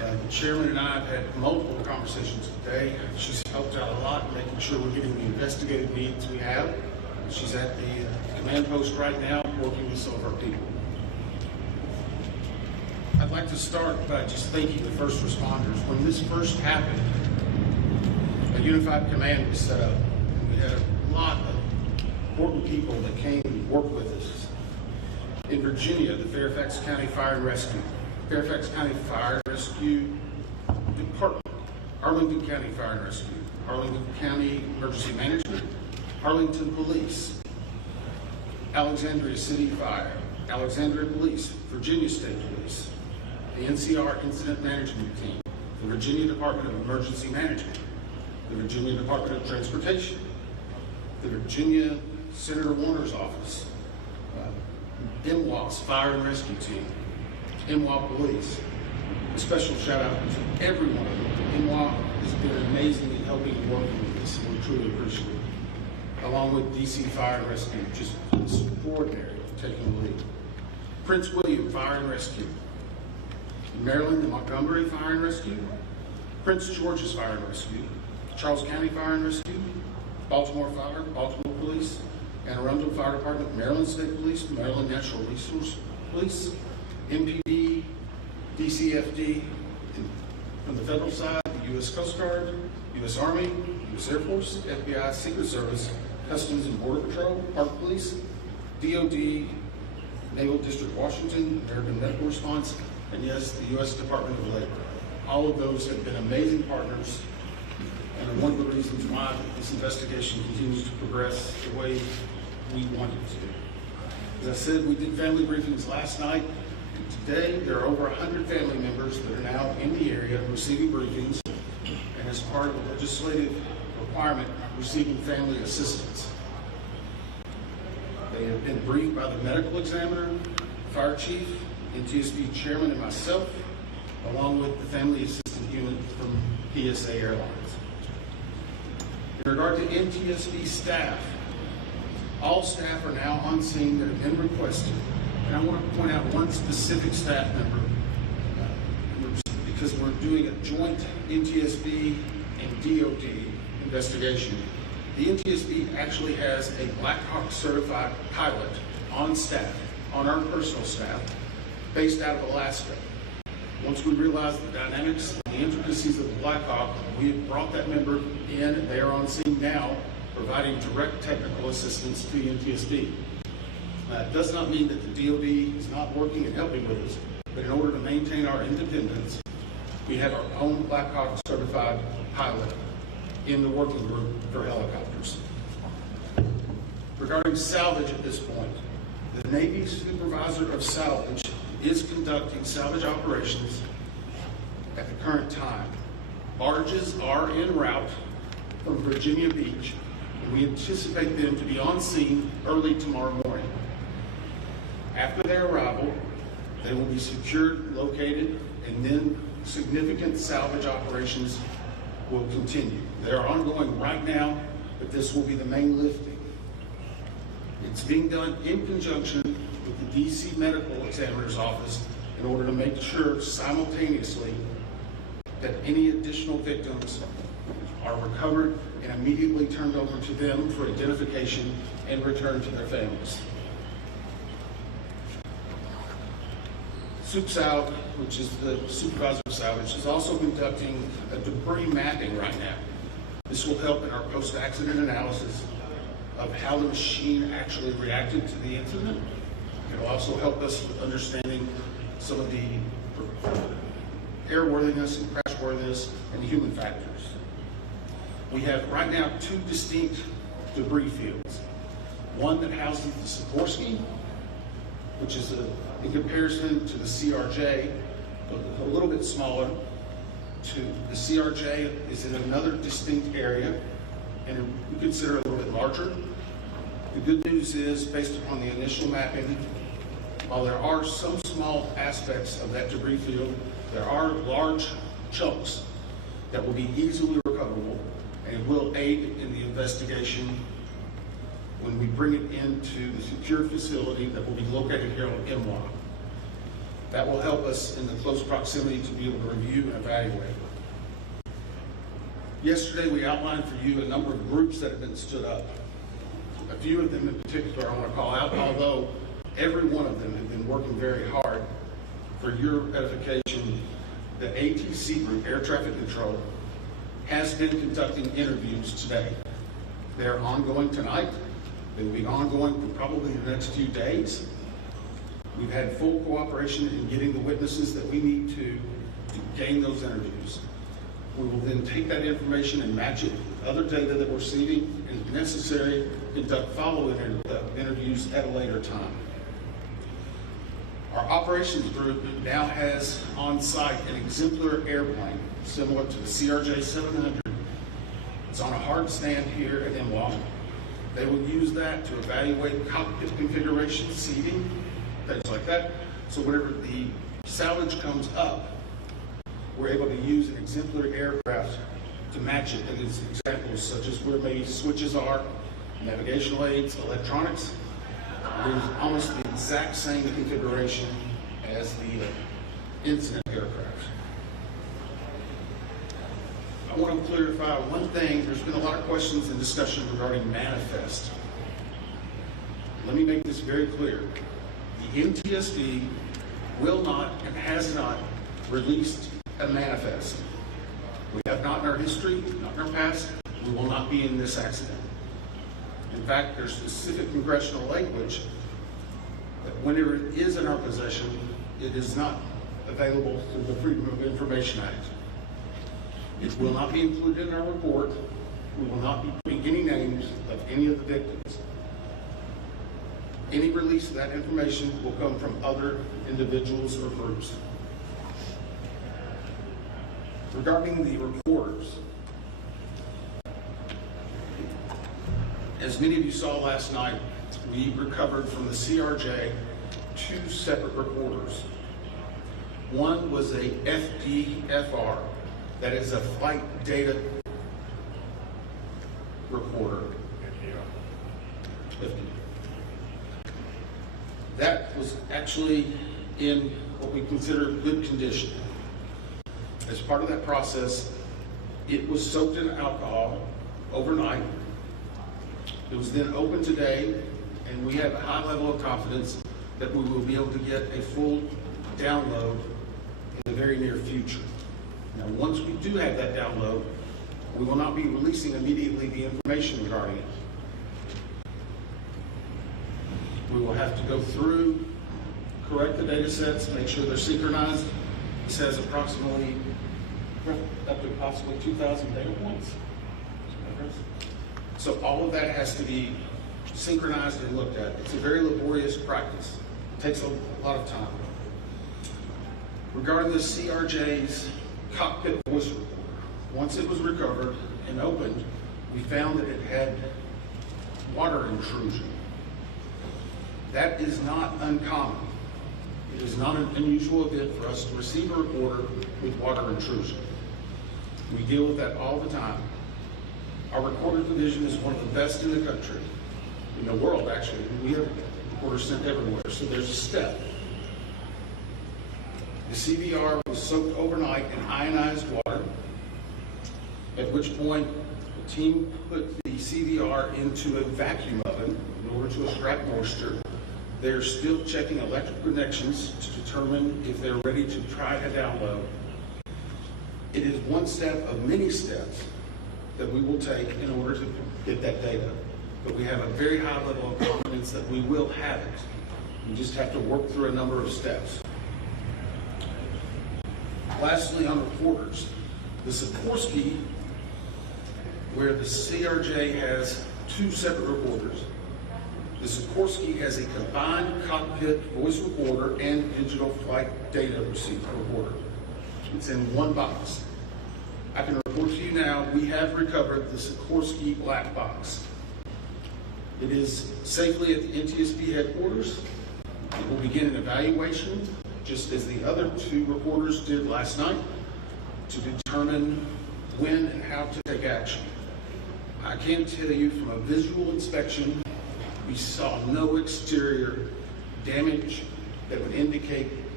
The chairman and I have had multiple conversations today. She's helped out a lot in making sure we're getting the investigative needs we have. She's at the command post right now working with some of our people. I'd like to start by just thanking the first responders. When this first happened, a unified command was set up. And we had a lot of important people that came and worked with us. In Virginia, the Fairfax County Fire and Rescue, Fairfax County Fire and Rescue Department, Arlington County Fire and Rescue, Arlington County Emergency Management, Arlington Police, Alexandria City Fire, Alexandria Police, Virginia State Police, the NCR Incident Management Team, the Virginia Department of Emergency Management, the Virginia Department of Transportation, the Virginia Senator Warner's office, MWA's Fire and Rescue Team, MWA Police. A special shout out to every one of them. MWA has been amazing in helping and working with us, and we truly appreciate it. Along with DC Fire and Rescue, just extraordinary taking the lead. Prince William Fire and Rescue, Maryland and Montgomery Fire and Rescue, Prince George's Fire and Rescue, Charles County Fire and Rescue, Baltimore Fire, Baltimore Police, Anne Arundel Fire Department, Maryland State Police, Maryland Natural Resource Police, MPD, DCFD, from the federal side, the U.S. Coast Guard, U.S. Army, U.S. Air Force, FBI, Secret Service, Customs and Border Patrol, Park Police, DOD, Naval District Washington, American Medical Response, and yes, the U.S. Department of Labor. All of those have been amazing partners and are one of the reasons why this investigation continues to progress the way we want it to. As I said, we did family briefings last night. Today, there are over 100 family members that are now in the area receiving briefings, and as part of the legislative requirement, receiving family assistance. They have been briefed by the medical examiner, fire chief, NTSB chairman, and myself, along with the family assistant unit from PSA Airlines. In regard to NTSB staff, all staff are now on scene that have been requested. And I want to point out one specific staff member because we're doing a joint NTSB and DOD investigation. The NTSB actually has a Black Hawk certified pilot on staff, on our personal staff, based out of Alaska. Once we realized the dynamics and the intricacies of the Black Hawk, we have brought that member in. They are on scene now, providing direct technical assistance to the NTSB. It does not mean that the DOD is not working and helping with us, but in order to maintain our independence, we have our own Black Hawk certified pilot in the working group for helicopters. Regarding salvage at this point, the Navy supervisor of salvage is conducting salvage operations at the current time. Barges are en route from Virginia Beach, and we anticipate them to be on scene early tomorrow morning. After their arrival, they will be secured, located, and then significant salvage operations will continue. They are ongoing right now, but this will be the main lifting. It's being done in conjunction with the DC Medical Examiner's Office in order to make sure simultaneously that any additional victims are recovered and immediately turned over to them for identification and returned to their families. SUPSAL, which is the supervisor of salvage, is also conducting a debris mapping right now. This will help in our post-accident analysis of how the machine actually reacted to the incident. It will also help us with understanding some of the airworthiness and crashworthiness and the human factors. We have right now two distinct debris fields. One that houses the Sikorsky, which is in comparison to the CRJ, a little bit smaller. The CRJ is in another distinct area, and we consider it a little bit larger. The good news is, based upon the initial mapping, while there are some small aspects of that debris field, there are large chunks that will be easily recoverable and will aid in the investigation when we bring it into the secure facility that will be located here on MWA. That will help us in the close proximity to be able to review and evaluate. Yesterday, we outlined for you a number of groups that have been stood up. A few of them in particular I want to call out, although every one of them have been working very hard. For your edification, the ATC group, Air Traffic Control, has been conducting interviews today. They're ongoing tonight. They will be ongoing for probably the next few days. We've had full cooperation in getting the witnesses that we need to gain those interviews. We will then take that information and match it with other data that we're receiving, and if necessary, conduct follow-up interviews at a later time. Our operations group now has on site an exemplar airplane similar to the CRJ-700. It's on a hard stand here at NWA. They will use that to evaluate cockpit configuration, seating, things like that. So whenever the salvage comes up, we're able to use an exemplary aircraft to match it against examples such as where maybe switches are, navigational aids, electronics. It is almost the exact same configuration as the incident aircraft. I want to clarify one thing. There's been a lot of questions and discussion regarding manifest. Let me make this very clear. The NTSB will not and has not released a manifest. We have not in our history, not in our past. We will not be in this accident. In fact, there's specific congressional language that whenever it is in our possession, it is not available through the Freedom of Information Act. It will not be included in our report. We will not be putting any names of any of the victims. Any release of that information will come from other individuals or groups. Regarding the reporters, as many of you saw last night, we recovered from the CRJ 2 separate reporters. One was a FDFR, that is a flight data recorder. That was actually in what we consider good condition. As part of that process, it was soaked in alcohol overnight. It was then opened today, and we have a high level of confidence that we will be able to get a full download in the very near future. Now, once we do have that download, we will not be releasing immediately the information regarding it. We will have to go through, correct the data sets, make sure they're synchronized. This has approximately up to possibly 2,000 data points. So all of that has to be synchronized and looked at. It's a very laborious practice. It takes a lot of time. Regarding the CRJ's cockpit voice recorder, once it was recovered and opened, we found that it had water intrusion. That is not uncommon. It is not an unusual event for us to receive a recorder with water intrusion. We deal with that all the time. Our recorder division is one of the best in the country, in the world actually. We have recorders sent everywhere, so there's a step. The CVR was soaked overnight in ionized water, at which point the team put the CVR into a vacuum oven in order to extract moisture. They're still checking electrical connections to determine if they're ready to try a download. It is one step of many steps that we will take in order to get that data. But we have a very high level of confidence that we will have it. We just have to work through a number of steps. Lastly, on reporters, the Sikorsky, where the CRJ has 2 separate reporters, the Sikorsky has a combined cockpit voice recorder and digital flight data recorder. It's in one box. I can report to you now, we have recovered the Sikorsky black box. It is safely at the NTSB headquarters. It will begin an evaluation, just as the other 2 reporters did last night, to determine when and how to take action. I can tell you from a visual inspection, we saw no exterior damage that would indicate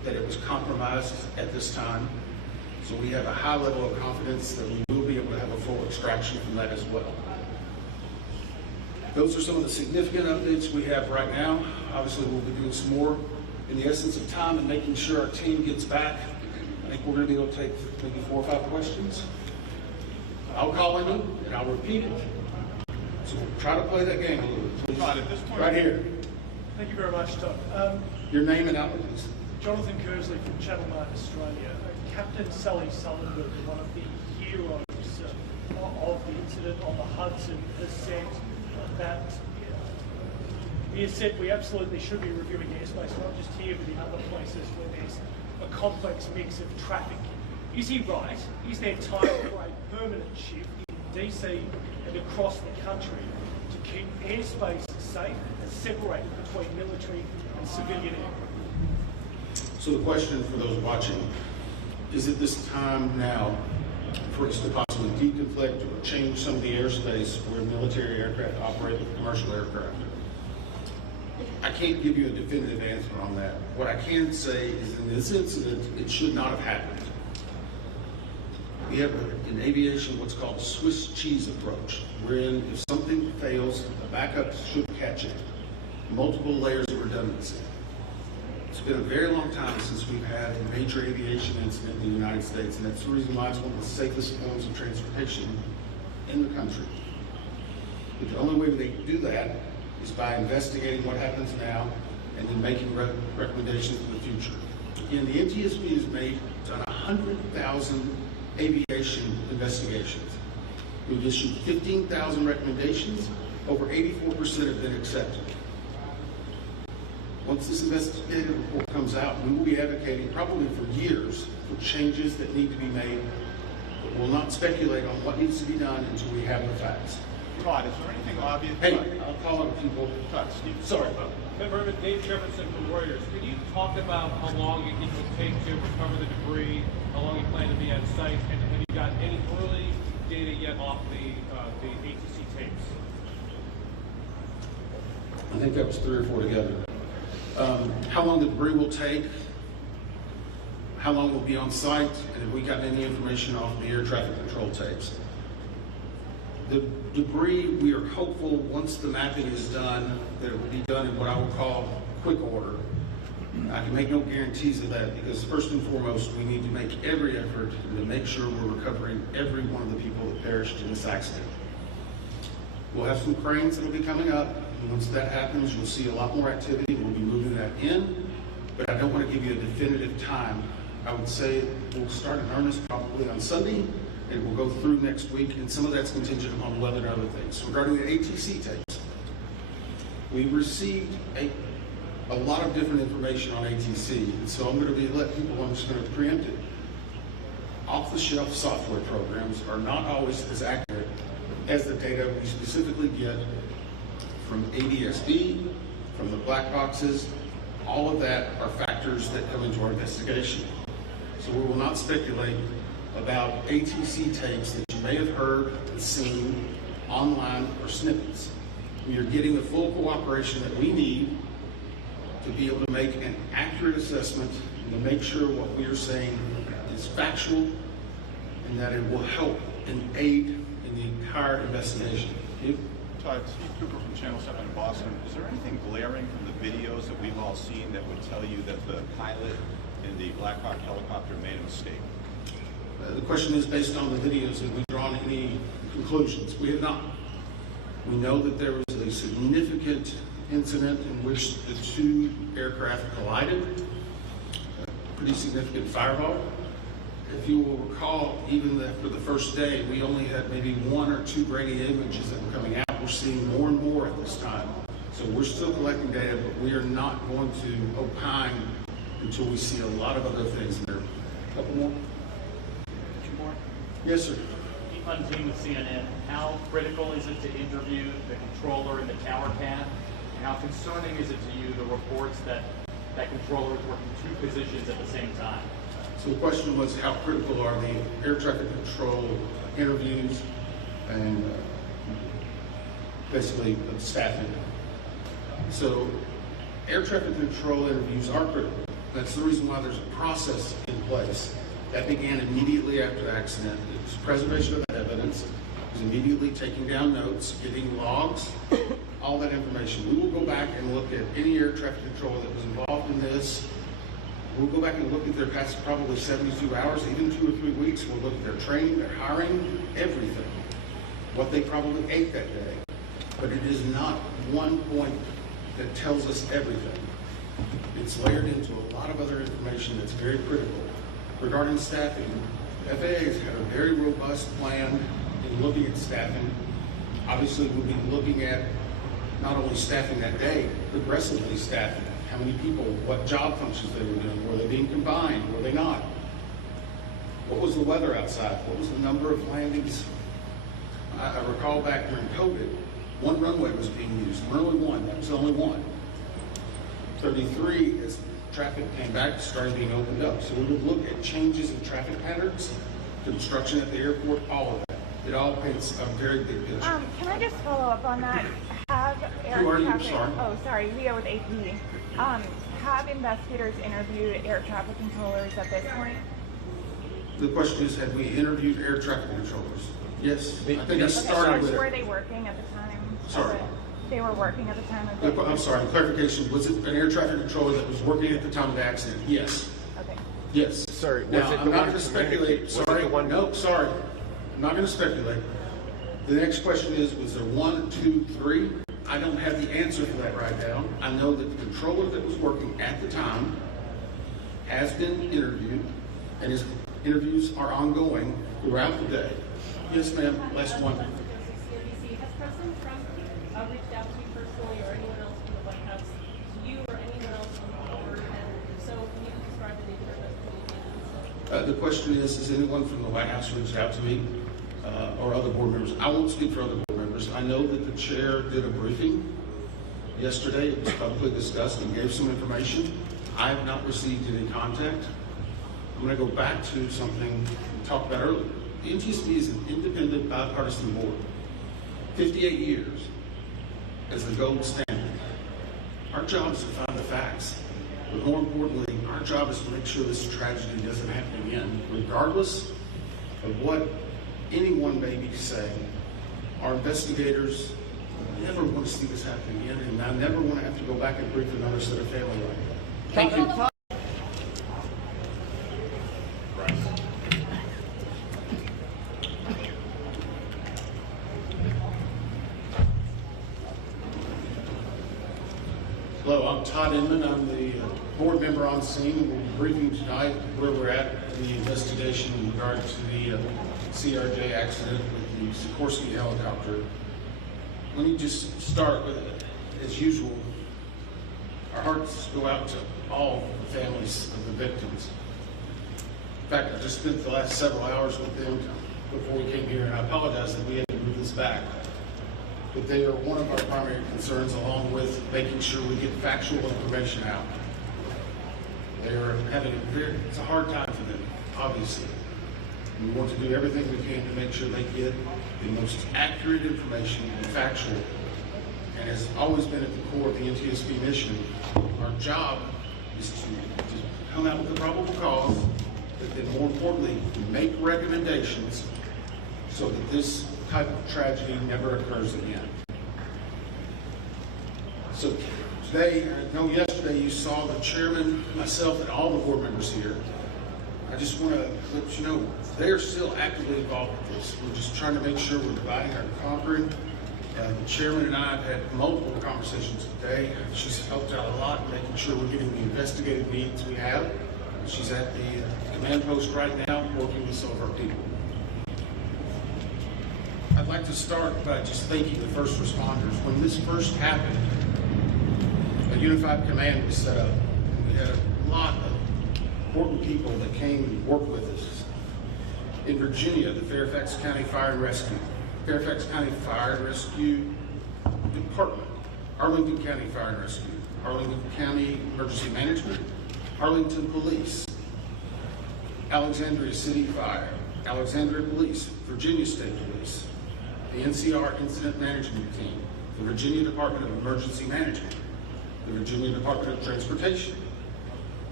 that it was compromised at this time. So we have a high level of confidence that we will be able to have a full extraction from that as well. Those are some of the significant updates we have right now. Obviously, we'll be doing some more in the essence of time and making sure our team gets back. I think we're going to be able to take maybe 4 or 5 questions. I'll call on you and I'll repeat it. So we'll try to play that game a little bit, please. Todd, at this point, right here. Thank you very much, Todd. Your name and outlet, please. Jonathan Kersley from Channel 9 Australia. Captain Sally Sullenberg, one of the heroes of the incident on the Hudson, has said that he has said we absolutely should be reviewing airspace, not just here but in other places where there's a complex mix of traffic. Is he right? Is there time for a permanent shift in DC and across the country to keep airspace safe and separated between military and civilian aircraft? So the question for those watching, is it this time now for us to possibly deconflict or change some of the airspace where military aircraft operate with commercial aircraft? I can't give you a definitive answer on that. What I can say is in this incident, it should not have happened. We have in aviation what's called a Swiss cheese approach, wherein if something fails, the backup should catch it. Multiple layers of redundancy. It's been a very long time since we've had a major aviation incident in the United States, and that's the reason why it's one of the safest forms of transportation in the country. But the only way they can do that is by investigating what happens now and then making recommendations for the future. Again, the NTSB has done 100,000 aviation investigations. We've issued 15,000 recommendations. Over 84% have been accepted. Once this investigative report comes out, we will be advocating probably for years for changes that need to be made, but we'll not speculate on what needs to be done until we have the facts. Todd, is there anything obvious? Hey, I'll call on people. Todd, Steve. Sorry. Member Dave Jefferson from Reuters. Could you talk about how long it will take to recover the debris, how long you plan to be on site, and have you got any early data yet off the ATC tapes? I think that was 3 or 4 together. How long the debris will take, how long we'll be on site, and have we gotten any information off the air traffic control tapes. The debris, we are hopeful once the mapping is done, that it will be done in what I would call quick order. I can make no guarantees of that because first and foremost, we need to make every effort to make sure we're recovering every one of the people that perished in this accident. We'll have some cranes that will be coming up. And once that happens, you'll see a lot more activity. We'll be moving that in, but I don't want to give you a definitive time. I would say we'll start in earnest probably on Sunday, and we'll go through next week, and some of that's contingent upon weather and other things. So regarding the ATC tapes, we received a lot of different information on ATC, and so I'm going to let people, I'm just going to preempt it. Off-the-shelf software programs are not always as accurate as the data we specifically get from ADSB, from the black boxes. All of that are factors that come into our investigation. So we will not speculate about ATC tapes that you may have heard and seen online or snippets. We are getting the full cooperation that we need to be able to make an accurate assessment and to make sure what we are saying is factual and that it will help and aid in the entire investigation. Todd, Steve Cooper from Channel 7 in Boston. Is there anything glaring from the videos that we've all seen that would tell you that the pilot in the Black Hawk helicopter made a mistake? The question is based on the videos. Have we drawn any conclusions? We have not. We know that there was a significant incident in which the 2 aircraft collided, a pretty significant fireball. If you will recall, even after the first day, we only had maybe 1 or 2 Brady images that were coming out. We're seeing more and more at this time. So we're still collecting data, but we are not going to opine until we see a lot of other things in there. A couple more? 2 more? Yes, sir. On team with CNN, how critical is it to interview the controller in the tower path? And how concerning is it to you, the reports that that controller is working 2 positions at the same time? So the question was, how critical are the air traffic control interviews and basically staffing? So air traffic control interviews are critical. That's the reason why there's a process in place. That began immediately after the accident. It was preservation of evidence. It was immediately taking down notes, getting logs, all that information. We will go back and look at any air traffic controller that was involved in this. We'll go back and look at their past probably 72 hours, even 2 or 3 weeks. We'll look at their training, their hiring, everything. What they probably ate that day. But it is not one point that tells us everything. It's layered into a lot of other information that's very critical. Regarding staffing, FAA has had a very robust plan in looking at staffing. Obviously, we'll be looking at not only staffing that day, progressively staffing. How many people, what job functions they were doing, were they being combined, were they not? What was the weather outside? What was the number of landings? I recall back during COVID, one runway was being used, runway 1, that was the only one. 33, as traffic came back, started being opened up. So we would look at changes in traffic patterns, construction at the airport, all of that. It all paints a very big picture. Can I just follow up on that? Have air Who are you? traffic, Sorry. oh sorry, Leo with AP. Have investigators interviewed air traffic controllers at this point? The question is, have we interviewed air traffic controllers? Yes. I think I started with Were it. they working at the time? Sorry. They were working at the time of the... I'm sorry, clarification. Was it an air traffic controller that was working at the time of the accident? Yes. Okay. Yes. Sorry, was Now, it I'm the not one going to from speculate. Was it Sorry. the one- No, sorry. I'm not going to speculate. The next question is, was there 1, 2, 3? I don't have the answer for that right now. I know that the controller that was working at the time has been interviewed, and his interviews are ongoing throughout the day. Yes, ma'am. Last one. CNBC. Has President Trump reached out to you personally or anyone else from the White House, to you or anyone else on the board? And if so, can you describe the nature of those communications? The question is, has anyone from the White House reached out to me or other board members? I won't speak for other board members. I know that the chair did a briefing yesterday. It was publicly discussed and gave some information. I have not received any contact. I'm going to go back to something we talked about earlier. The NTSB is an independent, bipartisan board. 58 years as the gold standard. Our job is to find the facts. But more importantly, our job is to make sure this tragedy doesn't happen again, regardless of what anyone may be saying. Our investigators never want to see this happen again, and I never want to have to go back and brief another set of family like that. Thank you. Hello, I'm Todd Inman. I'm the board member on scene. We'll be briefing tonight where we're at in the investigation in regard to the CRJ accident with the Sikorsky helicopter. Let me just start with, as usual, our hearts go out to all the families of the victims. In fact, I just spent the last several hours with them before we came here, and I apologize that we had to move this back. But they are one of our primary concerns, along with making sure we get factual information out. They are having it's a hard time for them, obviously. We want to do everything we can to make sure they get the most accurate information and factual. And has always been at the core of the NTSB mission. Our job is to come out with a probable cause, but then more importantly, make recommendations so that this type of tragedy never occurs again. So today, I know yesterday you saw the chairman, myself, and all the board members here. I just want to let you know they are still actively involved with this. We're just trying to make sure we're dividing our conquering. The chairman and I have had multiple conversations today. She's helped out a lot in making sure we're getting the investigative needs we have. She's at the command post right now working with some of our people. I'd like to start by just thanking the first responders. When this first happened, a unified command was set up. And we had a lot of important people that came and worked with us. In Virginia, the Fairfax County Fire and Rescue, Fairfax County Fire and Rescue Department, Arlington County Fire and Rescue, Arlington County Emergency Management, Arlington Police, Alexandria City Fire, Alexandria Police, Virginia State Police, the NCR Incident Management Team, the Virginia Department of Emergency Management, the Virginia Department of Transportation,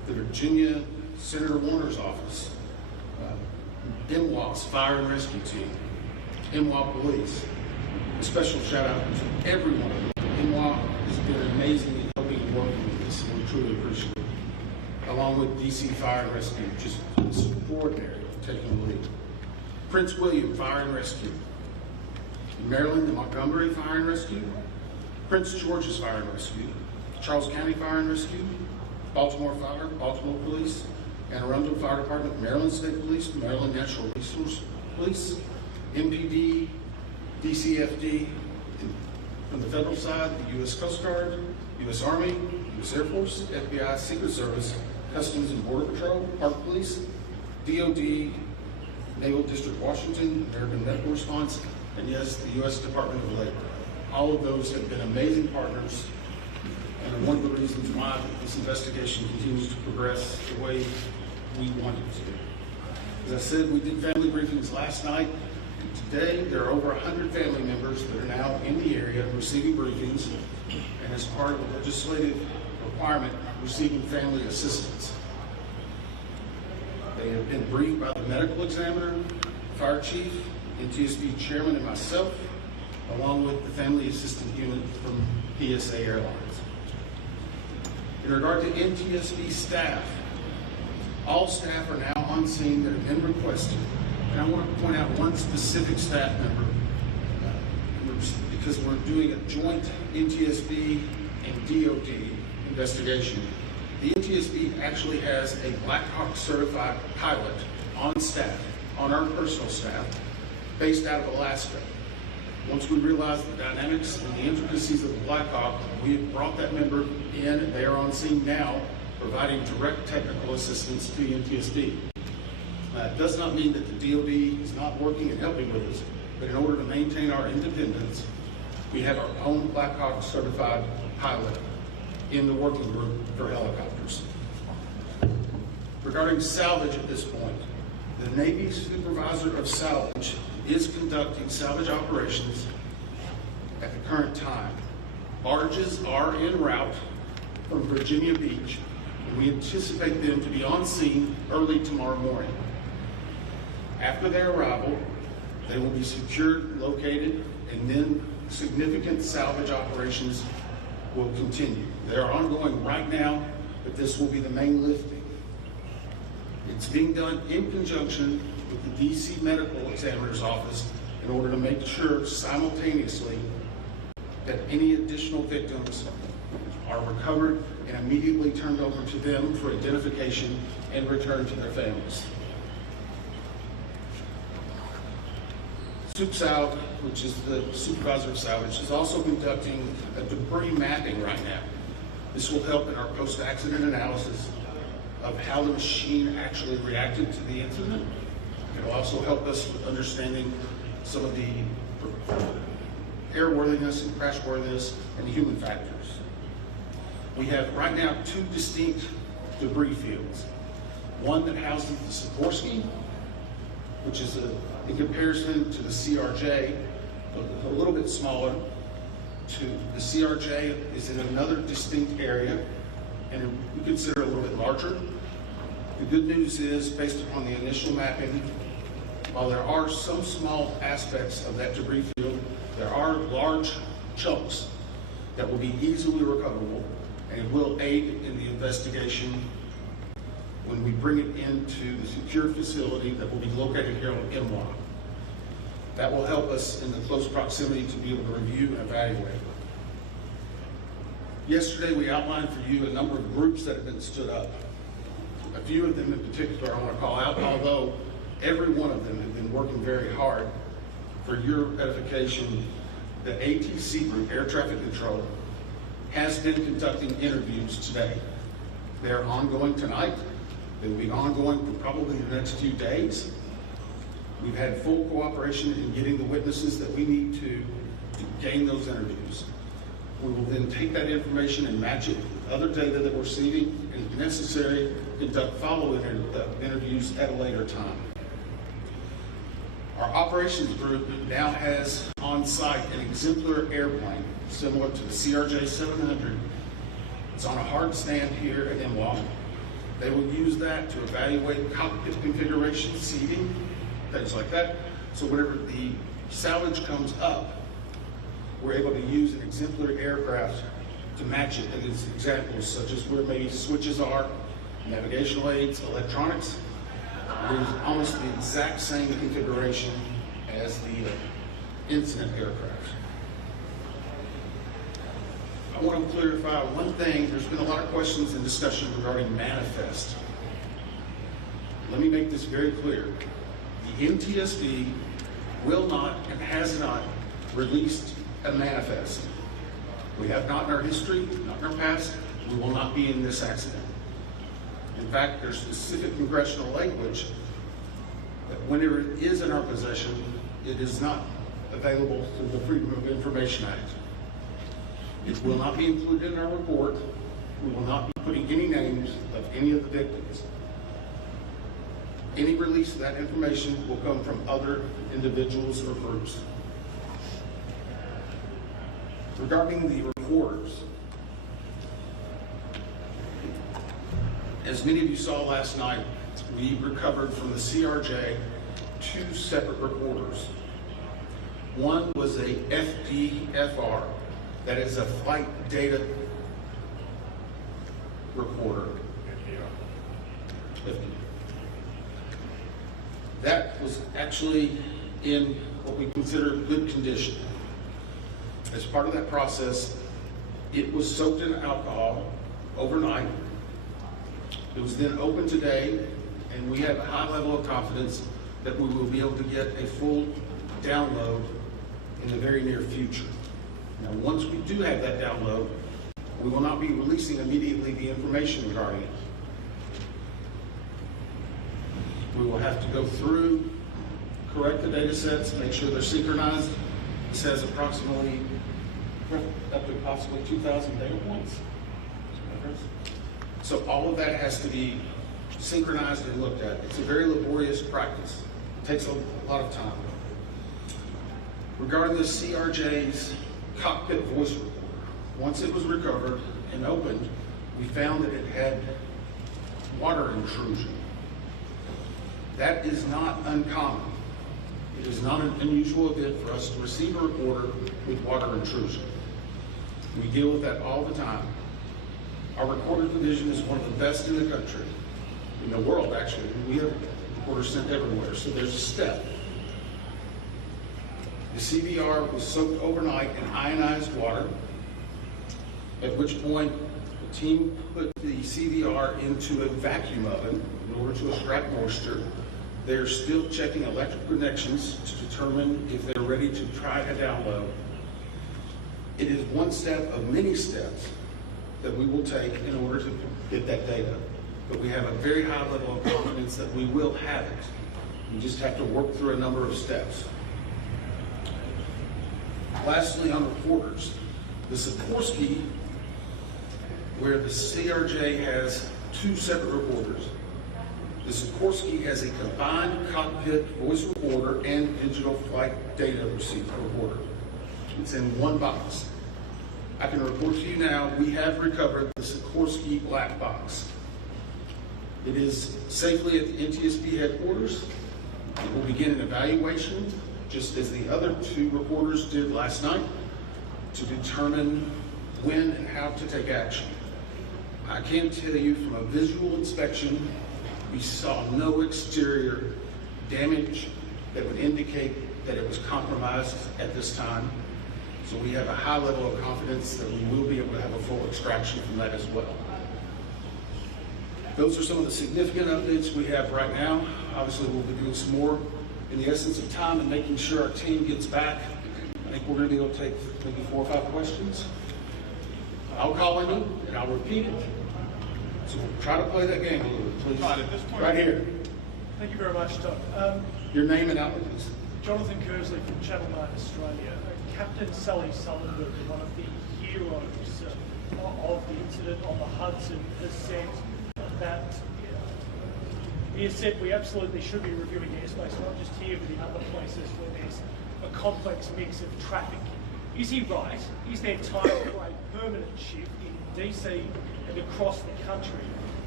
the Virginia Senator Warner's office, MWA's Fire and Rescue Team, MWA Police. A special shout out to every one of them. MWA has been amazing in helping and working with this, and we truly appreciate it. Along with DC Fire and Rescue, just extraordinary taking the lead. Prince William Fire and Rescue. In Maryland, the Montgomery Fire and Rescue. Prince George's Fire and Rescue. Charles County Fire and Rescue. Baltimore Fire, Baltimore Police. Anne Arundel Fire Department, Maryland State Police, Maryland Natural Resource Police, MPD, DCFD. From the federal side, the U.S. Coast Guard, U.S. Army, U.S. Air Force, FBI, Secret Service, Customs and Border Patrol, Park Police, DOD, Naval District Washington, American Medical Response, and yes, the U.S. Department of Labor. All of those have been amazing partners and are one of the reasons why this investigation continues to progress the way we want it to. As I said, we did family briefings last night. Today, there are over 100 family members that are now in the area receiving briefings, and as part of the legislative requirement, receiving family assistance. They have been briefed by the medical examiner, fire chief, NTSB chairman, and myself, along with the family assistant unit from PSA Airlines. In regard to NTSB staff, all staff are now on scene that have been requested. And I want to point out one specific staff member because we're doing a joint NTSB and DOD investigation. The NTSB actually has a Black Hawk certified pilot on staff, on our personal staff, based out of Alaska. Once we realized the dynamics and the intricacies of the Black Hawk, we have brought that member in, and they are on scene now, providing direct technical assistance to the NTSB. It does not mean that the DOD is not working and helping with us, but in order to maintain our independence, we have our own Black Hawk certified pilot in the working group for helicopters. Regarding salvage at this point, the Navy supervisor of salvage is conducting salvage operations at the current time. Barges are en route from Virginia Beach, and we anticipate them to be on scene early tomorrow morning. After their arrival, they will be secured, located, and then significant salvage operations will continue. They are ongoing right now, but this will be the main lifting. It's being done in conjunction with the DC Medical Examiner's Office in order to make sure simultaneously that any additional victims are recovered and immediately turned over to them for identification and return to their families. SupSalv, which is the supervisor of salvage, is also conducting a debris mapping right now. This will help in our post-accident analysis of how the machine actually reacted to the incident. It will also help us with understanding some of the airworthiness and crashworthiness and human factors. We have right now two distinct debris fields. One that houses the Sikorsky, which is in comparison to the CRJ, a little bit smaller. The CRJ is in another distinct area, and we consider it a little bit larger. The good news is, based upon the initial mapping, while there are some small aspects of that debris field, there are large chunks that will be easily recoverable, and it will aid in the investigation when we bring it into the secure facility that will be located here on MWA. That will help us in the close proximity to be able to review and evaluate. Yesterday we outlined for you a number of groups that have been stood up. A few of them in particular I want to call out, although every one of them have been working very hard. For your edification, the ATC group, Air Traffic Control, has been conducting interviews today. They are ongoing tonight. They will be ongoing for probably the next few days. We've had full cooperation in getting the witnesses that we need to gain those interviews. We will then take that information and match it with other data that we're receiving, and if necessary, conduct follow-up interviews at a later time. Our operations group now has on site an exemplar airplane similar to the CRJ 700. It's on a hard stand here at MWA. They will use that to evaluate cockpit configuration, seating, things like that. So whenever the salvage comes up, we're able to use an exemplary aircraft to match it. And it's examples such as where maybe switches are, navigational aids, electronics. There's almost the exact same configuration as the incident aircraft. I want to clarify one thing. There's been a lot of questions and discussion regarding manifest. Let me make this very clear. The NTSB will not and has not released a manifest. We have not in our history, not in our past. We will not be in this accident. In fact, there's specific congressional language that whenever it is in our possession, it is not available through the Freedom of Information Act. It will not be included in our report. We will not be putting any names of any of the victims. Any release of that information will come from other individuals or groups. Regarding the recorders, as many of you saw last night, we recovered from the CRJ 2 separate recorders. One was a FDFR, that is a flight data recorder. That was actually in what we consider good condition. As part of that process, it was soaked in alcohol overnight. It was then opened today, and we have a high level of confidence that we will be able to get a full download in the very near future. Now, once we do have that download, we will not be releasing immediately the information regarding it. We will have to go through, correct the data sets, make sure they're synchronized. This has approximately up to possibly 2,000 data points. So all of that has to be synchronized and looked at. It's a very laborious practice. It takes a lot of time. Regarding the CRJ's cockpit voice recorder, once it was recovered and opened, we found that it had water intrusion. That is not uncommon. It is not an unusual event for us to receive a recorder with water intrusion. We deal with that all the time. Our recorder division is one of the best in the country, in the world actually. We have recorders sent everywhere, so there's a step. The CVR was soaked overnight in ionized water, at which point the team put the CVR into a vacuum oven in order to extract moisture. They're still checking electrical connections to determine if they're ready to try a download. It is one step of many steps that we will take in order to get that data. But we have a very high level of confidence that we will have it. We just have to work through a number of steps. Lastly, on recorders, the Sikorsky, where the CRJ has 2 separate recorders, the Sikorsky has a combined cockpit voice recorder and digital flight data recorder. It's in one box. I can report to you now, we have recovered the Sikorsky black box. It is safely at the NTSB headquarters. It will begin an evaluation, just as the other 2 recorders did last night, to determine when and how to take action. I can tell you from a visual inspection, we saw no exterior damage that would indicate that it was compromised at this time. So we have a high level of confidence that we will be able to have a full extraction from that as well. Those are some of the significant updates we have right now. Obviously, we'll be doing some more in the essence of time and making sure our team gets back. I think we're going to be able to take maybe 4 or 5 questions. I'll call in them and I'll repeat it. So we'll try to play that game a little bit, please. Todd, at this point, right here. Thank you very much, Todd. Your name and outlet, please. Jonathan Kersley from Channel 9 Australia. Captain Sally Sullenberg, one of the heroes of the incident on the Hudson, has said that he has said we absolutely should be reviewing airspace, not just here but in other places where there's a complex mix of traffic. Is he right? Is there time for a permanent shift in DC and across the country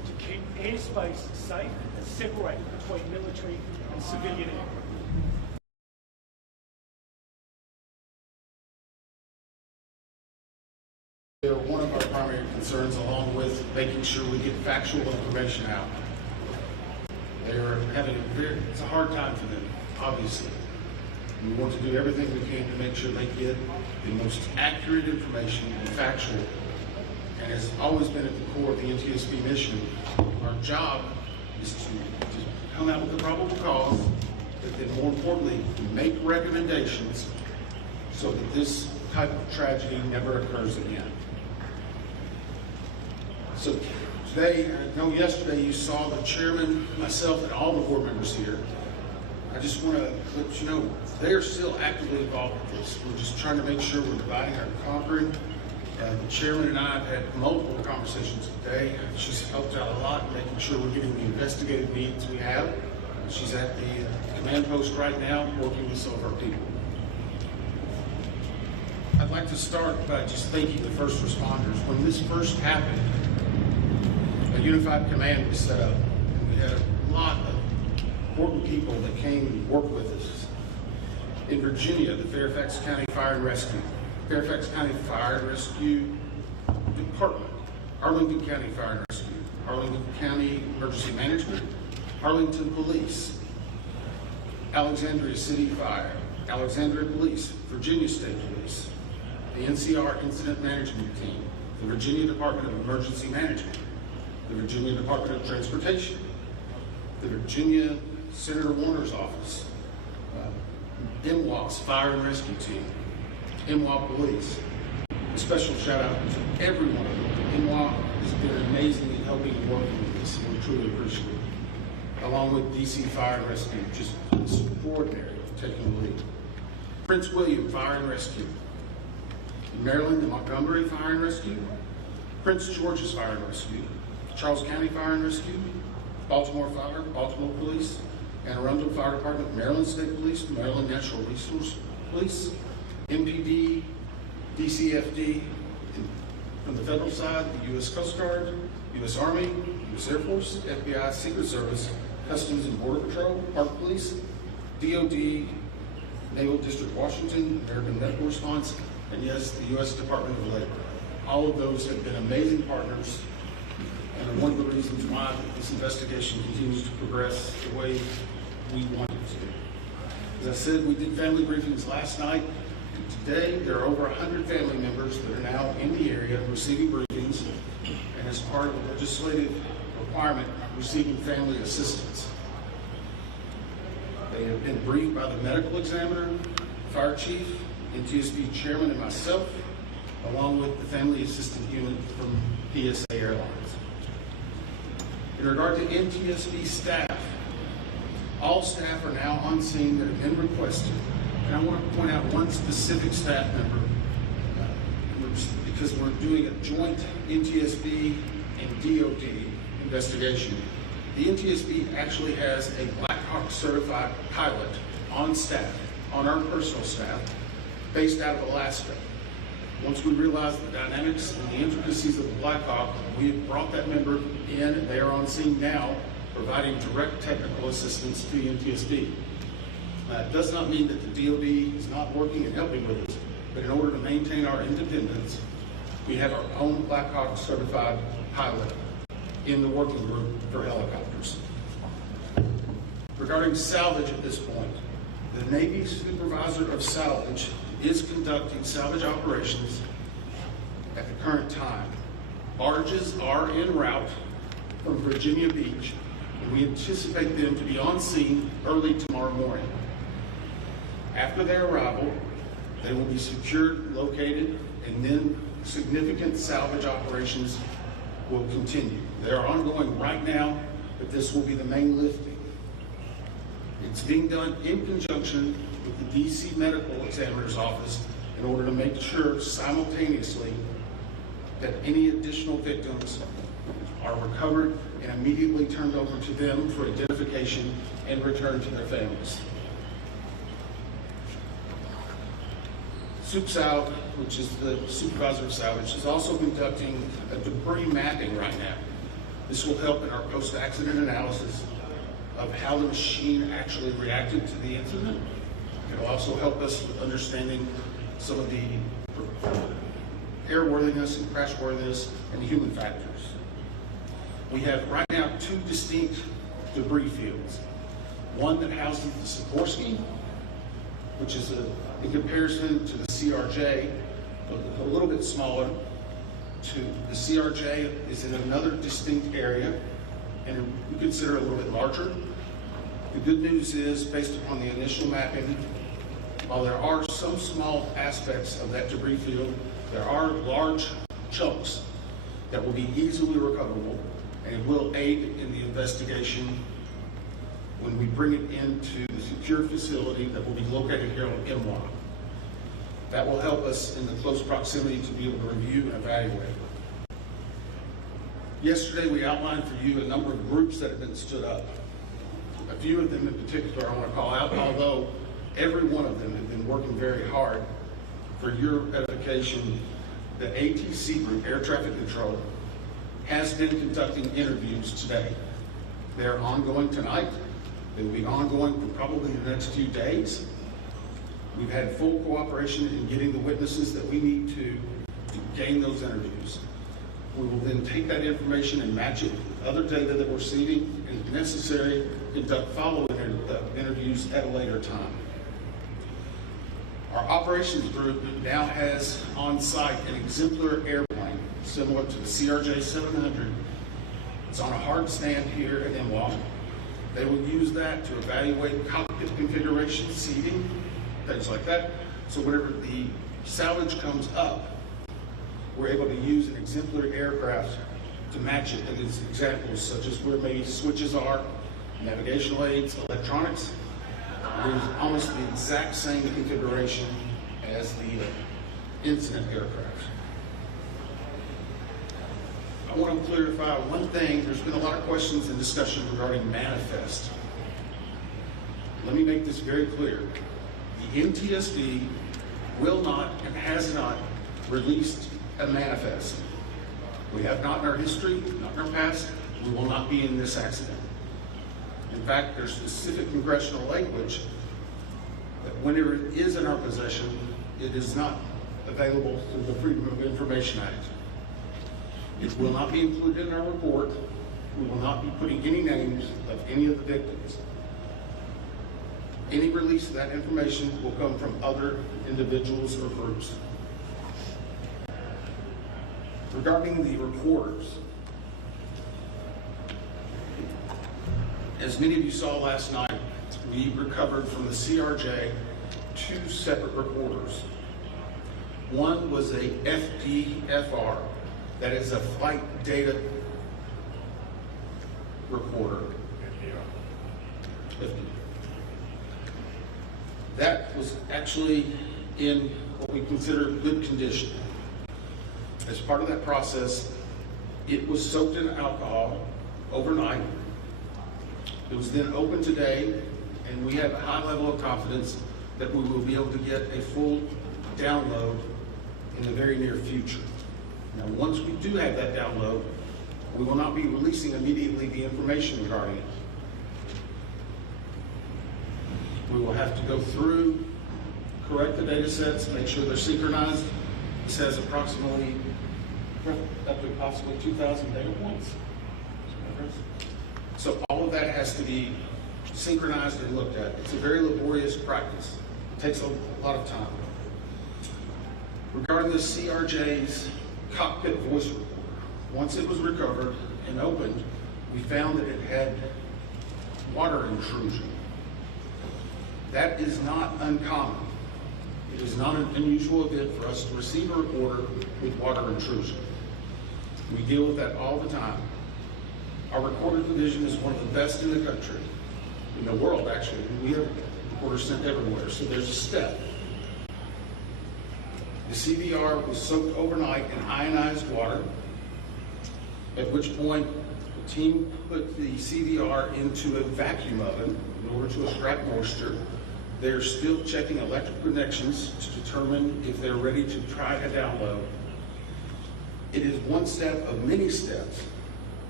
to keep airspace safe and separate between military and civilian aircraft. They're one of our primary concerns, along with making sure we get factual information out. They're having it's a hard time for them, obviously. We want to do everything we can to make sure they get the most accurate information and factual. And has always been at the core of the NTSB mission. Our job is to come out with the probable cause, but then more importantly, to make recommendations so that this type of tragedy never occurs again. So today, I know yesterday you saw the chairman, myself, and all the board members here. I just want to let you know they are still actively involved with this. We're just trying to make sure we're dividing our conquering. The chairman and I have had multiple conversations today. She's helped out a lot in making sure we're getting the investigative needs we have. She's at the command post right now working with some of our people. I'd like to start by just thanking the first responders. When this first happened, a unified command was set up, and we had a lot of important people that came and worked with us. In Virginia, the Fairfax County Fire and Rescue, Fairfax County Fire and Rescue Department, Arlington County Fire and Rescue, Arlington County Emergency Management, Arlington Police, Alexandria City Fire, Alexandria Police, Virginia State Police, the NCR Incident Management Team, the Virginia Department of Emergency Management, the Virginia Department of Transportation, the Virginia Senator Warner's office, MWA's Fire and Rescue Team, MWA Police. A special shout out to every one of them. MWA has been amazing in helping and working with us, and we truly appreciate it. Along with DC Fire and Rescue, just extraordinary taking the lead. Prince William Fire and Rescue, Maryland and Montgomery Fire and Rescue, Prince George's Fire and Rescue, Charles County Fire and Rescue, Baltimore Fire, Baltimore Police, Anne Arundel Fire Department, Maryland State Police, Maryland Natural Resource Police, MPD, DCFD, from the federal side, the U.S. Coast Guard, U.S. Army, U.S. Air Force, FBI, Secret Service, Customs and Border Patrol, Park Police, DOD, Naval District Washington, American Medical Response, and yes, the U.S. Department of Labor. All of those have been amazing partners, and are one of the reasons why this investigation continues to progress the way we want it to. As I said, we did family briefings last night, and today there are over 100 family members that are now in the area receiving briefings, and as part of the legislative requirement, receiving family assistance. They have been briefed by the medical examiner, fire chief, NTSB chairman, and myself, along with the family assistant unit from PSA Airlines. In regard to NTSB staff, all staff are now on scene that have been requested. And I want to point out one specific staff member, because we're doing a joint NTSB and DOD investigation. The NTSB actually has a Black Hawk certified pilot on staff, on our personal staff, based out of Alaska. Once we realized the dynamics and the intricacies of the Black Hawk, we have brought that member in, and they are on scene now, providing direct technical assistance to the NTSB. It does not mean that the DOD is not working and helping with us, but in order to maintain our independence, we have our own Black Hawk certified pilot in the working group for helicopters. Regarding salvage at this point, the Navy supervisor of salvage is conducting salvage operations at the current time. Barges are en route from Virginia Beach, and we anticipate them to be on scene early tomorrow morning. After their arrival, they will be secured, located, and then significant salvage operations will continue. They are ongoing right now, but this will be the main lifting. It's being done in conjunction with the DC Medical Examiner's Office in order to make sure simultaneously that any additional victims are recovered and immediately turned over to them for identification and return to their families. SupSalv, which is the supervisor of salvage, is also conducting a debris mapping right now. This will help in our post-accident analysis of how the machine actually reacted to the incident. It'll also help us with understanding some of the airworthiness and crashworthiness and the human factors. We have right now 2 distinct debris fields. One that houses the Sikorsky, which is in comparison to the CRJ, a little bit smaller. The CRJ is in another distinct area, and we consider it a little bit larger. The good news is, based upon the initial mapping, while there are some small aspects of that debris field, there are large chunks that will be easily recoverable, and it will aid in the investigation when we bring it into the secure facility that will be located here on MWA. That will help us in the close proximity to be able to review and evaluate. Yesterday, we outlined for you a number of groups that have been stood up. A few of them in particular I want to call out, although every one of them have been working very hard. For your edification, the ATC group, Air Traffic Control, has been conducting interviews today. They're ongoing tonight. They will be ongoing for probably the next few days. We've had full cooperation in getting the witnesses that we need to gain those interviews. We will then take that information and match it with other data that we're receiving, and if necessary, conduct follow-up interviews at a later time. Our operations group now has on site an exemplar airplane similar to the CRJ 700. It's on a hard stand here at MWA. They will use that to evaluate cockpit configuration, seating, things like that. So whenever the salvage comes up, we're able to use an exemplar aircraft to match it. And there's examples such as where maybe switches are, navigational aids, electronics. There's almost the exact same configuration as the incident aircraft. I want to clarify one thing. There's been a lot of questions and discussion regarding manifest. Let me make this very clear. The NTSB will not and has not released a manifest. We have not in our history, not in our past. We will not be in this accident. In fact, there's specific congressional language that whenever it is in our possession, it is not available through the Freedom of Information Act. It will not be included in our report. We will not be putting any names of any of the victims. Any release of that information will come from other individuals or groups. Regarding the recorders, as many of you saw last night, we recovered from the CRJ 2 separate recorders. One was a FDFR, that is a flight data recorder. That was actually in what we consider good condition. As part of that process, it was soaked in alcohol overnight. It was then opened today, and we have a high level of confidence that we will be able to get a full download in the very near future. Now, once we do have that download, we will not be releasing immediately the information regarding it. We will have to go through, correct the data sets, make sure they're synchronized. This has approximately up to possibly 2,000 data points. So all of that has to be synchronized and looked at. It's a very laborious practice. It takes a lot of time. Regarding the CRJ's cockpit voice recorder, once it was recovered and opened, we found that it had water intrusion. That is not uncommon. It is not an unusual event for us to receive a recorder with water intrusion. We deal with that all the time. Our recorder division is one of the best in the country, in the world actually. We have recorders sent everywhere, so there's a step. The CVR was soaked overnight in ionized water, at which point the team put the CVR into a vacuum oven in order to extract moisture. They're still checking electrical connections to determine if they're ready to try a download. It is one step of many steps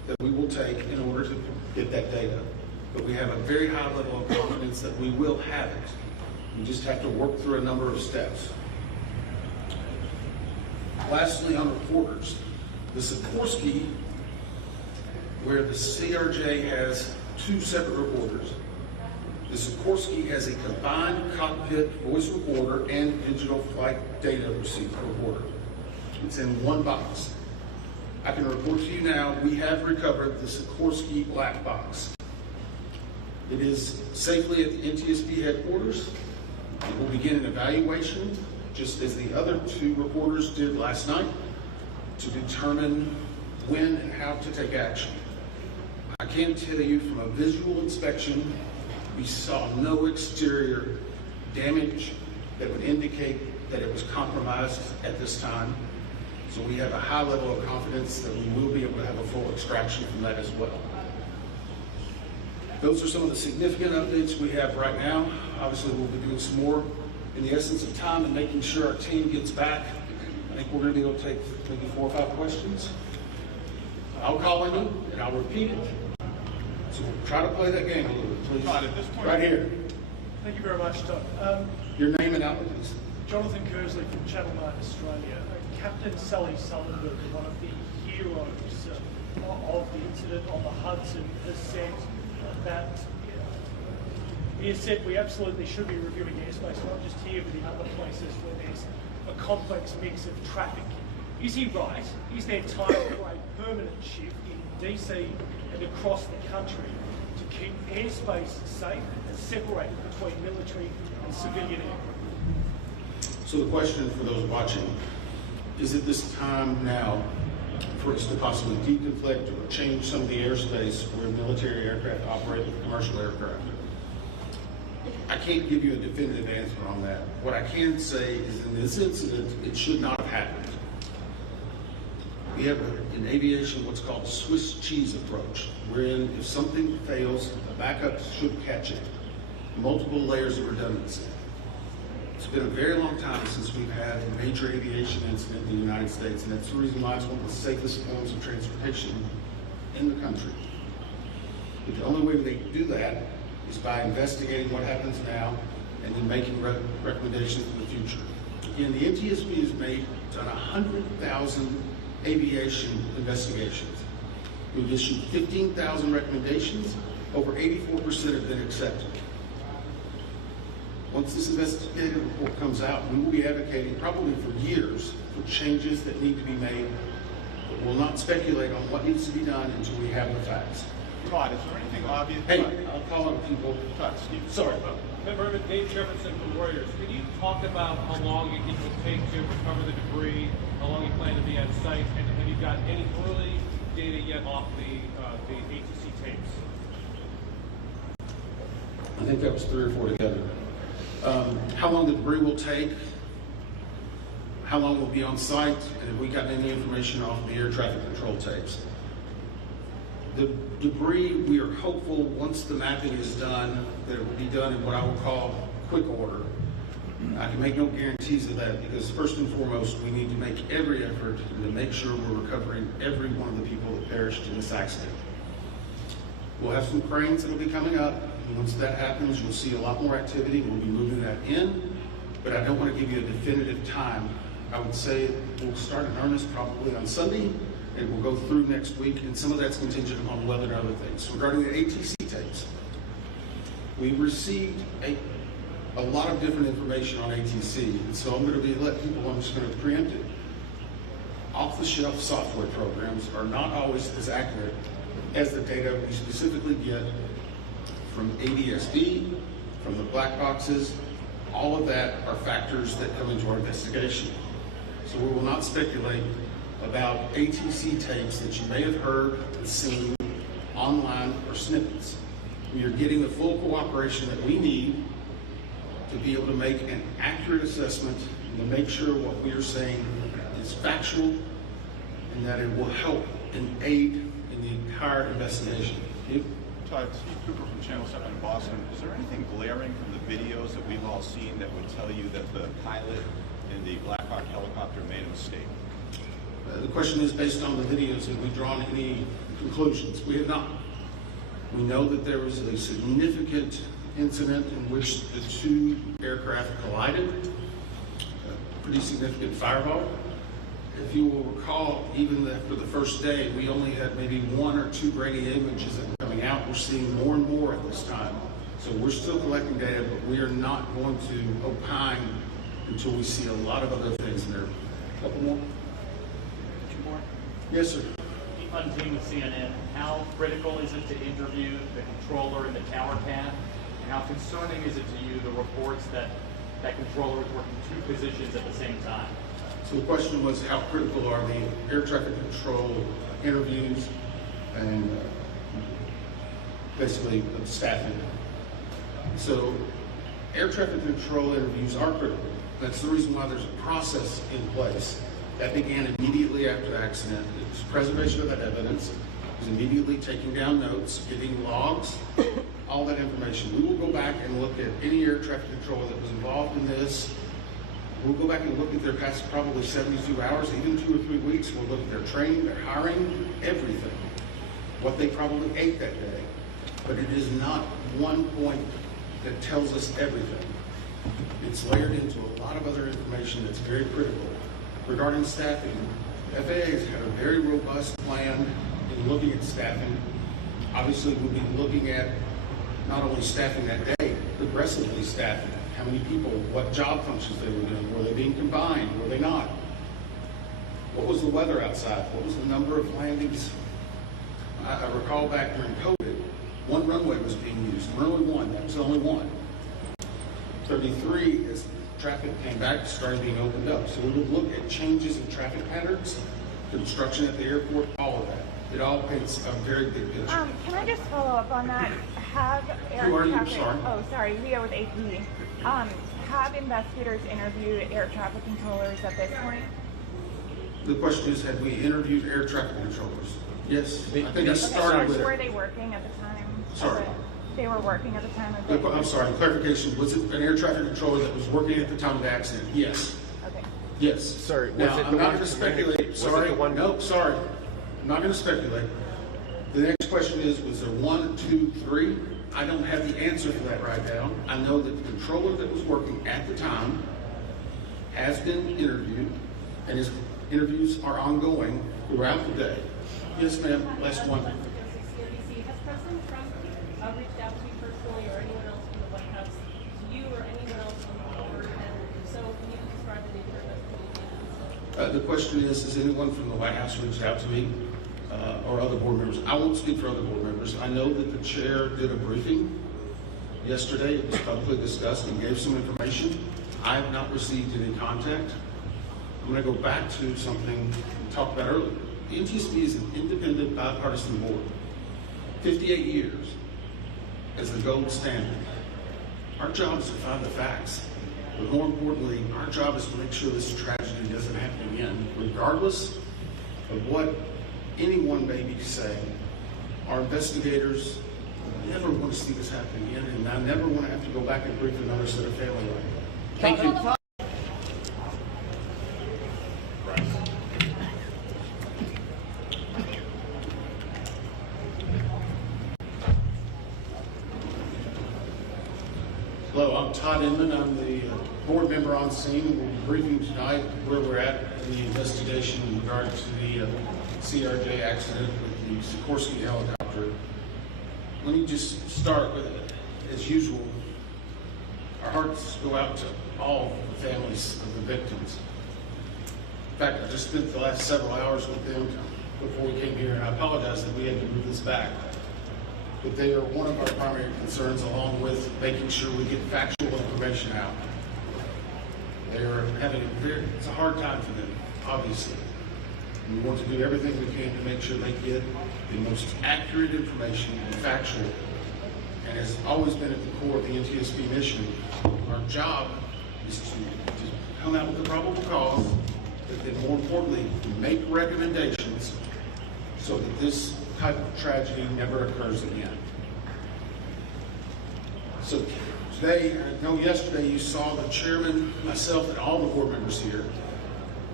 that we will take in order to get that data. But we have a very high level of confidence that we will have it. We just have to work through a number of steps. Lastly, on reporters, the Sikorsky, where the CRJ has two separate reporters, the Sikorsky has a combined cockpit voice recorder and digital flight data recorder. It's in one box. I can report to you now, we have recovered the Sikorsky black box. It is safely at the NTSB headquarters. It will begin an evaluation, just as the other two reporters did last night, to determine when and how to take action. I can tell you from a visual inspection, we saw no exterior damage that would indicate that it was compromised at this time. So we have a high level of confidence that we will be able to have a full extraction from that as well. Those are some of the significant updates we have right now. Obviously, we'll be doing some more in the essence of time and making sure our team gets back. I think we're going to be able to take maybe 4 or 5 questions. I'll call on you and I'll repeat it. So try to play that game a little bit, please. Todd, at this point, right here. Thank you very much, Todd. Your name and outlet, please. Jonathan Kersley from Channel 9 Australia. Captain Sally Sullenberg, one of the heroes of the incident on the Hudson, has said that he has said we absolutely should be reviewing airspace, not just here but in other places where there's a complex mix of traffic. Is he right? Is there time for a permanent shift in DC and across the country to keep airspace safe and separated between military and civilian aircraft? So the question for those watching, is it this time now for us to possibly deconflict or change some of the airspace where military aircraft operate with commercial aircraft? I can't give you a definitive answer on that. What I can say is in this incident, it should not have happened. We have in aviation what's called a Swiss cheese approach, wherein if something fails, the backup should catch it. Multiple layers of redundancy. It's been a very long time since we've had a major aviation incident in the United States, and that's the reason why it's one of the safest forms of transportation in the country. But the only way they can do that is by investigating what happens now and then making recommendations for the future. Again, the NTSB has done 100,000 aviation investigations. We've issued 15,000 recommendations. Over 84% have been accepted. Once this investigative report comes out, we will be advocating probably for years for changes that need to be made, but we'll not speculate on what needs to be done until we have the facts. Todd, is there anything obvious? Hey, I'll call on people. Todd, Steve. Sorry. Member Dave Jefferson from Reuters, can you talk about how long you think it will take to recover the debris, how long you plan to be at site, and have you got any early data yet off the ATC tapes? I think that was 3 or 4 together. How long the debris will take, how long we'll be on site, and have we gotten any information off the air traffic control tapes. The debris, we are hopeful once the mapping is done, that it will be done in what I will call quick order. I can make no guarantees of that because first and foremost, we need to make every effort to make sure we're recovering every one of the people that perished in this accident. We'll have some cranes that will be coming up. And once that happens, you'll see a lot more activity. We'll be moving that in, but I don't want to give you a definitive time. I would say we'll start in earnest probably on Sunday, and we'll go through next week, and some of that's contingent upon weather and other things. Regarding the ATC tapes, we received a lot of different information on ATC, and so I'm going to let people, I'm just going to preempt it. Off-the-shelf software programs are not always as accurate as the data we specifically get from ADSB, from the black boxes. All of that are factors that come into our investigation. So we will not speculate about ATC tapes that you may have heard and seen online or snippets. We are getting the full cooperation that we need to be able to make an accurate assessment and to make sure what we are saying is factual and that it will help and aid in the entire investigation. Todd, Steve Cooper from Channel 7 in Boston. Is there anything glaring from the videos that we've all seen that would tell you that the pilot in the Black Hawk helicopter made a mistake? The question is based on the videos, have we drawn any conclusions? We have not. We know that there was a significant incident in which the two aircraft collided, a pretty significant fireball. If you will recall, even after the first day, we only had maybe 1 or 2 Brady images that were coming out. We're seeing more and more at this time. So we're still collecting data, but we are not going to opine until we see a lot of other things in there. A couple more? 2 more? Yes, sir. On team with CNN, how critical is it to interview the controller in the tower path? And how concerning is it to you, the reports that that controller is working 2 positions at the same time? So the question was, how critical are the air traffic control interviews and basically the staffing? So air traffic control interviews are critical. That's the reason why there's a process in place. That began immediately after the accident. It was preservation of that evidence. It was immediately taking down notes, getting logs, all that information. We will go back and look at any air traffic controller that was involved in this. We'll go back and look at their past probably 72 hours, even 2 or 3 weeks. We'll look at their training, their hiring, everything. What they probably ate that day. But it is not one point that tells us everything. It's layered into a lot of other information that's very critical. Regarding staffing, FAA has had a very robust plan in looking at staffing. Obviously, we'll be looking at not only staffing that day, progressively staffing. How many people, what job functions they were doing. Were they being combined? Were they not? What was the weather outside? What was the number of landings? I recall back during COVID, 1 runway was being used. Runway 1, that was the only one. 33, as traffic came back, started being opened up. So we would look at changes in traffic patterns, construction at the airport, all of that. It all paints a very big picture. Can I just follow up on that? Have air Who are you? traffic, Sorry. oh, sorry, Leo with AP. Have investigators interviewed air traffic controllers at this point? The question is, have we interviewed air traffic controllers? Yes. I think I started with Were it. they working at the time? Sorry. They were working at the time of the... I'm sorry, clarification. Was it an air traffic controller that was working at the time of the accident? Yes. Okay. Yes. Sorry, was Now, it I'm the not one going to from Reagan? speculate. Was it Sorry. the one- No, sorry. I'm not going to speculate. The next question is, was there 1, 2, 3? I don't have the answer for that right now. I know that the controller that was working at the time has been interviewed, and his interviews are ongoing throughout the day. Yes, ma'am. Last one. CNBC, has President Trump reached out to you personally or anyone else from the White House, to you or anyone else on the board? And if so, can you describe the nature of those communications? The question is, has anyone from the White House reached out to me or other board members? I won't speak for other board members. I know that the chair did a briefing yesterday. It was publicly discussed and gave some information. I have not received any contact. I'm going to go back to something we talked about earlier. The NTSB is an independent, bipartisan board. 58 years as the gold standard. Our job is to find the facts. But more importantly, our job is to make sure this tragedy doesn't happen again, regardless of what anyone may be saying. Our investigators never want to see this happen again, and I never want to have to go back and brief another set of family like that. Thank you. Hello, I'm Todd Inman. I'm the board member on scene. We'll be briefing tonight where we're at in the investigation in regard to the CRJ accident with the Sikorsky helicopter. Let me just start with, as usual, our hearts go out to all the families of the victims. In fact, I just spent the last several hours with them before we came here, and I apologize that we had to move this back. But they are one of our primary concerns, along with making sure we get factual information out. They are having it's a hard time for them, obviously. We want to do everything we can to make sure they get the most accurate information and factual. And has always been at the core of the NTSB mission. Our job is to come out with a probable cause, but then more importantly, to make recommendations so that this type of tragedy never occurs again. So today, I know yesterday you saw the chairman, myself, and all the board members here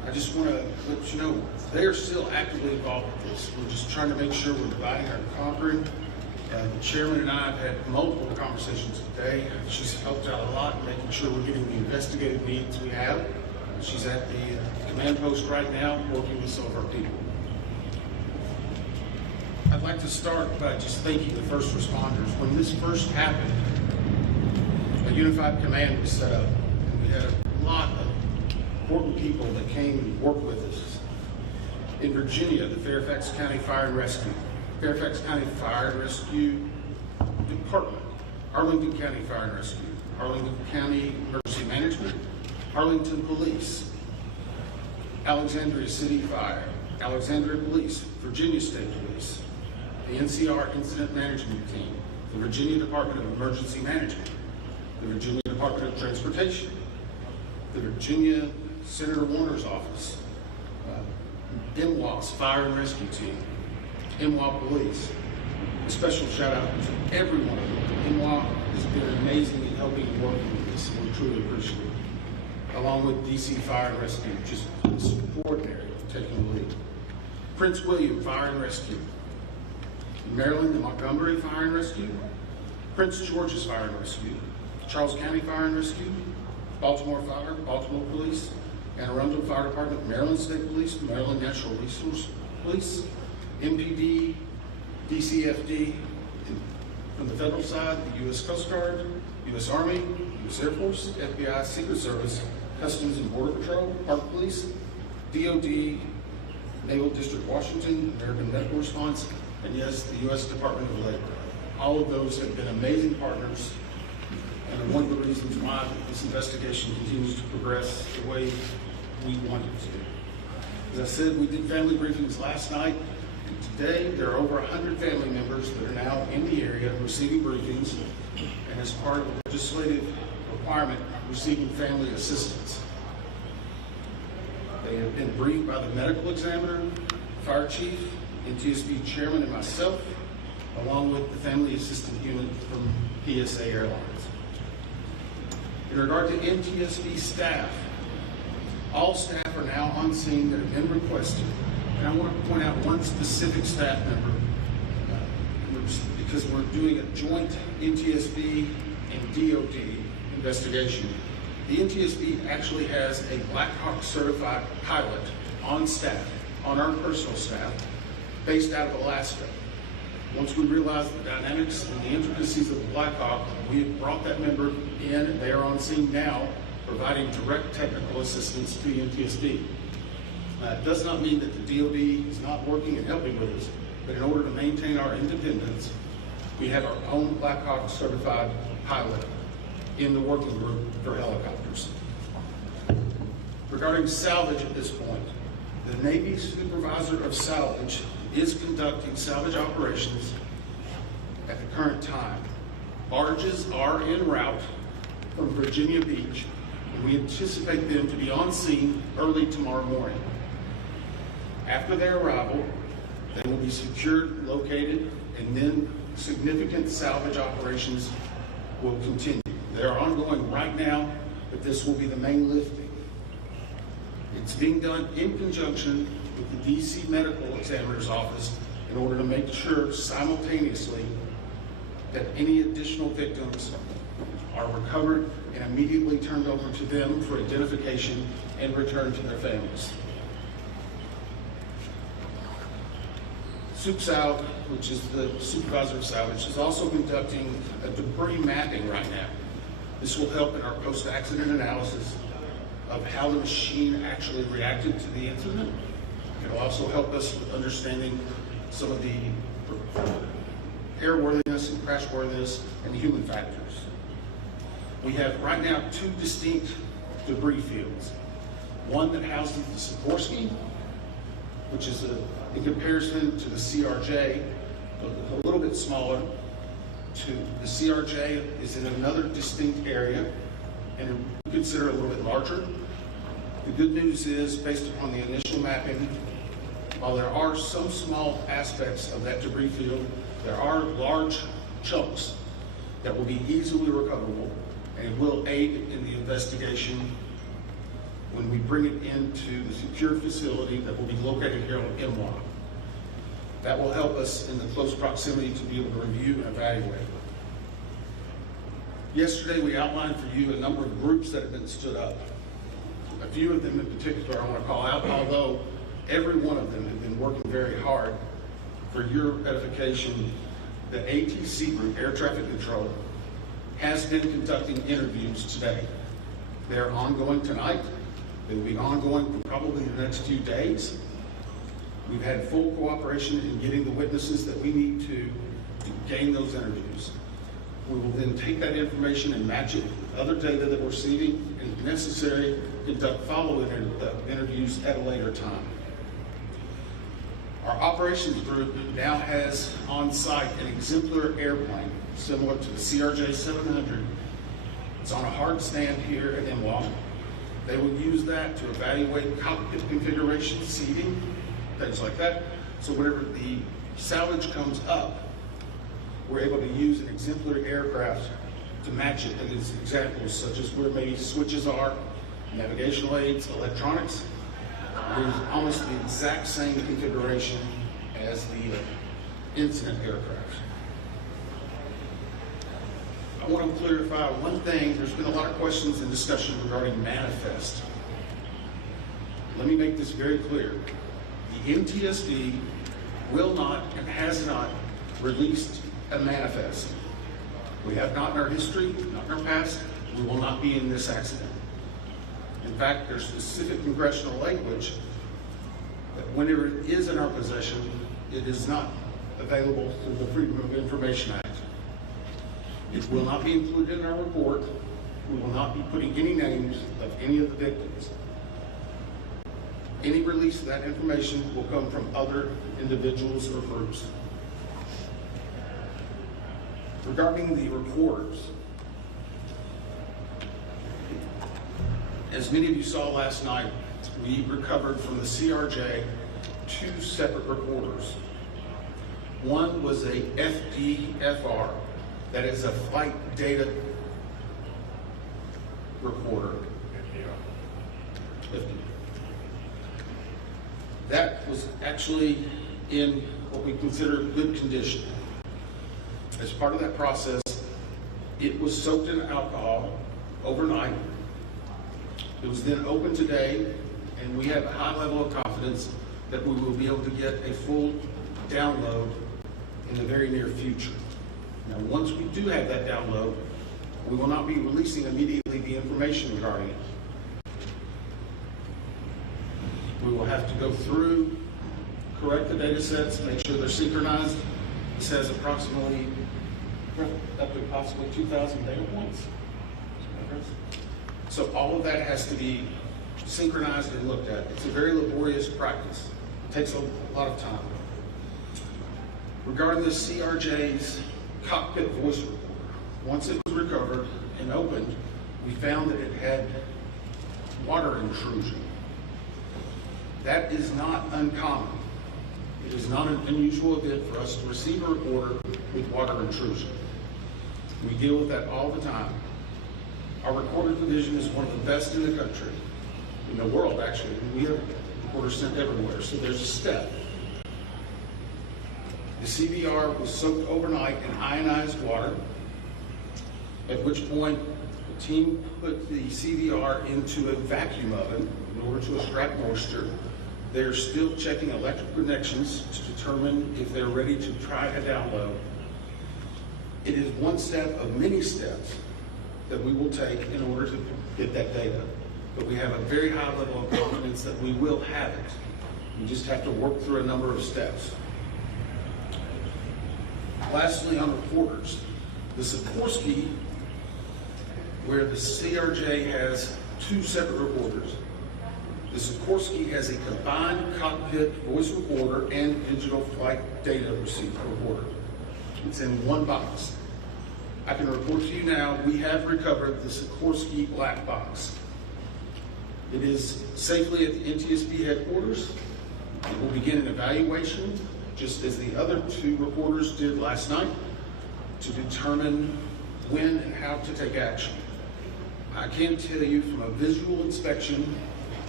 I just want to let you know they are still actively involved with this. We're just trying to make sure we're dividing our conquering. The chairman and I have had multiple conversations today. She's helped out a lot in making sure we're getting the investigative needs we have. She's at the command post right now working with some of our people. I'd like to start by just thanking the first responders. When this first happened, a unified command was set up. And we had a lot of important people that came and worked with us. In Virginia, the Fairfax County Fire and Rescue, Fairfax County Fire and Rescue Department, Arlington County Fire and Rescue, Arlington County Emergency Management, Arlington Police, Alexandria City Fire, Alexandria Police, Virginia State Police, the NCR Incident Management Team, the Virginia Department of Emergency Management, the Virginia Department of Transportation, the Virginia Senator Warner's office, MWA's Fire and Rescue Team, MWA Police. A special shout out to every one of them. MWA has been amazing in helping and working with us, and we truly appreciate it. Along with DC Fire and Rescue, just extraordinary taking the lead. Prince William Fire and Rescue. In Maryland, the Montgomery Fire and Rescue, Prince George's Fire and Rescue, Charles County Fire and Rescue, Baltimore Fire, Baltimore Police, Anne Arundel Fire Department, Maryland State Police, Maryland Natural Resource Police, MPD, DCFD, from the federal side, the U.S. Coast Guard, U.S. Army, U.S. Air Force, FBI, Secret Service, Customs and Border Patrol, Park Police, DOD, Naval District Washington, American Medical Response, and yes, the U.S. Department of Labor. All of those have been amazing partners and are one of the reasons why this investigation continues to progress the way we want it to. As I said, we did family briefings last night. And today, there are over 100 family members that are now in the area receiving briefings, and as part of the legislative requirement, receiving family assistance. They have been briefed by the medical examiner, fire chief, NTSB chairman, and myself, along with the family assistant unit from PSA Airlines. In regard to NTSB staff, all staff are now on scene that have been requested. And I want to point out one specific staff member because we're doing a joint NTSB and DOD investigation. The NTSB actually has a Black Hawk certified pilot on staff, on our personal staff, based out of Alaska. Once we realized the dynamics and the intricacies of the Black Hawk, we have brought that member in, and they are on scene now, providing direct technical assistance to the NTSB. It does not mean that the DOD is not working and helping with us, but in order to maintain our independence, we have our own Black Hawk certified pilot in the working group for helicopters. Regarding salvage at this point, the Navy supervisor of salvage is conducting salvage operations at the current time. Barges are en route from Virginia Beach, and we anticipate them to be on scene early tomorrow morning. After their arrival, they will be secured, located, and then significant salvage operations will continue. They are ongoing right now, but this will be the main lifting. It's being done in conjunction with the DC Medical Examiner's Office in order to make sure simultaneously that any additional victims are recovered and immediately turned over to them for identification and returned to their families. SupSal, which is the supervisor of salvage, is also conducting a debris mapping right now. This will help in our post-accident analysis of how the machine actually reacted to the incident. It will also help us with understanding some of the airworthiness and crashworthiness and human factors. We have right now two distinct debris fields. One that houses the Sikorsky, which is in comparison to the CRJ, a little bit smaller. The CRJ is in another distinct area and consider a little bit larger. The good news is, based upon the initial mapping, while there are some small aspects of that debris field, there are large chunks that will be easily recoverable, and it will aid in the investigation when we bring it into the secure facility that will be located here on MWA. That will help us in the close proximity to be able to review and evaluate. Yesterday, we outlined for you a number of groups that have been stood up. A few of them in particular I want to call out, although every one of them have been working very hard. For your edification, the ATC group, Air Traffic Control, has been conducting interviews today. They're ongoing tonight. They will be ongoing for probably the next few days. We've had full cooperation in getting the witnesses that we need to gain those interviews. We will then take that information and match it with other data that we're receiving, and if necessary, conduct follow-up interviews at a later time. Our operations group now has on site an exemplar airplane similar to the CRJ 700. It's on a hard stand here at MWA. They will use that to evaluate cockpit configuration, seating, things like that. So whenever the salvage comes up, we're able to use an exemplary aircraft to match it against examples such as where maybe switches are, navigational aids, electronics. It is almost the exact same configuration as the incident aircraft. I want to clarify one thing. There's been a lot of questions and discussion regarding manifest. Let me make this very clear. The NTSB will not and has not released a manifest. We have not in our history, not in our past. We will not be in this accident. In fact, there's specific congressional language that whenever it is in our possession, it is not available through the Freedom of Information Act. It will not be included in our report. We will not be putting any names of any of the victims. Any release of that information will come from other individuals or groups. Regarding the recorders, as many of you saw last night, we recovered from the CRJ 2 separate recorders. One was a FDFR, that is a flight data recorder. That was actually in what we consider good condition. As part of that process, it was soaked in alcohol overnight. It was then opened today, and we have a high level of confidence that we will be able to get a full download in the very near future. Now, once we do have that download, we will not be releasing immediately the information regarding it. We will have to go through, correct the data sets, make sure they're synchronized. This has approximately up to possibly 2,000 data points. So all of that has to be synchronized and looked at. It's a very laborious practice. It takes a lot of time. Regarding the CRJ's cockpit voice recorder, once it was recovered and opened, we found that it had water intrusion. That is not uncommon. It is not an unusual event for us to receive a recorder with water intrusion. We deal with that all the time. Our recorder division is one of the best in the country, in the world actually. We have recorders sent everywhere, so there's a step. The CVR was soaked overnight in ionized water, at which point the team put the CVR into a vacuum oven in order to extract moisture. They're still checking electrical connections to determine if they're ready to try a download. It is one step of many steps that we will take in order to get that data. But we have a very high level of confidence that we will have it. We just have to work through a number of steps. Lastly, on recorders, the Sikorsky, where the CRJ has 2 separate recorders, the Sikorsky has a combined cockpit voice recorder and digital flight data receiver recorder. It's in one box. I can report to you now, we have recovered the Sikorsky black box. It is safely at the NTSB headquarters. It will begin an evaluation, just as the other 2 recorders did last night, to determine when and how to take action. I can tell you from a visual inspection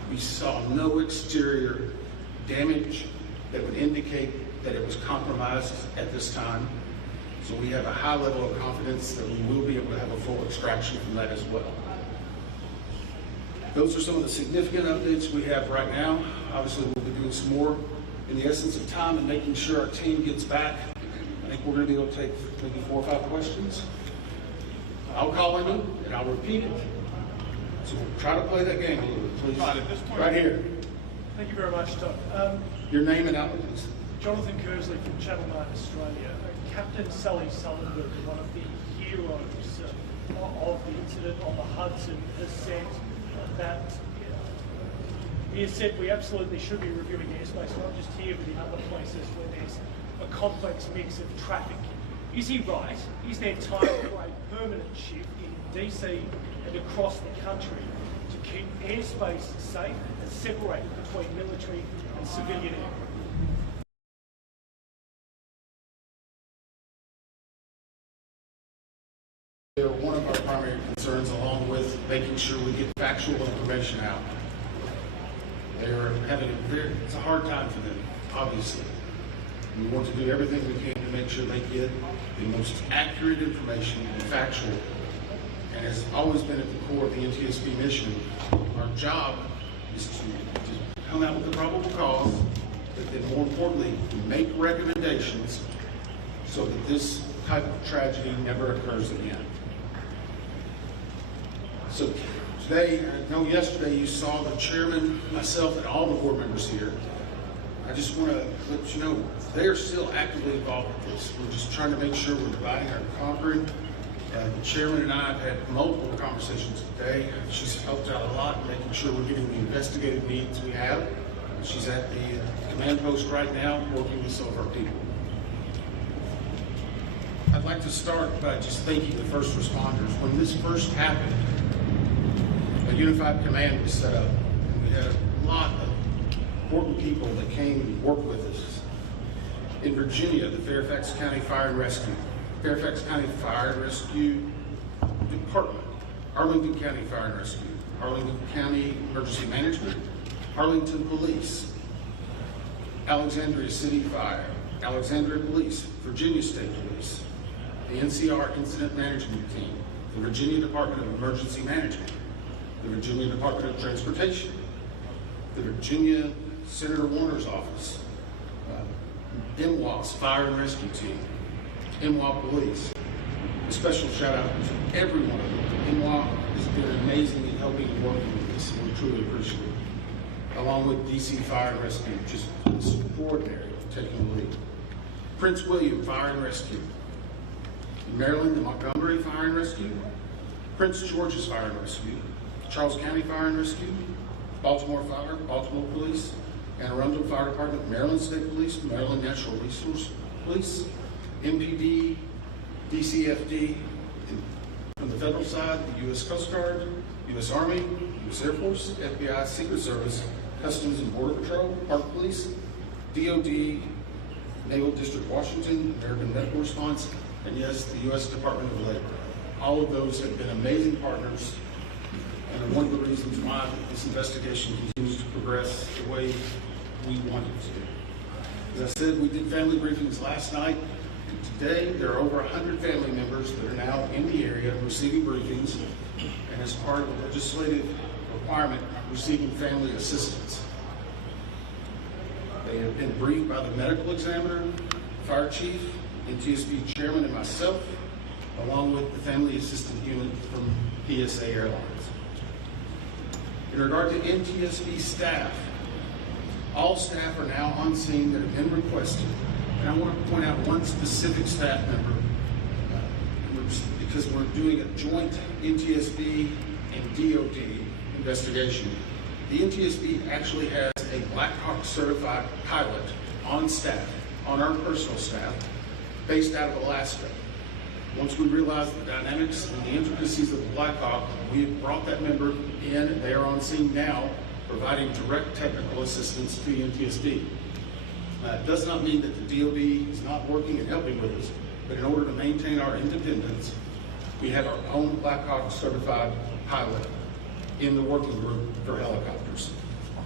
We saw no exterior damage that would indicate that it was compromised at this time. So we have a high level of confidence that we will be able to have a full extraction from that as well. Those are some of the significant updates we have right now. Obviously, we'll be doing some more in the essence of time and making sure our team gets back. I think we're going to be able to take maybe 4 or 5 questions. I'll call on you and I'll repeat it. So we'll try to play that game a little bit, please. Todd, at this point, right here. Thank you very much, Todd. Your name and outlet, please. Jonathan Kersley from Channel 9 Australia. Captain Sally Sullenberg, one of the heroes of the incident on the Hudson, has said that he has said we absolutely should be reviewing airspace, not just here but in other places where there's a complex mix of traffic. Is he right? Is there time for a permanent shift in DC and across the country to keep airspace safe and separated between military and civilian aircraft? They're one of our primary concerns, along with making sure we get factual information out. They're having it's a hard time for them, obviously. We want to do everything we can to make sure they get the most accurate information and factual. And has always been at the core of the NTSB mission. Our job is to come out with the probable cause, but then more importantly, to make recommendations so that this type of tragedy never occurs again. So today, I know yesterday you saw the chairman, myself, and all the board members here. I just want to let you know they are still actively involved with this. We're just trying to make sure we're dividing our conquering. The chairman and I have had multiple conversations today. She's helped out a lot in making sure we're getting the investigative needs we have. She's at the command post right now working with some of our people. I'd like to start by just thanking the first responders. When this first happened, a unified command was set up. And we had a lot of important people that came and worked with us. In Virginia, the Fairfax County Fire and Rescue, Fairfax County Fire and Rescue Department, Arlington County Fire and Rescue, Arlington County Emergency Management, Arlington Police, Alexandria City Fire, Alexandria Police, Virginia State Police, the NCR Incident Management Team, the Virginia Department of Emergency Management, the Virginia Department of Transportation, the Virginia Senator Warner's office, MWA's Fire and Rescue Team, MWA Police. A special shout out to every one of them. MWA has been amazing in helping and working with us, and we truly appreciate it. Along with DC Fire and Rescue, just extraordinary taking the lead. Prince William Fire and Rescue. In Maryland, the Montgomery Fire and Rescue, Prince George's Fire and Rescue, Charles County Fire and Rescue, Baltimore Fire, Baltimore Police, Anne Arundel Fire Department, Maryland State Police, Maryland Natural Resource Police, MPD, DCFD, from the federal side, the U.S. Coast Guard, U.S. Army, U.S. Air Force, FBI, Secret Service, Customs and Border Patrol, Park Police, DOD, Naval District Washington, American Medical Response, and yes, the U.S. Department of Labor. All of those have been amazing partners and are one of the reasons why this investigation continues to progress the way we want it to. As I said, we did family briefings last night. And today, there are over 100 family members that are now in the area receiving briefings, and as part of the legislative requirement, receiving family assistance. They have been briefed by the medical examiner, fire chief, NTSB chairman, and myself, along with the family assistant unit from PSA Airlines. In regard to NTSB staff, all staff are now on scene that have been requested. And I want to point out one specific staff member because we're doing a joint NTSB and DOD investigation. The NTSB actually has a Black Hawk certified pilot on staff, on our personal staff, based out of Alaska. Once we realized the dynamics and the intricacies of the Black Hawk, we have brought that member in, and they are on scene now, providing direct technical assistance to the NTSB. It does not mean that the DOD is not working and helping with us, but in order to maintain our independence, we have our own Black Hawk certified pilot in the working group for helicopters.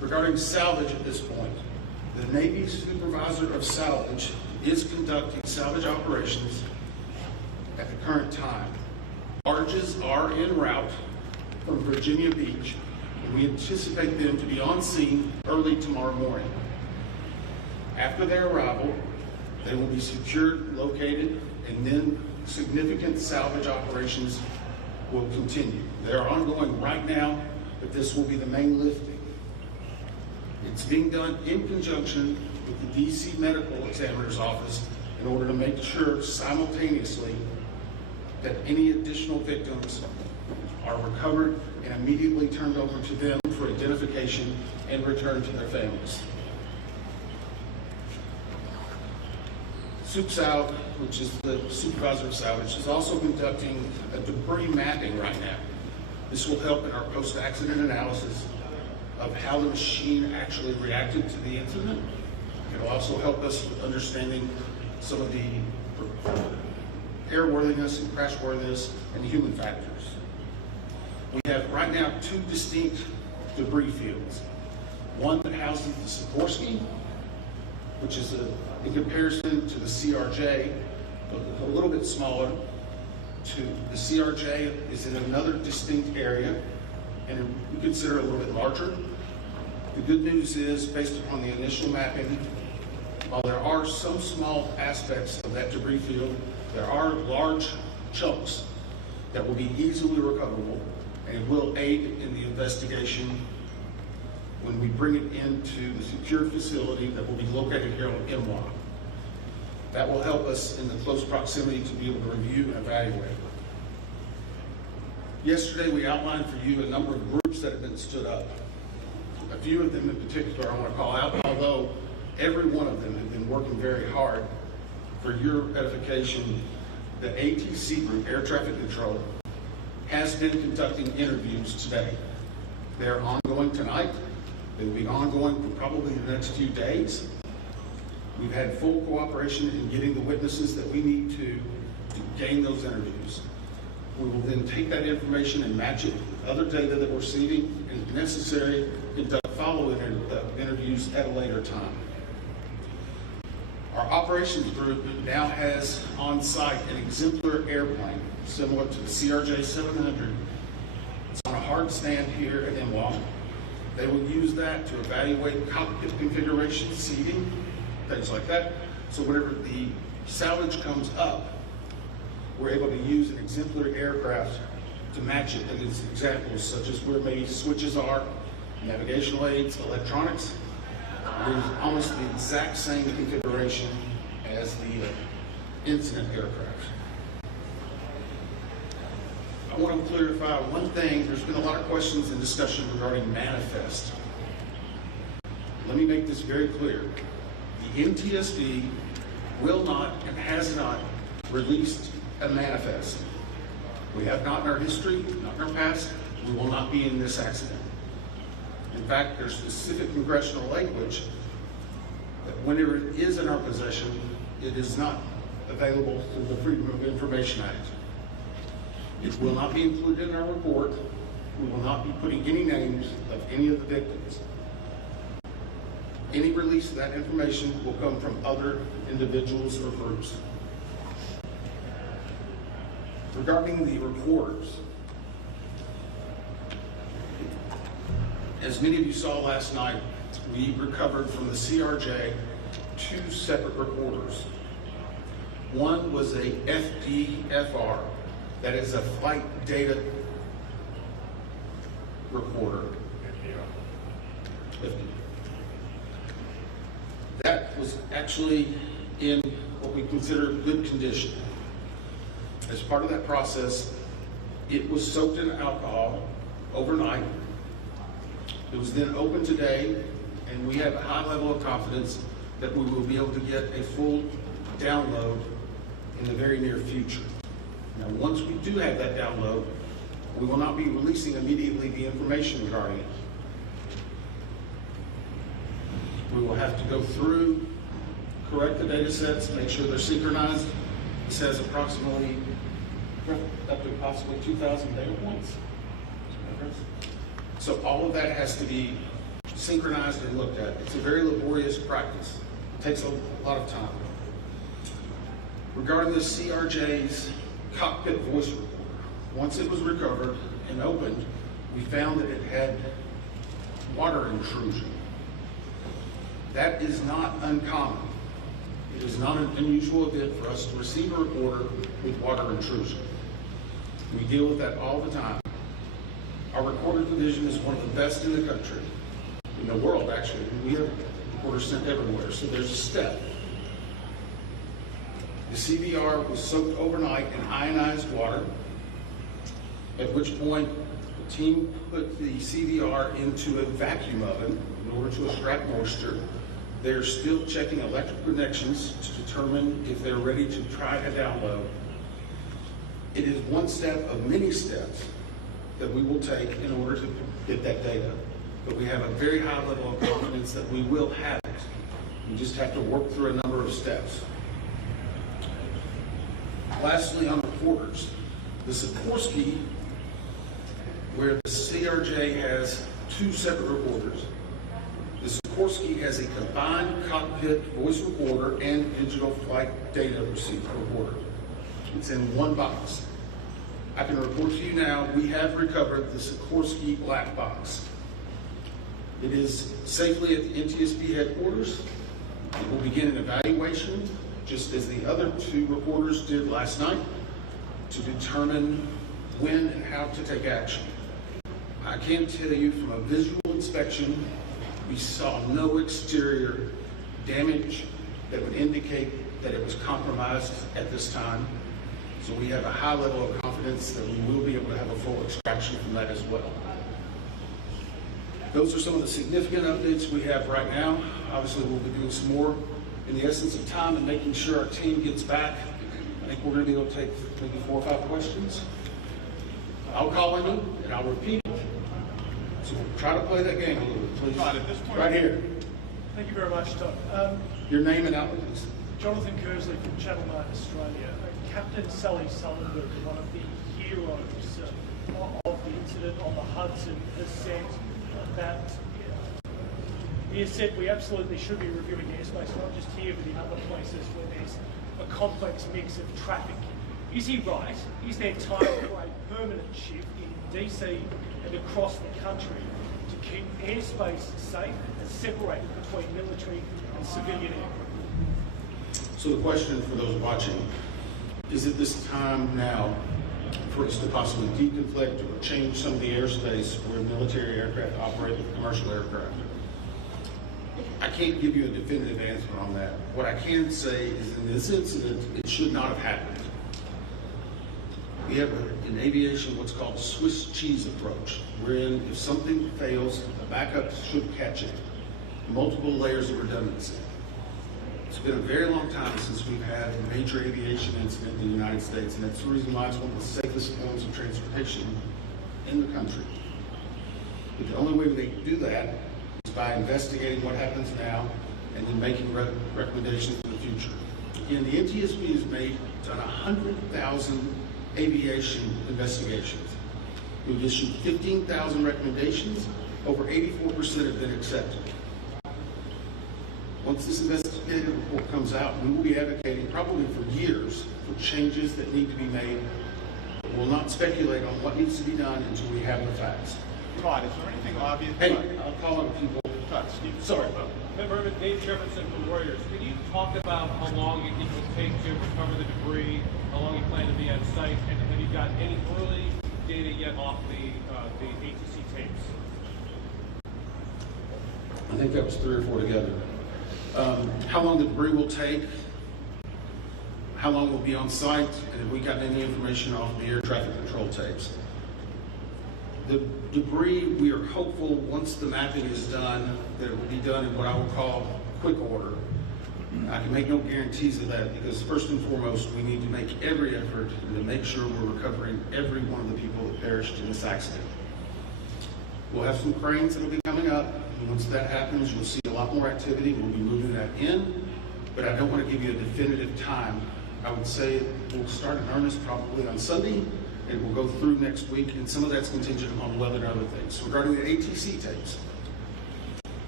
Regarding salvage at this point, the Navy supervisor of salvage is conducting salvage operations at the current time. Barges are en route from Virginia Beach, and we anticipate them to be on scene early tomorrow morning. After their arrival, they will be secured, located, and then significant salvage operations will continue. They are ongoing right now, but this will be the main lifting. It's being done in conjunction with the DC Medical Examiner's Office in order to make sure simultaneously that any additional victims are recovered and immediately turned over to them for identification and return to their families. SupSal, which is the supervisor of salvage, is also conducting a debris mapping right now. This will help in our post-accident analysis of how the machine actually reacted to the incident. It will also help us with understanding some of the airworthiness and crashworthiness and human factors. We have right now 2 distinct debris fields. One that houses the Sikorsky, which is in comparison to the CRJ, a little bit smaller. The CRJ is in another distinct area, and we consider it a little bit larger. The good news is, based upon the initial mapping, while there are some small aspects of that debris field, there are large chunks that will be easily recoverable, and it will aid in the investigation when we bring it into the secure facility that will be located here on MWA. That will help us in the close proximity to be able to review and evaluate. Yesterday we outlined for you a number of groups that have been stood up. A few of them in particular I want to call out, although every one of them have been working very hard. For your edification, the ATC group, Air Traffic Control, has been conducting interviews today. They're ongoing tonight. They will be ongoing for probably the next few days. We've had full cooperation in getting the witnesses that we need to gain those interviews. We will then take that information and match it with other data that we're receiving, and if necessary, conduct follow-up interviews at a later time. Our operations group now has on site an exemplar airplane similar to the CRJ 700. It's on a hard stand here at MWA. They will use that to evaluate cockpit configuration, seating, things like that. So whenever the salvage comes up, we're able to use an exemplary aircraft to match it. And it's examples such as where maybe switches are, navigational aids, electronics. There's almost the exact same configuration as the incident aircraft. I want to clarify one thing. There's been a lot of questions and discussion regarding manifest. Let me make this very clear. The NTSB will not and has not released a manifest. We have not in our history, not in our past. We will not be in this accident. In fact, there's specific congressional language that whenever it is in our possession, it is not available through the Freedom of Information Act. It will not be included in our report. We will not be putting any names of any of the victims. Any release of that information will come from other individuals or groups. Regarding the reporters, as many of you saw last night, we recovered from the CRJ 2 separate reporters. One was a FDFR, that is a flight data reporter. That was actually in what we consider good condition. As part of that process, it was soaked in alcohol overnight. It was then opened today, and we have a high level of confidence that we will be able to get a full download in the very near future. Now, once we do have that download, we will not be releasing immediately the information regarding it. We will have to go through, correct the data sets, make sure they're synchronized. This has approximately up to possibly 2,000 data points. So all of that has to be synchronized and looked at. It's a very laborious practice. It takes a lot of time. Regarding the CRJ's cockpit voice recorder, once it was recovered and opened, we found that it had water intrusion. That is not uncommon. It is not an unusual event for us to receive a recorder with water intrusion. We deal with that all the time. Our recorder division is one of the best in the country, in the world actually. We have recorders sent everywhere, so there's a step. The CVR was soaked overnight in ionized water, at which point the team put the CVR into a vacuum oven in order to extract moisture. They're still checking electrical connections to determine if they're ready to try a download. It is one step of many steps that we will take in order to get that data. But we have a very high level of confidence that we will have it. We just have to work through a number of steps. Lastly, on recorders, the Sikorsky, where the CRJ has two separate recorders, the Sikorsky has a combined cockpit voice recorder and digital flight data receiver recorder. It's in one box. I can report to you now, we have recovered the Sikorsky black box. It is safely at the NTSB headquarters. It will begin an evaluation, just as the other two recorders did last night, to determine when and how to take action. I can tell you from a visual inspection, we saw no exterior damage that would indicate that it was compromised at this time. So we have a high level of confidence that we will be able to have a full extraction from that as well. Those are some of the significant updates we have right now. Obviously, we'll be doing some more in the essence of time and making sure our team gets back. I think we're going to be able to take maybe 4 or 5 questions. I'll call on you and I'll repeat it. So we'll try to play that game a little bit, please. Todd, at this point, right here. Thank you very much, Todd. Your name and outlet, please. Jonathan Kersley from Channel 9 Australia. Captain Sally Sullenberg, one of the heroes of the incident on the Hudson, has said that he has said we absolutely should be reviewing airspace, not just here but in other places where there's a complex mix of traffic. Is he right? Is there time for a permanent shift in DC and across the country to keep airspace safe and separated between military and civilian aircraft? So the question for those watching, is it this time now for us to possibly deconflict or change some of the airspace where military aircraft operate with commercial aircraft? I can't give you a definitive answer on that. What I can say is in this incident, it should not have happened. We have in aviation what's called Swiss cheese approach, wherein if something fails, the backup should catch it. Multiple layers of redundancy. It's been a very long time since we've had a major aviation incident in the United States, and that's the reason why it's one of the safest forms of transportation in the country. But the only way we can do that is by investigating what happens now and then making recommendations for the future. Again, the NTSB has done 100,000 aviation investigations. We've issued 15,000 recommendations. Over 84% have been accepted. Once this investigative report comes out, we will be advocating probably for years for changes that need to be made. We'll not speculate on what needs to be done until we have the facts. Todd, is there anything obvious? Hey, I'll call on people. Todd, Steve. Sorry. Member Dave Jefferson from Reuters. Can you talk about how long you think it will take to recover the debris, how long you plan to be on site, and have you got any early data yet off the ATC tapes? I think that was 3 or 4 together. How long the debris will take, how long we'll be on site, and have we gotten any information off the air traffic control tapes. The debris, we are hopeful once the mapping is done, that it will be done in what I will call quick order. I can make no guarantees of that because first and foremost, we need to make every effort to make sure we're recovering every one of the people that perished in this accident. We'll have some cranes that will be coming up. And once that happens, you'll see a lot more activity. We'll be moving that in, but I don't want to give you a definitive time. I would say we'll start in earnest probably on Sunday, and we'll go through next week, and some of that's contingent upon weather and other things. So regarding the ATC tapes,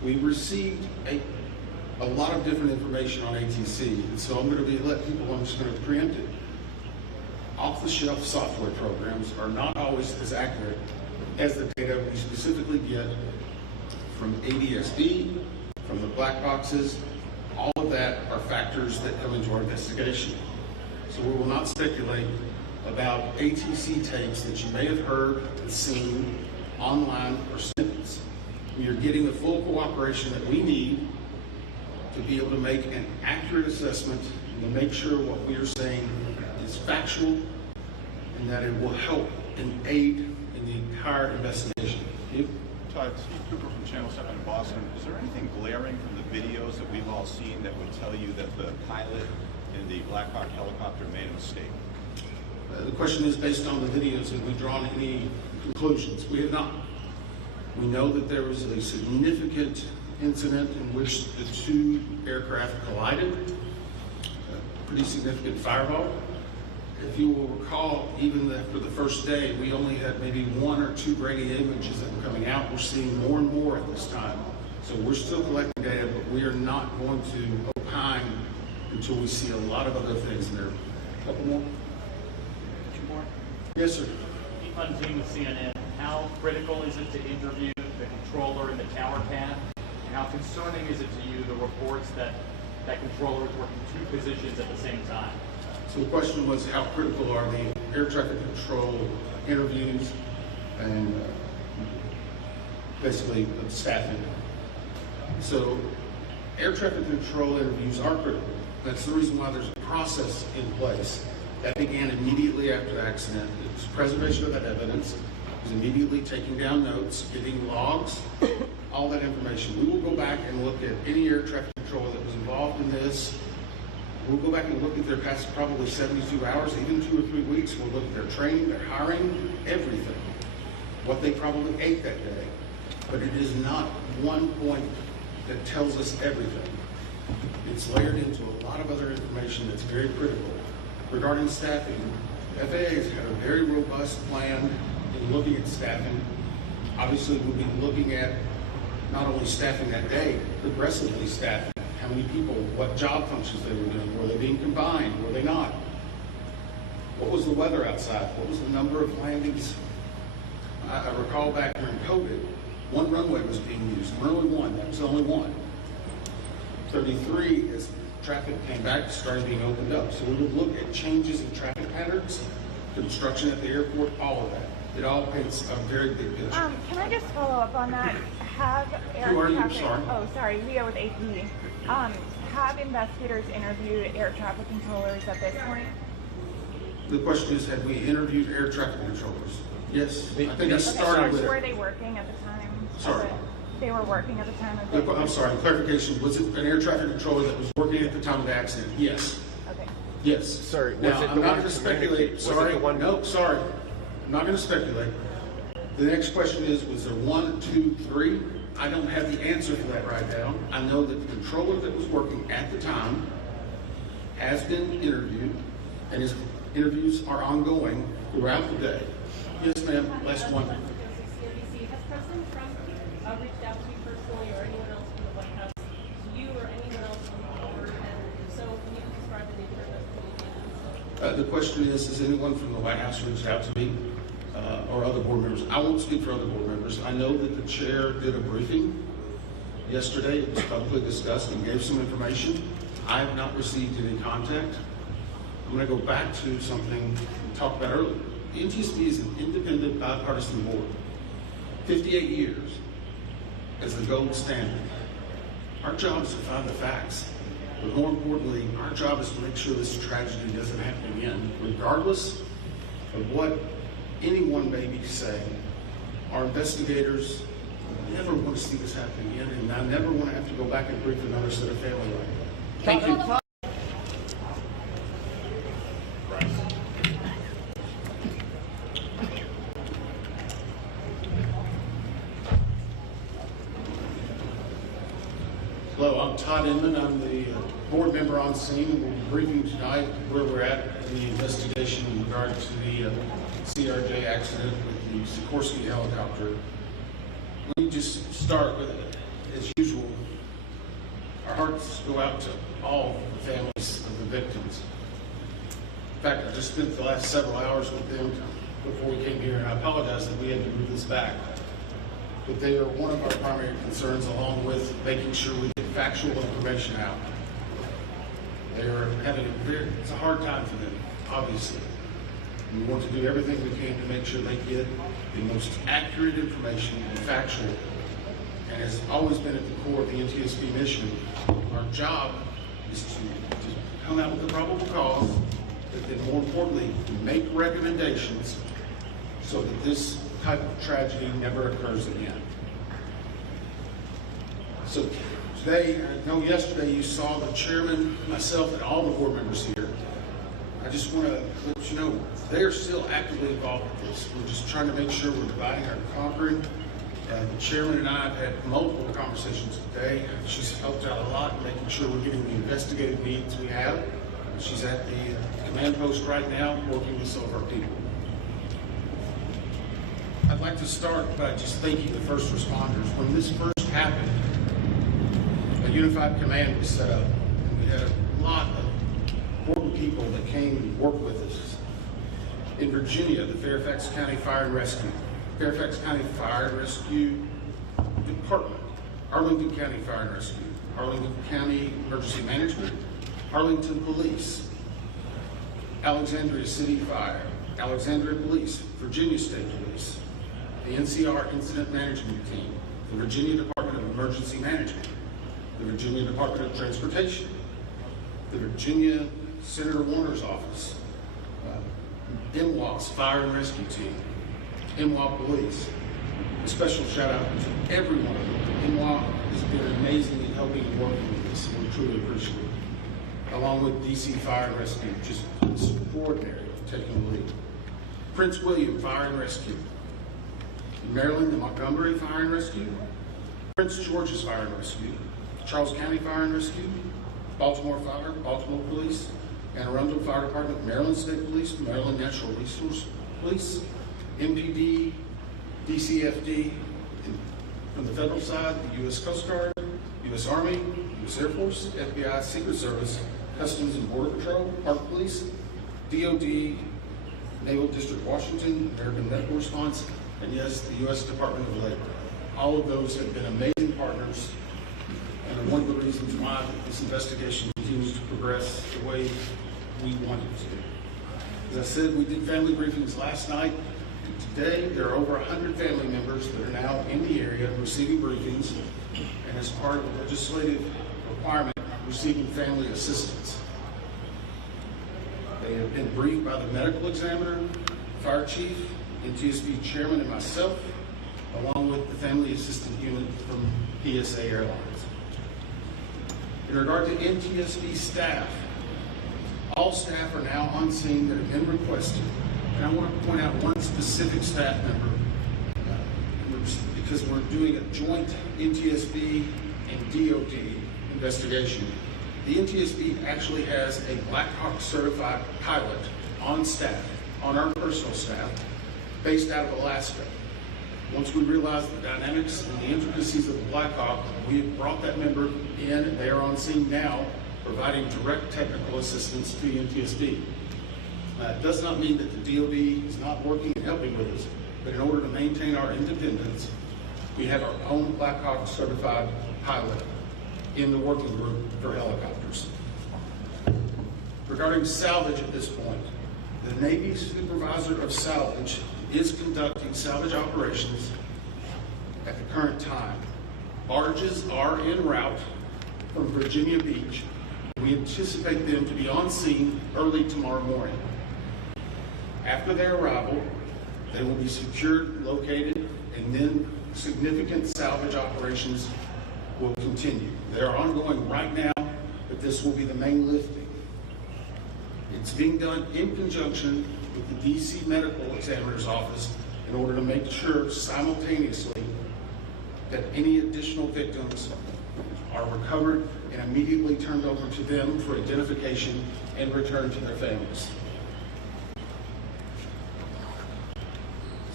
We received a lot of different information on ATC, and so I'm going to let people, I'm just going to preempt it. Off-the-shelf software programs are not always as accurate as the data we specifically get from NTSB, from the black boxes. All of that are factors that come into our investigation. So we will not speculate about ATC tapes that you may have heard and seen online or snippets. We are getting the full cooperation that we need to be able to make an accurate assessment and to make sure what we are saying is factual and that it will help and aid in the entire investigation. You? Todd, Steve Cooper from Channel 7 in Boston. Is there anything glaring from the videos that we've all seen that would tell you that the pilot in the Black Hawk helicopter made a mistake? The question is based on the videos. Have we drawn any conclusions? We have not. We know that there was a significant incident in which the two aircraft collided, a pretty significant fireball. If you will recall, even after the first day, we only had maybe 1 or 2 Brady images that were coming out. We're seeing more and more at this time. So we're still collecting data, but we are not going to opine until we see a lot of other things in there. A couple more? 2 more? Yes, sir. Pete Muntean with CNN. How critical is it to interview the controller in the tower path? And how concerning is it to you, the reports that that controller is working 2 positions at the same time? So the question was, how critical are the air traffic control interviews and basically the staffing? So air traffic control interviews are critical. That's the reason why there's a process in place. That began immediately after the accident. It was preservation of that evidence. It was immediately taking down notes, getting logs, all that information. We will go back and look at any air traffic controller that was involved in this. We'll go back and look at their past probably 72 hours, even 2 or 3 weeks. We'll look at their training, their hiring, everything. What they probably ate that day. But it is not one point that tells us everything. It's layered into a lot of other information that's very critical. Regarding staffing, FAA has had a very robust plan in looking at staffing. Obviously, we'll be looking at not only staffing that day, progressively staffing. How many people, what job functions they were doing, were they being combined, were they not? What was the weather outside? What was the number of landings? I recall back during COVID, 1 runway was being used, runway 1, that was the only one. 33, as traffic came back, started being opened up. So we would look at changes in traffic patterns, construction at the airport, all of that. It all paints a very big picture. Can I just follow up on that? Have air Who are you? traffic, Sorry. Oh, sorry, Leah with AP. Have investigators interviewed air traffic controllers at this point? The question is, have we interviewed air traffic controllers? Yes. I think I Okay, started with were it. they working at the time? Sorry. They were working at the time of the... I'm sorry, clarification. Was it an air traffic controller that was working at the time of the accident? Yes. Okay. Yes. Sorry, was Now, it I'm the not one going to speculate. was it Sorry. the one- No, sorry. I'm not going to speculate. The next question is, was there 1, 2, 3? I don't have the answer for that right now. I know that the controller that was working at the time has been interviewed, and his interviews are ongoing throughout the day. Yes, ma'am. Last one. CNBC. Has President Trump reached out to you personally or anyone else from the White House, to you or anyone else on the board? And if so, can you describe the nature of those communications? The question is, has anyone from the White House reached out to me or other board members? I won't speak for other board members. I know that the chair did a briefing yesterday. It was publicly discussed and gave some information. I have not received any contact. I'm going to go back to something we talked about earlier. The NTSB is an independent, bipartisan board. 58 years as the gold standard. Our job is to find the facts. But more importantly, our job is to make sure this tragedy doesn't happen again, regardless of what anyone may be saying. Our investigators never want to see this happen again, and I never want to have to go back and brief another set of family like that. Thank you. Hello, I'm Todd Inman. I'm the board member on scene. We'll be briefing tonight where we're at in the investigation in regard to the CRJ accident with the Sikorsky helicopter. Let me just start with as usual, our hearts go out to all the families of the victims. In fact, I just spent the last several hours with them before we came here, and I apologize that we had to move this back. But they are one of our primary concerns, along with making sure we get factual information out. They are having it's a hard time for them, obviously. We want to do everything we can to make sure they get the most accurate information and factual. And has always been at the core of the NTSB mission. Our job is to come out with a probable cause, but then more importantly, make recommendations so that this type of tragedy never occurs again. So today, I know yesterday you saw the chairman, myself, and all the board members here. I just want to let you know they are still actively involved with this. We're just trying to make sure we're dividing our conquering. The chairman and I have had multiple conversations today. She's helped out a lot in making sure we're getting the investigative needs we have. She's at the command post right now working with some of our people. I'd like to start by just thanking the first responders. When this first happened, a unified command was set up. And we had a lot of important people that came and worked with us. In Virginia, the Fairfax County Fire and Rescue, Fairfax County Fire and Rescue Department, Arlington County Fire and Rescue, Arlington County Emergency Management, Arlington Police, Alexandria City Fire, Alexandria Police, Virginia State Police, the NCR Incident Management Team, the Virginia Department of Emergency Management, the Virginia Department of Transportation, the Virginia Senator Warner's office, MWA's Fire and Rescue Team, MWA Police. A special shout out to everyone. MWA has been amazing in helping and working with this, and we truly appreciate it. Along with DC Fire and Rescue, just extraordinary taking the lead. Prince William Fire and Rescue. In Maryland, the Montgomery Fire and Rescue. Prince George's Fire and Rescue. Charles County Fire and Rescue. Baltimore Fire, Baltimore Police. Anne Arundel Fire Department, Maryland State Police, Maryland Natural Resource Police, MPD, DCFD, and from the federal side, the U.S. Coast Guard, U.S. Army, U.S. Air Force, FBI, Secret Service, Customs and Border Patrol, Park Police, DOD, Naval District Washington, American Medical Response, and yes, the U.S. Department of Labor. All of those have been amazing partners and are one of the reasons why this investigation continues to progress the way we want it to. As I said, we did family briefings last night. Today, there are over 100 family members that are now in the area receiving briefings, and as part of the legislative requirement, receiving family assistance. They have been briefed by the medical examiner, fire chief, NTSB chairman, and myself, along with the family assistant unit from PSA Airlines. In regard to NTSB staff, all staff are now on scene that have been requested. And I want to point out one specific staff member because we're doing a joint NTSB and DOD investigation. The NTSB actually has a Black Hawk certified pilot on staff, on our personal staff, based out of Alaska. Once we realized the dynamics and the intricacies of the Black Hawk, we have brought that member in, and they are on scene now, providing direct technical assistance to the NTSB. It does not mean that the DOD is not working and helping with us, but in order to maintain our independence, we have our own Black Hawk certified pilot in the working group for helicopters. Regarding salvage at this point, the Navy supervisor of salvage is conducting salvage operations at the current time. Barges are en route from Virginia Beach. We anticipate them to be on scene early tomorrow morning. After their arrival, they will be secured, located, and then significant salvage operations will continue. They are ongoing right now, but this will be the main lifting. It's being done in conjunction with the DC Medical Examiner's Office in order to make sure simultaneously that any additional victims are recovered and immediately turned over to them for identification and returned to their families.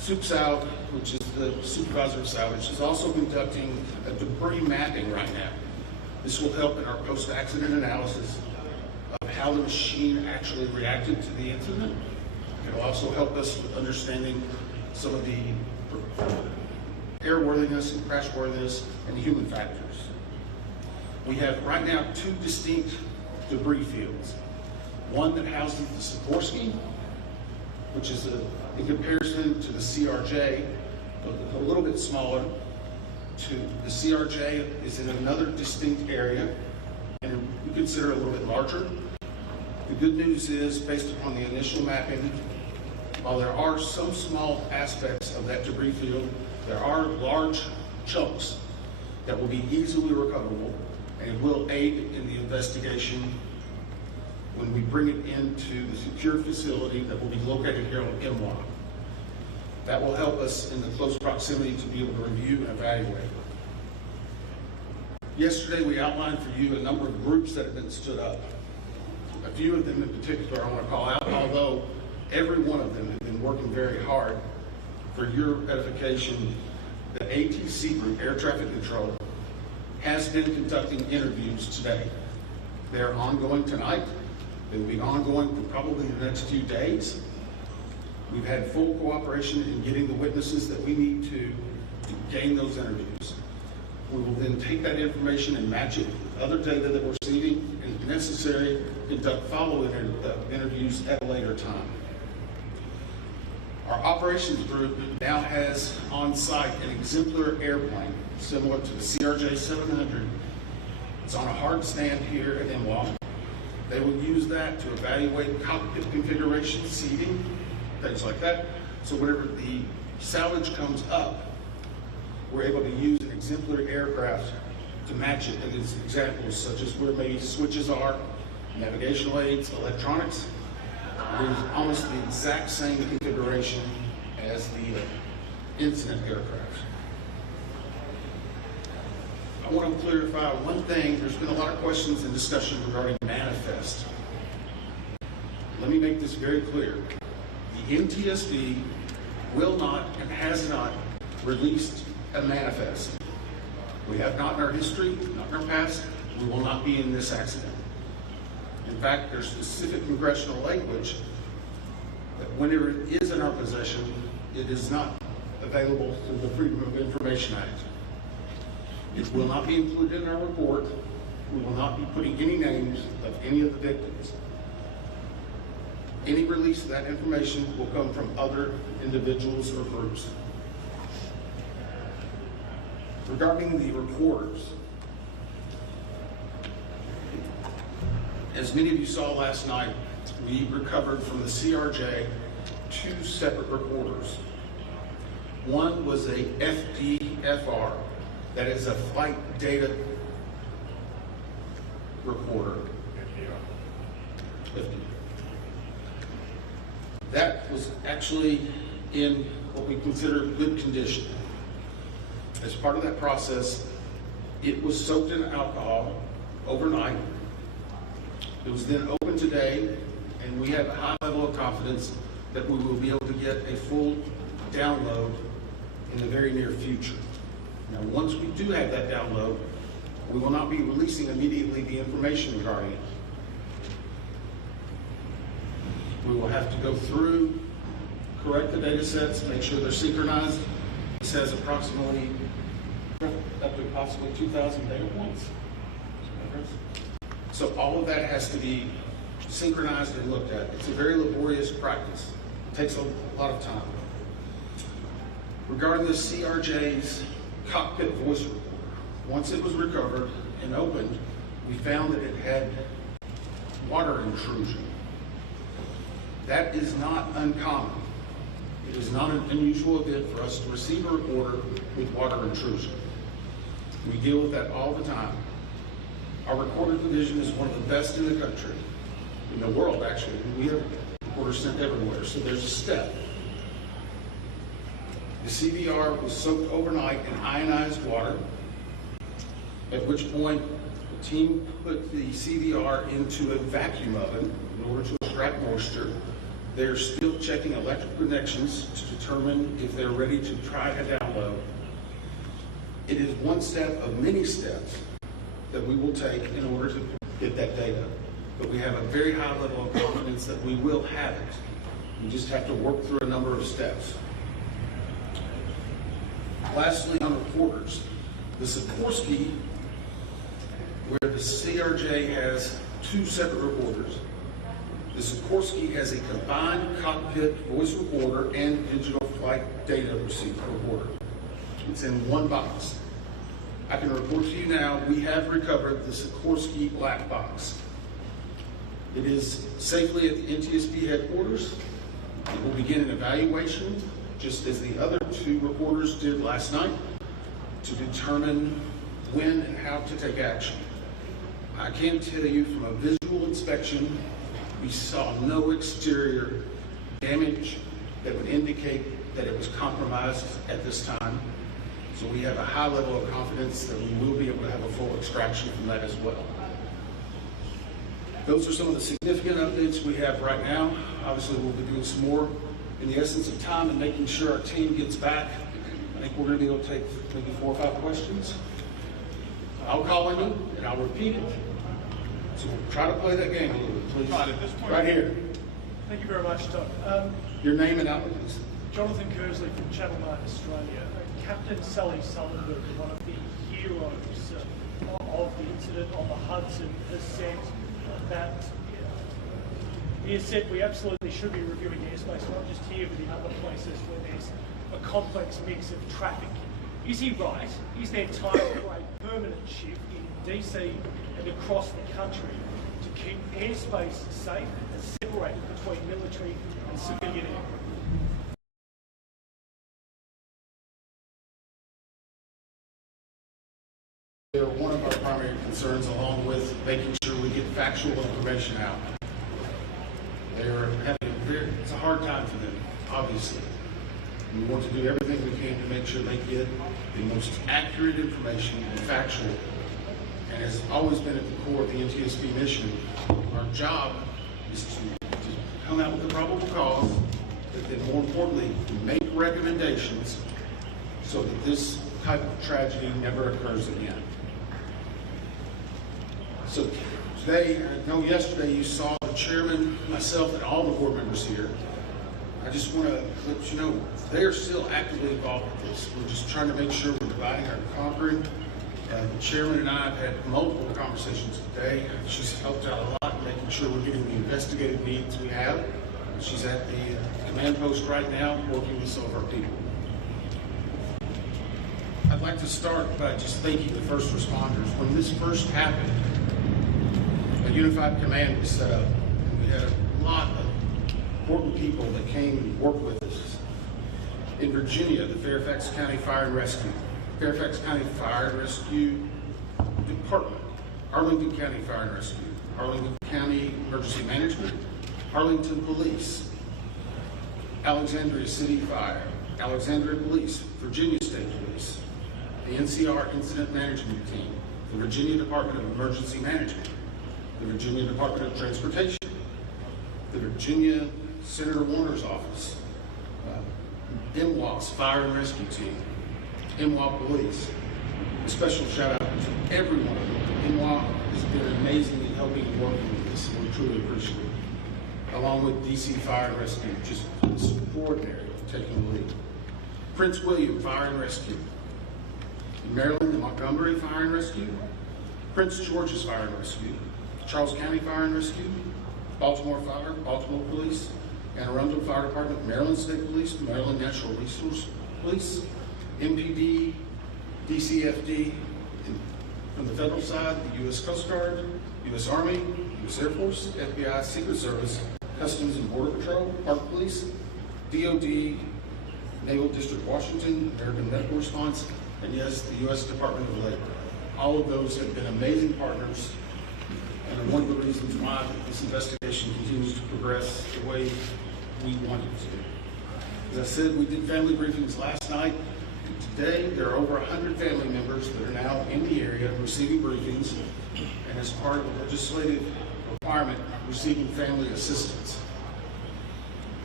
SupSal, which is the supervisor of Salvage, is also conducting a debris mapping right now. This will help in our post-accident analysis of how the machine actually reacted to the incident. It will also help us with understanding some of the airworthiness and crashworthiness and human factors. We have right now two distinct debris fields. One that houses the Sikorsky, which is in comparison to the CRJ, a little bit smaller. The CRJ is in another distinct area, and we consider it a little bit larger. The good news is, based upon the initial mapping, while there are some small aspects of that debris field, there are large chunks that will be easily recoverable, and it will aid in the investigation when we bring it into the secure facility that will be located here on MWA. That will help us in the close proximity to be able to review and evaluate. Yesterday, we outlined for you a number of groups that have been stood up. A few of them in particular I want to call out, although every one of them have been working very hard. For your edification, the ATC group, Air Traffic Control, has been conducting interviews today. They're ongoing tonight. They will be ongoing for probably the next few days. We've had full cooperation in getting the witnesses that we need to gain those interviews. We will then take that information and match it with other data that we're receiving, and if necessary, conduct follow-up interviews at a later time. Our operations group now has on site an exemplar airplane similar to the CRJ 700. It's on a hard stand here at MWA. They will use that to evaluate cockpit configuration, seating, things like that. So whenever the salvage comes up, we're able to use an exemplary aircraft to match it in these examples, such as where maybe switches are, navigational aids, electronics. It is almost the exact same configuration as the incident aircraft. I want to clarify one thing. There's been a lot of questions and discussion regarding manifest. Let me make this very clear. The NTSB will not and has not released a manifest. We have not in our history, not in our past. We will not be in this accident. In fact, there's specific congressional language that whenever it is in our possession, it is not available through the Freedom of Information Act. It will not be included in our report. We will not be putting any names of any of the victims. Any release of that information will come from other individuals or groups. Regarding the recorders, as many of you saw last night, we recovered from the CRJ 2 separate recorders. One was a FDFR, that is a flight data recorder. That was actually in what we consider good condition. As part of that process, it was soaked in alcohol overnight. It was then opened today, and we have a high level of confidence that we will be able to get a full download in the very near future. Now, once we do have that download, we will not be releasing immediately the information regarding it. We will have to go through, correct the data sets, make sure they're synchronized. This has approximately up to possibly 2,000 data points. So all of that has to be synchronized and looked at. It's a very laborious practice. It takes a lot of time. Regarding the CRJ's cockpit voice recorder, once it was recovered and opened, we found that it had water intrusion. That is not uncommon. It is not an unusual event for us to receive a recorder with water intrusion. We deal with that all the time. Our recorder division is one of the best in the country, in the world actually. We have recorders sent everywhere, so there's a step. The CVR was soaked overnight in ionized water, at which point the team put the CVR into a vacuum oven in order to extract moisture. They're still checking electrical connections to determine if they're ready to try to download. It is one step of many steps that we will take in order to get that data. But we have a very high level of confidence that we will have it. We just have to work through a number of steps. Lastly, on reporters, the Sikorsky, where the CRJ has two separate reporters, the Sikorsky has a combined cockpit voice recorder and digital flight data recorder. It's in one box. I can report to you now, we have recovered the Sikorsky black box. It is safely at the NTSB headquarters. It will begin an evaluation, just as the other two reporters did last night, to determine when and how to take action. I can tell you from a visual inspection, we saw no exterior damage that would indicate that it was compromised at this time. So we have a high level of confidence that we will be able to have a full extraction from that as well. Those are some of the significant updates we have right now. Obviously, we'll be doing some more in the essence of time and making sure our team gets back. I think we're going to be able to take maybe 4 or 5 questions. I'll call on you and I'll repeat it. So we'll try to play that game a little bit, please. Todd, at this point, right here. Thank you very much, Todd. Your name and outlet, please. Jonathan Kersley from Channel 9 Australia. Captain Sally Sullenberg, one of the heroes of the incident on the Hudson, has said that he has said we absolutely should be reviewing airspace, not just here but in other places where there's a complex mix of traffic. Is he right? Is there time for a permanent shift in DC and across the country to keep airspace safe and separated between military and civilian aircraft? They're one of our primary concerns, along with making sure we get factual information out. They're having it's a hard time for them, obviously. We want to do everything we can to make sure they get the most accurate information and factual. And has always been at the core of the NTSB mission. Our job is to come out with a probable cause, but then more importantly, to make recommendations so that this type of tragedy never occurs again. So today, I know yesterday you saw the chairman, myself, and all the board members here. I just want to let you know they are still actively involved with this. We're just trying to make sure we're dividing our conquering. The chairman and I have had multiple conversations today. She's helped out a lot in making sure we're getting the investigative needs we have. She's at the command post right now working with some of our people. I'd like to start by just thanking the first responders. When this first happened, a unified command was set up, and we had a lot of important people that came and worked with us. In Virginia, the Fairfax County Fire and Rescue, Fairfax County Fire and Rescue Department, Arlington County Fire and Rescue, Arlington County Emergency Management, Arlington Police, Alexandria City Fire, Alexandria Police, Virginia State Police, the NCR Incident Management Team, the Virginia Department of Emergency Management, the Virginia Department of Transportation, the Virginia Senator Warner's office, MWA's Fire and Rescue Team, MWA Police. A special shout out to every one of them. MWA has been amazing in helping and working with us, and we truly appreciate it. Along with DC Fire and Rescue, just extraordinary taking the lead. Prince William Fire and Rescue. In Maryland, the Montgomery Fire and Rescue. Prince George's Fire and Rescue. Charles County Fire and Rescue. Baltimore Fire, Baltimore Police. Anne Arundel Fire Department, Maryland State Police, Maryland Natural Resource Police, MPD, DCFD, and from the federal side, the U.S. Coast Guard, U.S. Army, U.S. Air Force, FBI, Secret Service, Customs and Border Patrol, Park Police, DOD, Naval District Washington, American Medical Response, and yes, the U.S. Department of Labor. All of those have been amazing partners, and are one of the reasons why this investigation continues to progress the way we want it to. As I said, we did family briefings last night. Today, there are over 100 family members that are now in the area receiving briefings, and as part of the legislative requirement, receiving family assistance.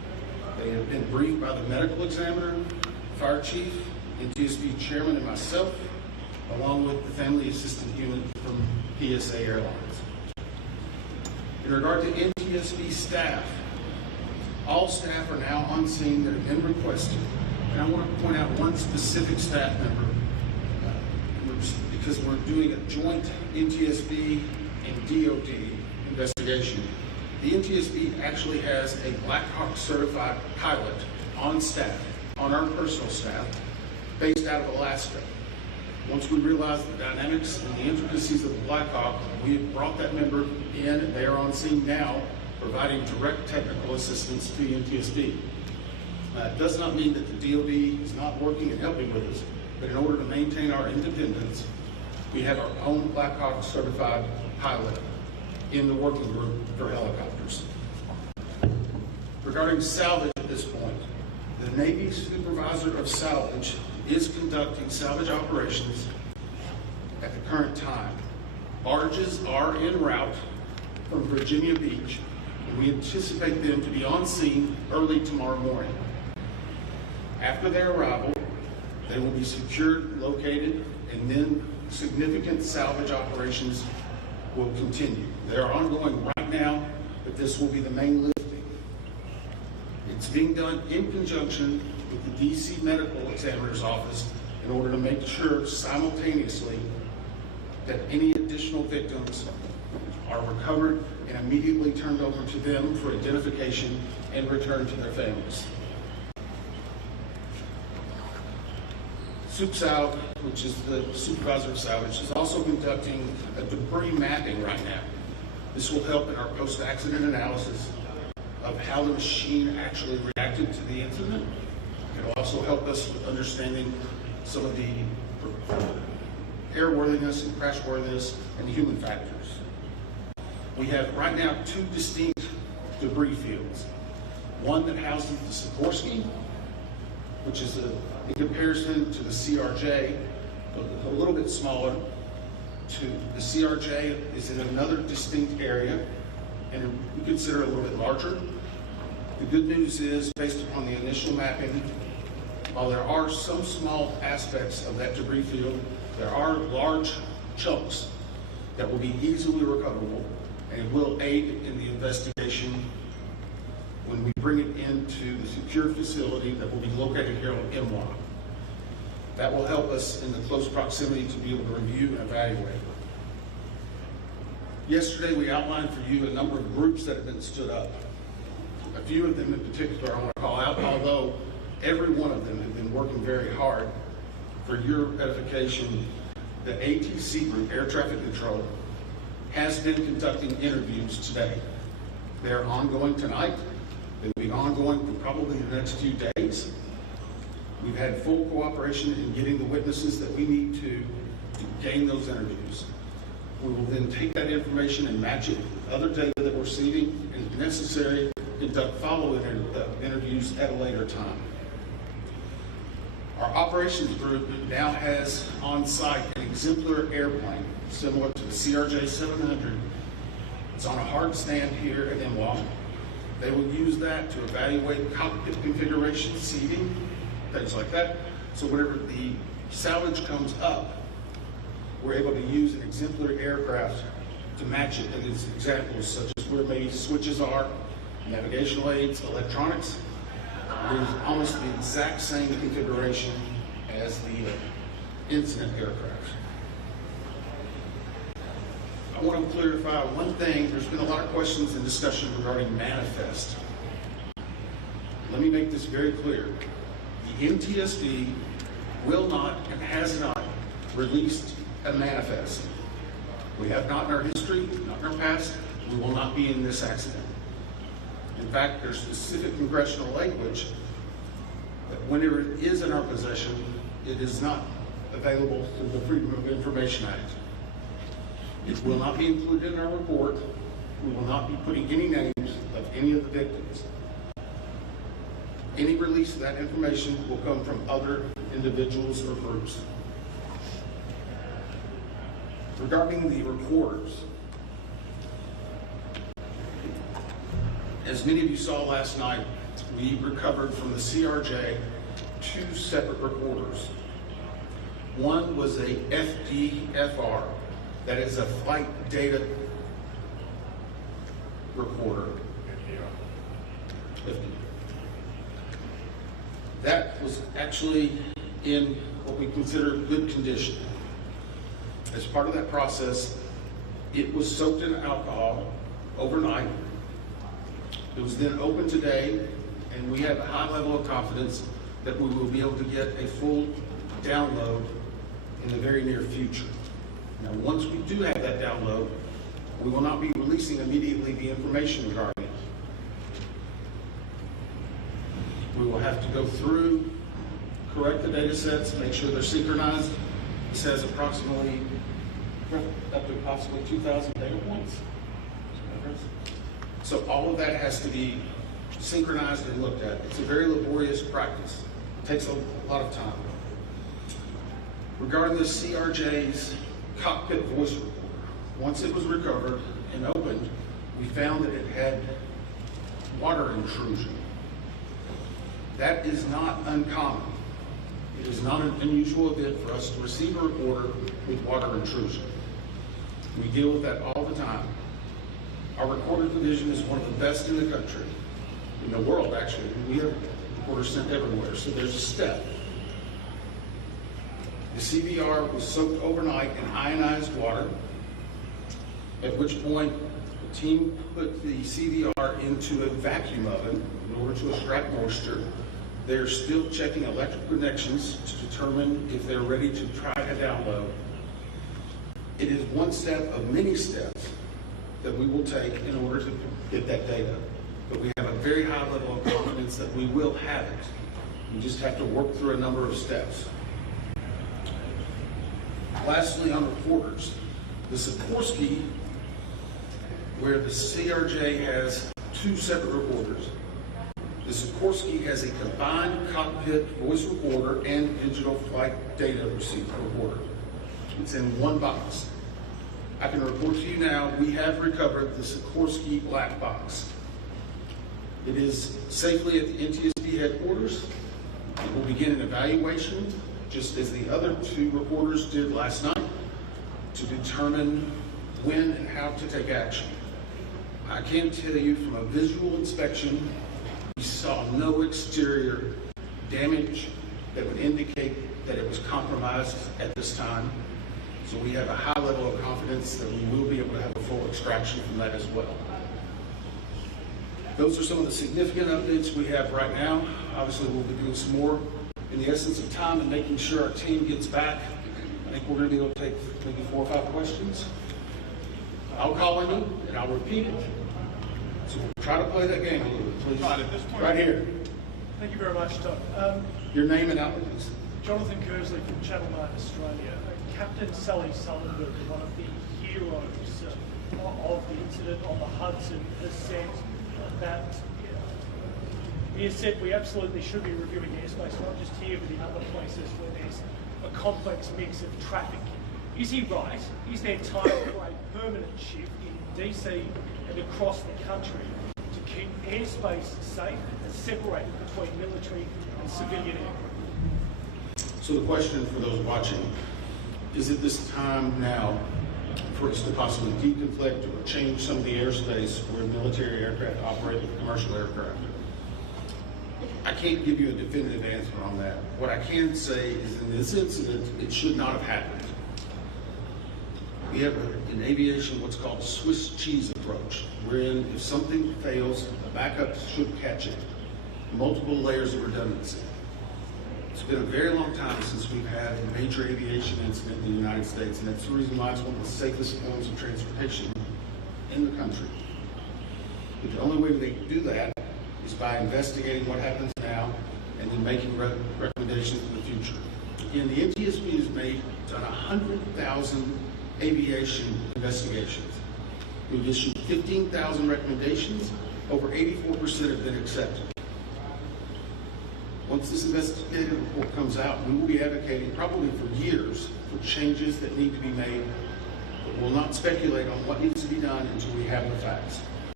They have been briefed by the medical examiner, fire chief, NTSB chairman, and myself, along with the family assistant unit from PSA Airlines. In regard to NTSB staff, all staff are now on scene that have been requested. And I want to point out one specific staff member because we're doing a joint NTSB and DOD investigation. The NTSB actually has a Black Hawk certified pilot on staff, on our personal staff, based out of Alaska. Once we realized the dynamics and the intricacies of the Black Hawk, we have brought that member in, and they are on scene now, providing direct technical assistance to the NTSB. It does not mean that the DOD is not working and helping with us, but in order to maintain our independence, we have our own Black Hawk certified pilot in the working group for helicopters. Regarding salvage at this point, the Navy supervisor of salvage is conducting salvage operations at the current time. Barges are en route from Virginia Beach, and we anticipate them to be on scene early tomorrow morning. After their arrival, they will be secured, located, and then significant salvage operations will continue. They are ongoing right now, but this will be the main lifting. It's being done in conjunction with the DC Medical Examiner's Office in order to make sure simultaneously that any additional victims are recovered and immediately turned over to them for identification and return to their families. SupSalv, which is the supervisor of salvage, is also conducting a debris mapping right now. This will help in our post-accident analysis of how the machine actually reacted to the incident. It will also help us with understanding some of the airworthiness and crashworthiness and human factors. We have right now two distinct debris fields. One that houses the Sikorsky, which is in comparison to the CRJ, a little bit smaller. The CRJ is in another distinct area, and we consider it a little bit larger. The good news is, based upon the initial mapping, while there are some small aspects of that debris field, there are large chunks that will be easily recoverable, and it will aid in the investigation when we bring it into the secure facility that will be located here on MWA. That will help us in the close proximity to be able to review and evaluate. Yesterday we outlined for you a number of groups that have been stood up. A few of them in particular I want to call out, although every one of them have been working very hard. For your edification, the ATC group, Air Traffic Control, has been conducting interviews today. They're ongoing tonight. They'll be ongoing for probably the next few days. We've had full cooperation in getting the witnesses that we need to gain those interviews. We will then take that information and match it with other data that we're receiving, and if necessary, conduct follow-up interviews at a later time. Our operations group now has on site an exemplar airplane similar to the CRJ 700. It's on a hard stand here at MWA. They will use that to evaluate cockpit configuration, seating, things like that. So whenever the salvage comes up, we're able to use an exemplary aircraft to match it in its examples, such as where maybe switches are, navigational aids, electronics. It is almost the exact same configuration as the incident aircraft. I want to clarify one thing. There's been a lot of questions and discussion regarding manifest. Let me make this very clear. The NTSB will not and has not released a manifest. We have not in our history, not in our past. We will not be in this accident. In fact, there's specific congressional language that whenever it is in our possession, it is not available through the Freedom of Information Act. It will not be included in our report. We will not be putting any names of any of the victims. Any release of that information will come from other individuals or groups. Regarding the recorders, as many of you saw last night, we recovered from the CRJ 2 separate recorders. One was a FDFR, that is a flight data recorder. That was actually in what we consider good condition. As part of that process, it was soaked in alcohol overnight. It was then opened today, and we have a high level of confidence that we will be able to get a full download in the very near future. Now, once we do have that download, we will not be releasing immediately the information regarding it. We will have to go through, correct the data sets, make sure they're synchronized. This has approximately up to approximately 2,000 data points. So all of that has to be synchronized and looked at. It's a very laborious practice. It takes a lot of time. Regarding the CRJ's cockpit voice recorder, once it was recovered and opened, we found that it had water intrusion. That is not uncommon. It is not an unusual event for us to receive a recorder with water intrusion. We deal with that all the time. Our recorder division is one of the best in the country, in the world actually. We have recorders sent everywhere, so there's a step. The CVR was soaked overnight in ionized water, at which point the team put the CVR into a vacuum oven in order to extract moisture. They're still checking electrical connections to determine if they're ready to try to download. It is one step of many steps that we will take in order to get that data. But we have a very high level of confidence that we will have it. We just have to work through a number of steps. Lastly, on recorders, the Sikorsky, where the CRJ has 2 separate recorders, the Sikorsky has a combined cockpit voice recorder and digital flight data recorder. It's in one box. I can report to you now, we have recovered the Sikorsky black box. It is safely at the NTSB headquarters. It will begin an evaluation, just as the other 2 recorders did last night, to determine when and how to take action. I can tell you from a visual inspection, we saw no exterior damage that would indicate that it was compromised at this time. So we have a high level of confidence that we will be able to have a full extraction from that as well. Those are some of the significant updates we have right now. Obviously, we'll be doing some more in the essence of time and making sure our team gets back. I think we're going to be able to take maybe 4 or 5 questions. I'll call on you and I'll repeat it. So we'll try to play that game a little bit, please. Todd, at this point, right here. Thank you very much, Todd. Your name and outlet, please. Jonathan Kersley from Channel 9 Australia. Captain Sally Sullenberg, one of the heroes of the incident on the Hudson, has said that he has said we absolutely should be reviewing airspace, not just here but in other places where there's a complex mix of traffic. Is he right? Is there time for a permanent shift in DC and across the country to keep airspace safe and separated between military and civilian aircraft? So the question for those watching, is it this time now for us to possibly deconflict or change some of the airspace where military aircraft operate with commercial aircraft? I can't give you a definitive answer on that. What I can say is in this incident, it should not have happened. We have in aviation what's called a Swiss cheese approach, wherein if something fails, the backup should catch it. Multiple layers of redundancy. It's been a very long time since we've had a major aviation incident in the United States, and that's the reason why it's one of the safest forms of transportation in the country. But the only way they can do that is by investigating what happens now and then making recommendations for the future. Again, the NTSB has done 100,000 aviation investigations. We've issued 15,000 recommendations. Over 84% have been accepted. Once this investigative report comes out, we will be advocating probably for years for changes that need to be made, but we'll not speculate on what needs to be done until we have the facts.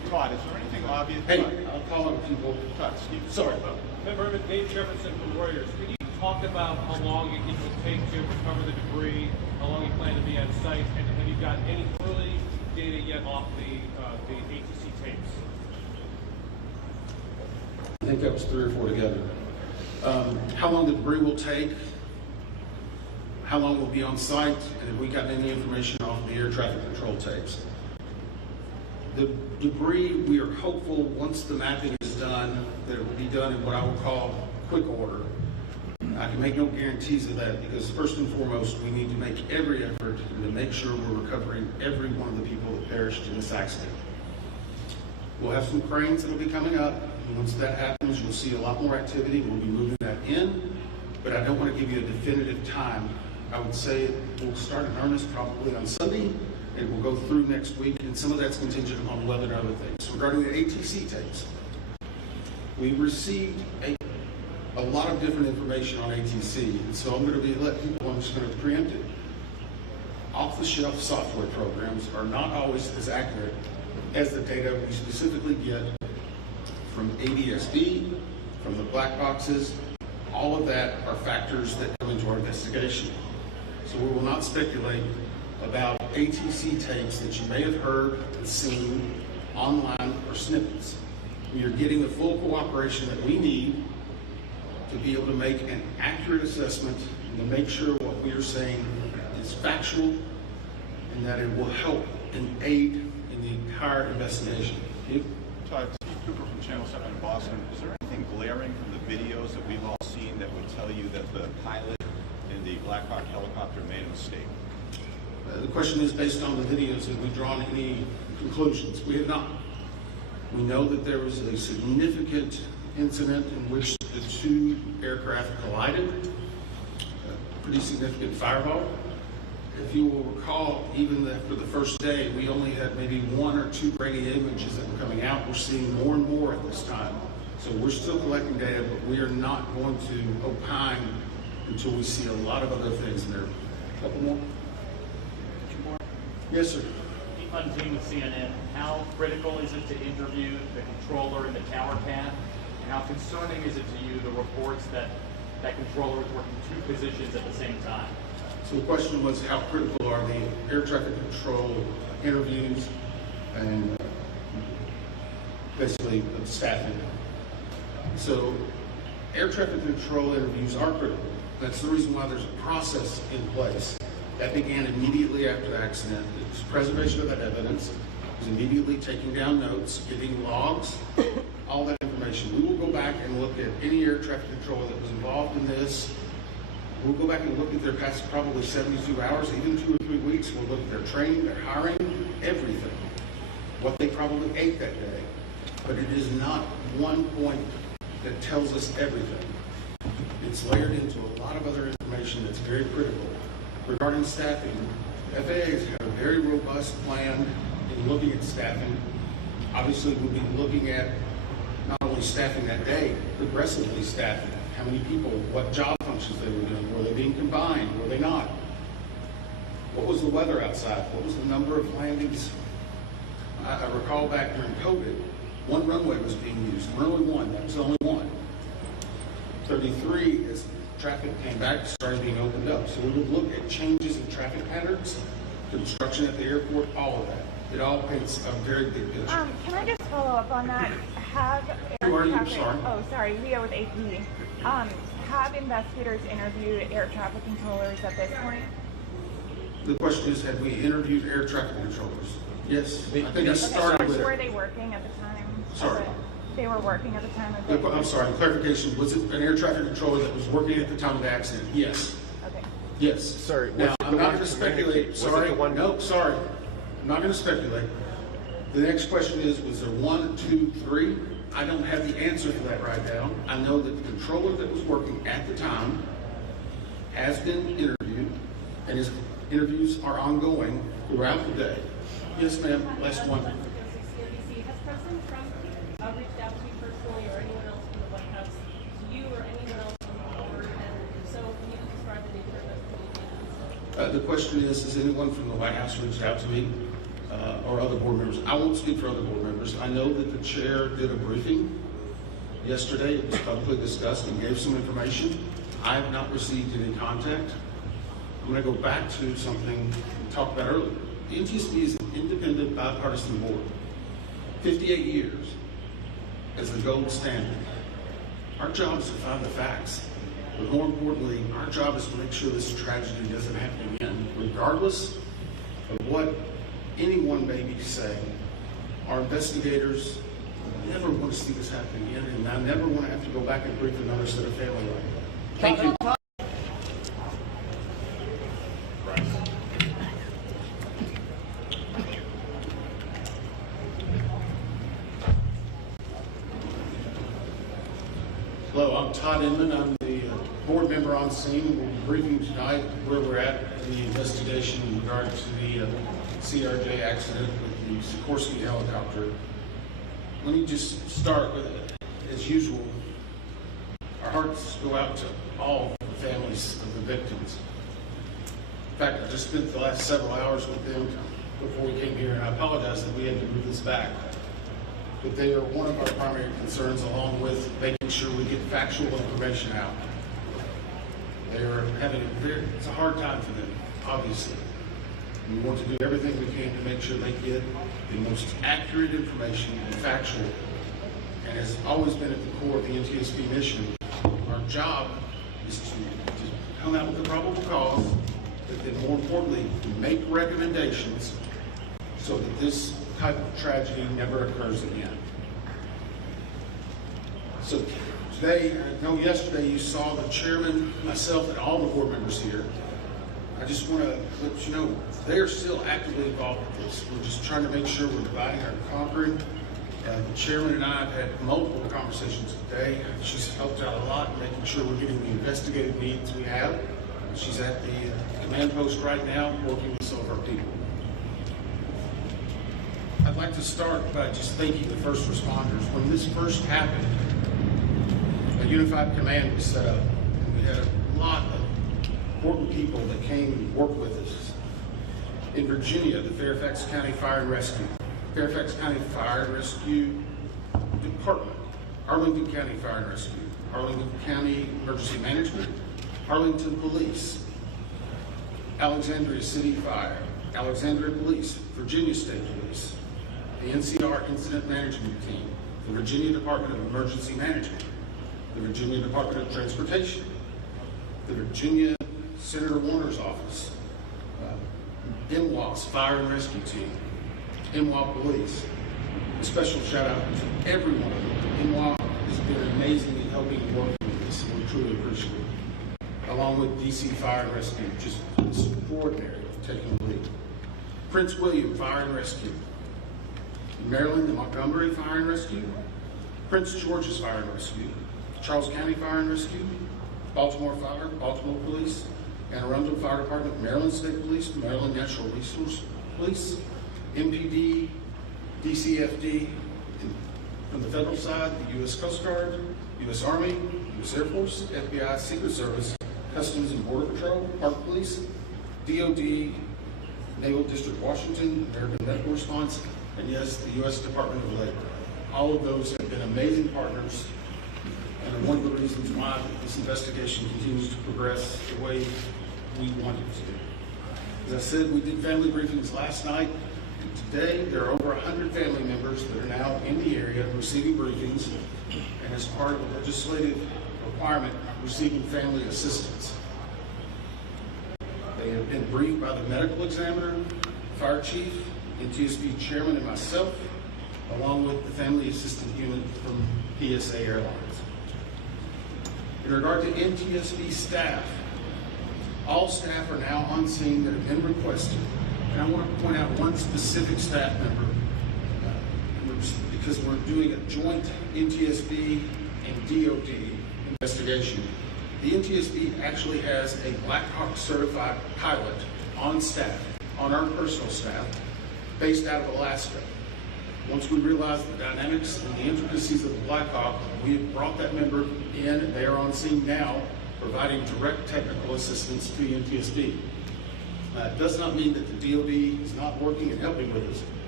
Todd, is there anything obvious? Hey, I'll call on people. Todd, Steve, Sorry. Member Dave Jefferson from Reuters, can you talk about how long you think it will take to recover the debris, how long you plan to be on site, and have you got any early data yet off the ATC tapes? I think that was 3 or 4 together. How long the debris will take, how long we'll be on site, and have we gotten any information off the air traffic control tapes. The debris, we are hopeful once the mapping is done, that it will be done in what I would call quick order. I can make no guarantees of that because first and foremost, we need to make every effort to make sure we're recovering every one of the people that perished in this accident. We'll have some cranes that will be coming up, and once that happens, you'll see a lot more activity. We'll be moving that in, but I don't want to give you a definitive time. I would say it will start in earnest probably on Sunday. It will go through next week, and some of that's contingent upon weather and other things. Regarding the ATC tapes, we received a lot of different information on ATC, and so I'm going to let people, I'm just going to preempt it. Off-the-shelf software programs are not always as accurate as the data we specifically get from NTSB, from the black boxes. All of that are factors that come into our investigation. So we will not speculate about ATC tapes that you may have heard and seen online or snippets. We are getting the full cooperation that we need to be able to make an accurate assessment and to make sure what we are saying is factual and that it will help and aid in the entire investigation. Todd, Steve Cooper from Channel 7 in Boston. Is there anything glaring from the videos that we've all seen that would tell you that the pilot in the Black Hawk helicopter made a mistake? The question is based on the videos. Have we drawn any conclusions? We have not. We know that there was a significant incident in which the 2 aircraft collided, a pretty significant fireball. If you will recall, even after the first day, we only had maybe 1 or 2 radio images that were coming out. We're seeing more and more at this time. So we're still collecting data, but we are not going to opine until we see a lot of other things in there. A couple more? Yes, sir. Pete Muntean with CNN. How critical is it to interview the controller in the tower path? And how concerning is it to you, the reports that that controller is working 2 positions at the same time? So the question was, how critical are the air traffic control interviews and basically staffing? So air traffic control interviews are critical. That's the reason why there's a process in place. That began immediately after the accident. It was preservation of that evidence. It was immediately taking down notes, getting logs, all that information. We will go back and look at any air traffic controller that was involved in this. We'll go back and look at their past probably 72 hours, even 2 or 3 weeks. We'll look at their training, their hiring, everything. What they probably ate that day. But it is not one point that tells us everything. It's layered into a lot of other information that's very critical. Regarding staffing, FAA has got a very robust plan in looking at staffing. Obviously, we'll be looking at not only staffing that day, progressively staffing. How many people, what job functions they were doing, were they being combined, were they not? What was the weather outside? What was the number of landings? I recall back during COVID, 1 runway was being used, runway 1, that was the only one. 33, as traffic came back, started being opened up. So we would look at changes in traffic patterns, construction at the airport, all of that. It all paints a very big picture. Can I just follow up on that? Who are you? Sorry. Oh, sorry, Leah with AP. Have investigators interviewed air traffic controllers at this point? The question is, have we interviewed air traffic controllers? Yes. I think I started with Were it. they working at the time? Sorry. They were working at the time of the... I'm sorry, clarification. Was it an air traffic controller that was working at the time of the accident? Yes. Okay. Yes. Sorry, was Now, it I'm the not one going to communicating- speculate. was it Sorry. the one- No, sorry. I'm not going to speculate. The next question is, was there 1, 2, 3? I don't have the answer for that right now. I know that the controller that was working at the time has been interviewed, and his interviews are ongoing throughout the day. Yes, ma'am. Last one. CNBC. Has President Trump reached out to you personally or anyone else from the White House, to you or anyone else on the board? And if so, can you describe the nature of those communications? The question is, has anyone from the White House reached out to me or other board members? I won't speak for other board members. members, I know that the chair did a briefing yesterday. It was publicly discussed and gave some information. I have not received any contact. I'm going to go back to something we talked about earlier. The NTSB is an independent, bipartisan board. 58 years as the gold standard. Our job is to find the facts, but more importantly, our job is to make sure this tragedy doesn't happen again, regardless of what anyone may be saying. Our investigators never want to see this happen again, and I never want to have to go back and brief another set of family like that. Thank you. Hello, I'm Todd Inman. I'm the board member on scene. We'll be briefing tonight where we're at in the investigation in regard to the CRJ accident with the Sikorsky helicopter. Let me just start with, as usual, our hearts go out to all the families of the victims. In fact, I just spent the last several hours with them before we came here, and I apologize that we had to move this back. But they are one of our primary concerns, along with making sure we get factual information out. They are having it's a hard time for them, obviously. We want to do everything we can to make sure they get the most accurate information and factual. And has always been at the core of the NTSB mission. Our job is to come out with a probable cause, but then more importantly, to make recommendations so that this type of tragedy never occurs again. So today, I know yesterday you saw the chairman, myself, and all the board members here. I just want to let you know they are still actively involved with this. We're just trying to make sure we're dividing our conquering. The chairman and I have had multiple conversations today. She's helped out a lot in making sure we're getting the investigative needs we have. She's at the command post right now working with some of our people. I'd like to start by just thanking the first responders. When this first happened, a unified command was set up, and we had a lot of important people that came and worked with us. In Virginia, the Fairfax County Fire and Rescue, Fairfax County Fire and Rescue Department, Arlington County Fire and Rescue, Arlington County Emergency Management, Arlington Police, Alexandria City Fire, Alexandria Police, Virginia State Police, the NCR Incident Management Team, the Virginia Department of Emergency Management, the Virginia Department of Transportation, the Virginia Senator Warner's office, MWA's Fire and Rescue Team, MWA Police. A special shout out to every one of them. MWA has been amazing in helping and working with this, and we truly appreciate it. Along with DC Fire and Rescue, just extraordinary taking the lead. Prince William Fire and Rescue. In Maryland, the Montgomery Fire and Rescue, Prince George's Fire and Rescue, Charles County Fire and Rescue, Baltimore Fire, Baltimore Police, Anne Arundel Fire Department, Maryland State Police, Maryland Natural Resource Police, MPD, DCFD, from the federal side, the U.S. Coast Guard, U.S. Army, U.S. Air Force, FBI, Secret Service, Customs and Border Patrol, Park Police, DOD, Naval District Washington, American Medical Response, and yes, the U.S. Department of Labor. All of those have been amazing partners and are one of the reasons why this investigation continues to progress the way we want it to. As I said, we did family briefings last night. And today, there are over 100 family members that are now in the area receiving briefings, and as part of the legislative requirement, receiving family assistance. They have been briefed by the medical examiner, fire chief, NTSB chairman, and myself, along with the family assistant unit from PSA Airlines. In regard to NTSB staff, all staff are now on scene that have been requested. And I want to point out one specific staff member because we're doing a joint NTSB and DOD investigation. The NTSB actually has a Black Hawk certified pilot on staff, on our personal staff, based out of Alaska. Once we realized the dynamics and the intricacies of the Black Hawk, we have brought that member in, and they are on scene now, providing direct technical assistance to the NTSB. It does not mean that the DOD is not working and helping with us.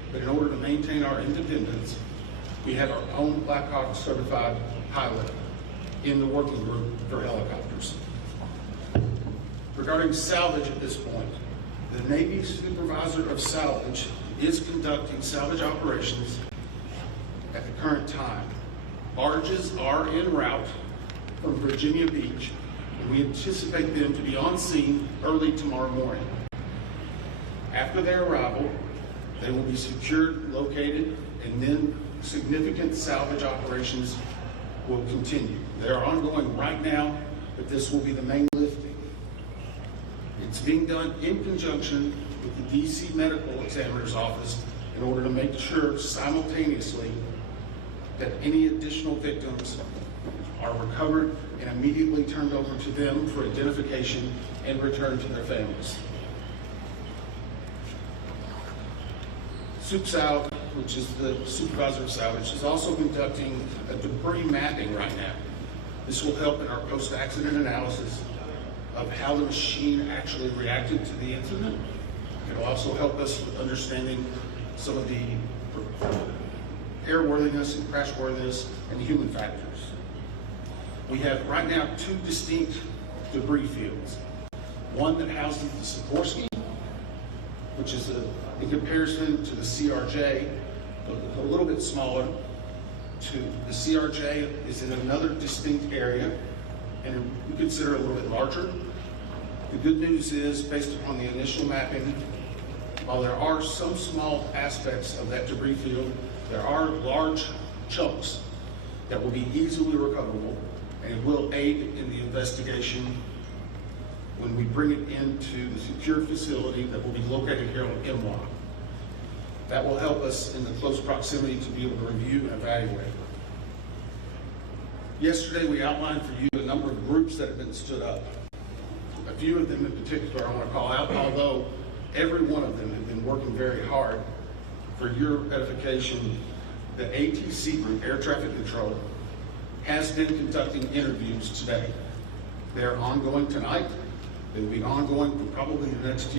but in order to maintain our independence, we have our own Black Hawk certified pilot in the working group for helicopters. Regarding salvage at this point, the Navy supervisor of salvage is conducting salvage operations at the current time. Barges are en route from Virginia Beach, and we anticipate them to be on scene early tomorrow morning. After their arrival, they will be secured, located, and then significant salvage operations will continue. They are ongoing right now, but this will be the main lifting. It's being done in conjunction with the DC Medical Examiner's Office in order to make sure simultaneously that any additional victims are recovered and immediately turned over to them for identification and returned to their families. SupSal, which is the supervisor of salvage, is also conducting a debris mapping right now. This will help in our post-accident analysis of how the machine actually reacted to the incident. It will also help us with understanding some of the airworthiness and crashworthiness and human factors. We have right now two distinct debris fields. One that houses the Sikorsky, which is in comparison to the CRJ, a little bit smaller. The CRJ is in another distinct area, and we consider it a little bit larger. The good news is, based upon the initial mapping, while there are some small aspects of that debris field, there are large chunks that will be easily recoverable, and it will aid in the investigation when we bring it into the secure facility that will be located here on MWA. That will help us in the close proximity to be able to review and evaluate. Yesterday we outlined for you a number of groups that have been stood up. A few of them in particular I want to call out, although every one of them have been working very hard. For your edification, the ATC group, Air Traffic Control, has been conducting interviews today. They're ongoing tonight. They will be ongoing for probably the next